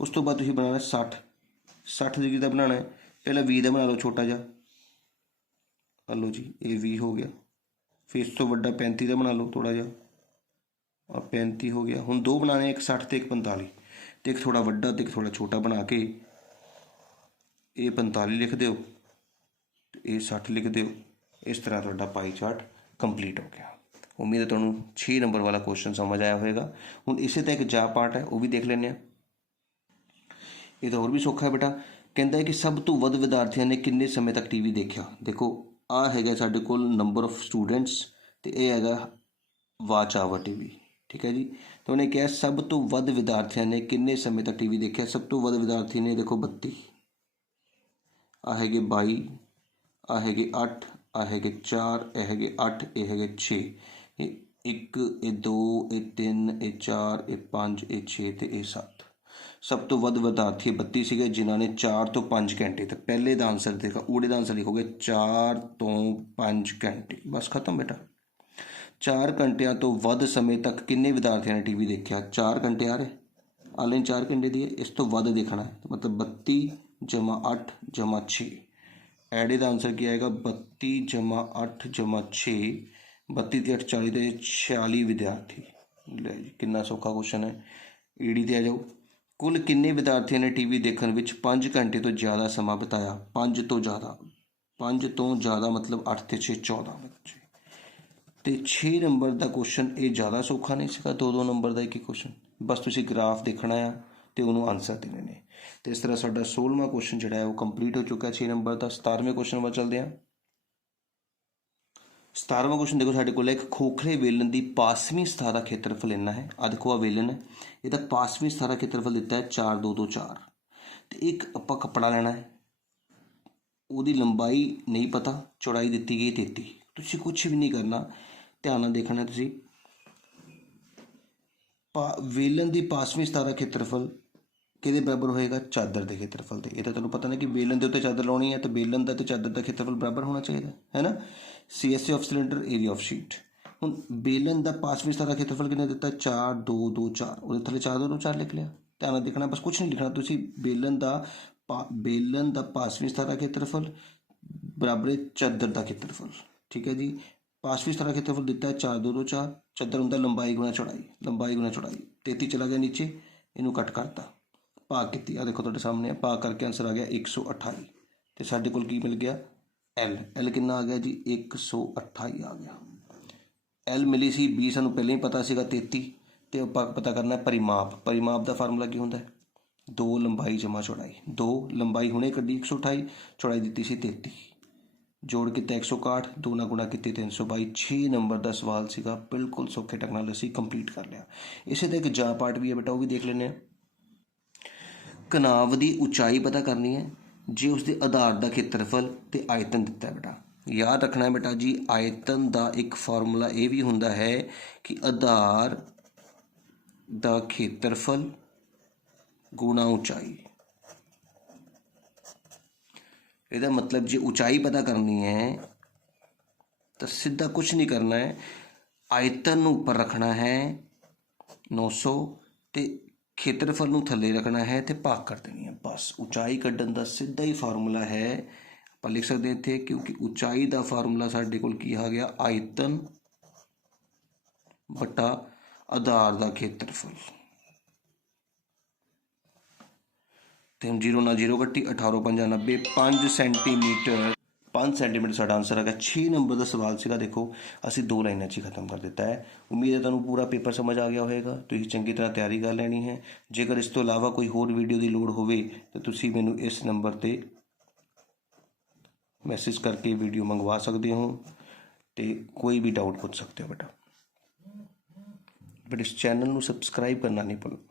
ਉਸ ਤੋਂ ਬਾਅਦ ਤੁਸੀਂ ਬਣਾਉਣਾ 60 ਡਿਗਰੀ ਦਾ ਬਣਾਉਣਾ ਹੈ। ਪਹਿਲਾਂ 20 ਦਾ ਬਣਾ ਲਓ ਛੋਟਾ ਜਿਹਾ, ਲਓ ਜੀ ਇਹ 20 ਹੋ ਗਿਆ। ਫਿਰ ਇਸ ਤੋਂ ਵੱਡਾ 35 ਦਾ ਬਣਾ ਲਓ ਥੋੜ੍ਹਾ ਜਿਹਾ, ਆ 35 ਹੋ ਗਿਆ। ਹੁਣ ਦੋ ਬਣਾਉਣੇ, ਇੱਕ 60 ਤੇ ਇੱਕ 45, ਤੇ ਇੱਕ ਥੋੜ੍ਹਾ ਵੱਡਾ ਤੇ ਇੱਕ ਥੋੜ੍ਹਾ ਛੋਟਾ ਬਣਾ ਕੇ ਇਹ 45 ਲਿਖ ਦਿਓ ਤੇ ਇਹ 60 ਲਿਖ ਦਿਓ। ਇਸ ਤਰ੍ਹਾਂ ਤੁਹਾਡਾ ਪਾਈ ਚਾਰਟ ਕੰਪਲੀਟ ਹੋ ਗਿਆ। ਉਮੀਦ ਹੈ ਤੁਹਾਨੂੰ 6 ਨੰਬਰ ਵਾਲਾ ਕੁਐਸਚਨ ਸਮਝ ਆਇਆ ਹੋਵੇਗਾ। ਹੁਣ ਇਸੇ ਦਾ ਇੱਕ ਜਾ ਪਾਰਟ ਹੈ, ਉਹ ਵੀ ਦੇਖ ਲੈਂਦੇ ਹਾਂ। ਇਹ ਤਾਂ ਹੋਰ ਵੀ ਸੌਖਾ ਹੈ ਬੇਟਾ। ਕਹਿੰਦਾ ਹੈ ਕਿ ਸਭ ਤੋਂ ਵੱਧ ਵਿਦਿਆਰਥੀਆਂ ਨੇ ਕਿੰਨੇ ਸਮੇਂ ਤੱਕ ਟੀਵੀ ਦੇਖਿਆ। ਦੇਖੋ ਆਹ ਹੈਗਾ ਸਾਡੇ ਕੋਲ ਨੰਬਰ ਆਫ ਸਟੂਡੈਂਟਸ, ਤੇ ਇਹ ਹੈਗਾ ਵਾਚ ਆਵਰ ਟੀਵੀ, ਠੀਕ ਹੈ ਜੀ। ਤਾਂ ਉਹਨੇ ਕਿਹਾ ਸਭ ਤੋਂ ਵੱਧ ਵਿਦਿਆਰਥੀਆਂ ਨੇ ਕਿੰਨੇ ਸਮੇਂ ਤੱਕ ਟੀਵੀ ਦੇਖਿਆ। ਸਭ ਤੋਂ ਵੱਧ ਵਿਦਿਆਰਥੀ ਨੇ ਦੇਖੋ 32, ਆਹ ਹੈਗੇ 22, ਆਹ ਹੈਗੇ 8, ਆਹ ਹੈਗੇ 4, ਇਹ ਹੈਗੇ 8, ਇਹ ਹੈਗੇ 6, ਇਹ 1, ਇਹ 2, ਇਹ 3, ਇਹ 4, ਇਹ 5, ਇਹ 6 ਤੇ ਇਹ 7। ਸਭ ਤੋਂ ਵੱਧ ਵਿਦਿਆਰਥੀ 32 ਸੀਗੇ ਜਿਨ੍ਹਾਂ ਨੇ 4 ਤੋਂ 5 ਘੰਟੇ ਤੱਕ। ਪਹਿਲੇ ਦਾ ਆਂਸਰ ਦੇਖਾ, ਊੜੇ ਦਾ ਆਂਸਰ ਲਿਖੋਗੇ 4 ਤੋਂ 5 ਘੰਟੇ, ਬਸ ਖਤਮ ਬੇਟਾ। 4 ਘੰਟਿਆਂ ਤੋਂ ਵੱਧ ਸਮੇਂ ਤੱਕ ਕਿੰਨੇ ਵਿਦਿਆਰਥੀਆਂ ਨੇ ਟੀਵੀ ਦੇਖਿਆ। 4 ਘੰਟੇ ਆ ਰਹੇ, ਆਨਲਾਈਨ 4 ਘੰਟੇ ਦੀ ਹੈ, ਇਸ ਤੋਂ ਵੱਧ ਦੇਖਣਾ ਹੈ, ਮਤਲਬ 32 ਜਮਾ 8 ਜਮਾ 6। ਐਡੇ ਦਾ ਆਂਸਰ ਕੀ ਆਏਗਾ, 32 ਜਮਾ 8 ਜਮਾ 6। 32 ਤੇ 8 40 ਦੇ 46 ਵਿਦਿਆਰਥੀ। ਲੈ ਜੀ ਕਿੰਨਾ ਸੌਖਾ ਕੁਐਸਚਨ ਹੈ। ਈਡੀ ਤੇ ਆ ਜਾਓ। ਕੁੱਲ ਕਿੰਨੇ ਵਿਦਿਆਰਥੀਆਂ ਨੇ ਟੀਵੀ ਦੇਖਣ ਵਿੱਚ 5 ਘੰਟੇ ਤੋਂ ਜ਼ਿਆਦਾ ਸਮਾਂ ਬਿਤਾਇਆ। 5 ਤੋਂ ਜ਼ਿਆਦਾ, 5 ਤੋਂ ਜ਼ਿਆਦਾ ਮਤਲਬ 8 ਤੇ 6 14 ਬੱਚੇ। ਤੇ 6 ਨੰਬਰ ਦਾ ਕੁਐਸਚਨ ਇਹ ਜ਼ਿਆਦਾ ਸੌਖਾ ਨਹੀਂ ਸੀਗਾ, 2-2 ਨੰਬਰ ਦਾ ਇੱਕ ਹੀ ਕੁਐਸਚਨ। ਬਸ ਤੁਸੀਂ ਗ੍ਰਾਫ ਦੇਖਣਾ ਆ ਤੇ ਉਹਨੂੰ ਆਨਸਰ ਦੇਣੇ ਨੇ। ਤੇ ਇਸ ਤਰ੍ਹਾਂ ਸਾਡਾ 16ਵਾਂ ਕੁਐਸਚਨ ਜਿਹੜਾ ਹੈ ਉਹ ਕੰਪਲੀਟ ਹੋ ਚੁੱਕਾ 6 ਨੰਬਰ ਦਾ। 17ਵੇਂ ਕੁਐਸਚਨ ਵੱਲ ਚੱਲਦੇ ਹਾਂ। 17ਵਾਂ ਕੁਐਸਚਨ ਦੇਖੋ ਸਾਡੇ ਕੋਲ ਇੱਕ ਖੋਖਲੇ ਵੇਲਣ ਦੀ ਪਾਸਵੀਂ ਸਤ੍ਹਾ ਦਾ ਖੇਤਰਫਲ ਇੰਨਾ ਹੈ। ਆਹ ਦੇਖੋ ਆਹ ਵੇਲਣ ਹੈ, ਇਹਦਾ ਪਾਸਵੀਂ ਸਤ੍ਹਾ ਦਾ ਖੇਤਰਫਲ ਦਿੱਤਾ ਹੈ 4 2 2 4। ਤੇ ਇੱਕ ਆਪਾਂ ਕੱਪੜਾ ਲੈਣਾ ਹੈ, ਉਹਦੀ ਲੰਬਾਈ ਨਹੀਂ ਪਤਾ, ਚੌੜਾਈ ਦਿੱਤੀ ਗਈ 33। ਤੁਸੀਂ ਕੁਛ ਵੀ ਨਹੀਂ ਕਰਨਾ, ਧਿਆਨ ਨਾਲ ਦੇਖਣਾ। ਤੁਸੀਂ ਵੇਲਣ ਦੀ ਪਾਸਵੀਂ ਸਤ੍ਹਾ ਦਾ ਖੇਤਰਫਲ ਕਿਹਦੇ ਬਰਾਬਰ ਹੋਏਗਾ, ਚਾਦਰ ਦੇ ਖੇਤਰਫਲ ਦੇ। ਇਹ ਤਾਂ ਤੁਹਾਨੂੰ ਪਤਾ ਨਾ ਕਿ ਵੇਲਣ ਦੇ ਉੱਤੇ ਚਾਦਰ ਲਾਉਣੀ ਹੈ, ਤਾਂ ਵੇਲਣ ਦਾ ਤੇ ਚਾਦਰ ਦਾ ਖੇਤਰਫਲ ਬਰਾਬਰ ਹੋਣਾ ਚਾਹੀਦਾ ਹੈ ਨਾ। CSA of cylinder, area of sheet. ਹੁਣ ਵੇਲਣ ਦਾ ਪਾਸਵੀਂ ਸਤ੍ਹਾ ਦਾ ਖੇਤਰਫਲ ਕਿੰਨਾ ਦਿੱਤਾ, 4 2 2 4। ਉਹਦੇ ਥੱਲੇ 4 2 2 4 ਲਿਖ ਲਿਆ। ਧਿਆਨ ਨਾਲ ਦੇਖਣਾ, ਬਸ ਕੁਛ ਨਹੀਂ ਲਿਖਣਾ ਤੁਸੀਂ। ਵੇਲਣ ਦਾ ਪਾਸਵੀਂ ਸਤ੍ਹਾ ਦਾ ਖੇਤਰਫਲ ਬਰਾਬਰ ਚਾਦਰ ਦਾ ਖੇਤਰਫਲ, ਠੀਕ ਹੈ ਜੀ। ਪਾਸਵੀਂ ਸਤ੍ਹਾ ਦਾ ਖੇਤਰਫਲ ਦਿੱਤਾ ਹੈ 4 2 2 4। ਚਾਦਰ ਹੁੰਦਾ ਲੰਬਾਈ ਗੁਣਾ ਚੌੜਾਈ, ਲੰਬਾਈ ਗੁਣਾ ਚੌੜਾਈ। 33 ਚਲਾ ਗਿਆ ਨੀਚੇ, ਇਹਨੂੰ ਕੱਟ ਕਰਤਾ, ਭਾਗ ਕੀਤੀ। ਆ ਦੇਖੋ ਤੁਹਾਡੇ ਸਾਹਮਣੇ ਭਾਗ ਕਰਕੇ ਆਂਸਰ ਆ ਗਿਆ 128। ਤੇ ਸਾਡੇ ਕੋਲ ਕੀ ਮਿਲ ਗਿਆ, L ਕਿੰਨਾ ਆ ਗਿਆ ਜੀ, 128 ਆ ਗਿਆ। L ਮਿਲੀ ਸੀ, B ਸਾਨੂੰ ਪਹਿਲਾਂ ਹੀ ਪਤਾ ਸੀਗਾ 33। ਤੇ ਆਪਾਂ ਪਤਾ ਕਰਨਾ ਪਰਿਮਾਪ। ਪਰਿਮਾਪ ਦਾ ਫਾਰਮੂਲਾ ਕੀ ਹੁੰਦਾ ਹੈ, 2 लंबाई जमा चौड़ाई, 2 लंबाई हुणे कड्ढी 128, चौड़ाई दी सी 33, जोड़ किता 161, 2 ਨਾਲ गुणा किते 322। 6 नंबर का सवाल सीगा, बिल्कुल सौखे ढंग नाल असीं कंप्लीट कर लिया। इसे तो एक जा पार्ट भी है बेटा, वो भी देख लेने। घनाव की उचाई पता करनी है जे उसके आधार का खेत्रफल तो आयतन दिता है बेटा। याद रखना है बेटा जी, आयतन का एक फार्मूला ये भी होंदा है कि आधार का खेत्रफल गुणा ऊंचाई। ਇਹਦਾ मतलब जे ऊंचाई पता करनी है तो सीधा कुछ नहीं करना है, आयतन उपर रखना है 900 तो खेत्रफल नूं थले रखना है तो भाग कर देनी है, बस। ऊंचाई कड्ढण का सीधा ही फार्मूला है, आप लिख सकते हैं इत्थे, क्योंकि ऊंचाई का फार्मूला साडे कोल की आ गया, आयतन बटा आधार का खेत्रफल। तो हम 0 ना 0 कट्टी, 18 पंजा 90, 5 सेंटीमीटर 5 सेंटीमीटर साडा आंसर आ गया। 6 नंबर का सवाल सीगा, देखो असीं 2 लाइनां 'ਚ ही खत्म कर दिता है। उम्मीद है तुहानूं पूरा पेपर समझ आ गया होएगा, तुसीं चंगी तरह तैयारी कर लैनी है। जेकर इस तो इलावा कोई होर वीडियो की लोड़ होवे तो तुसीं मैनूं इस नंबर ते मैसेज करके वीडियो मंगवा सकते हो, तो कोई भी डाउट पूछ सकते हो बेटा। बट इस चैनल को सबसक्राइब करना नहीं भूलना।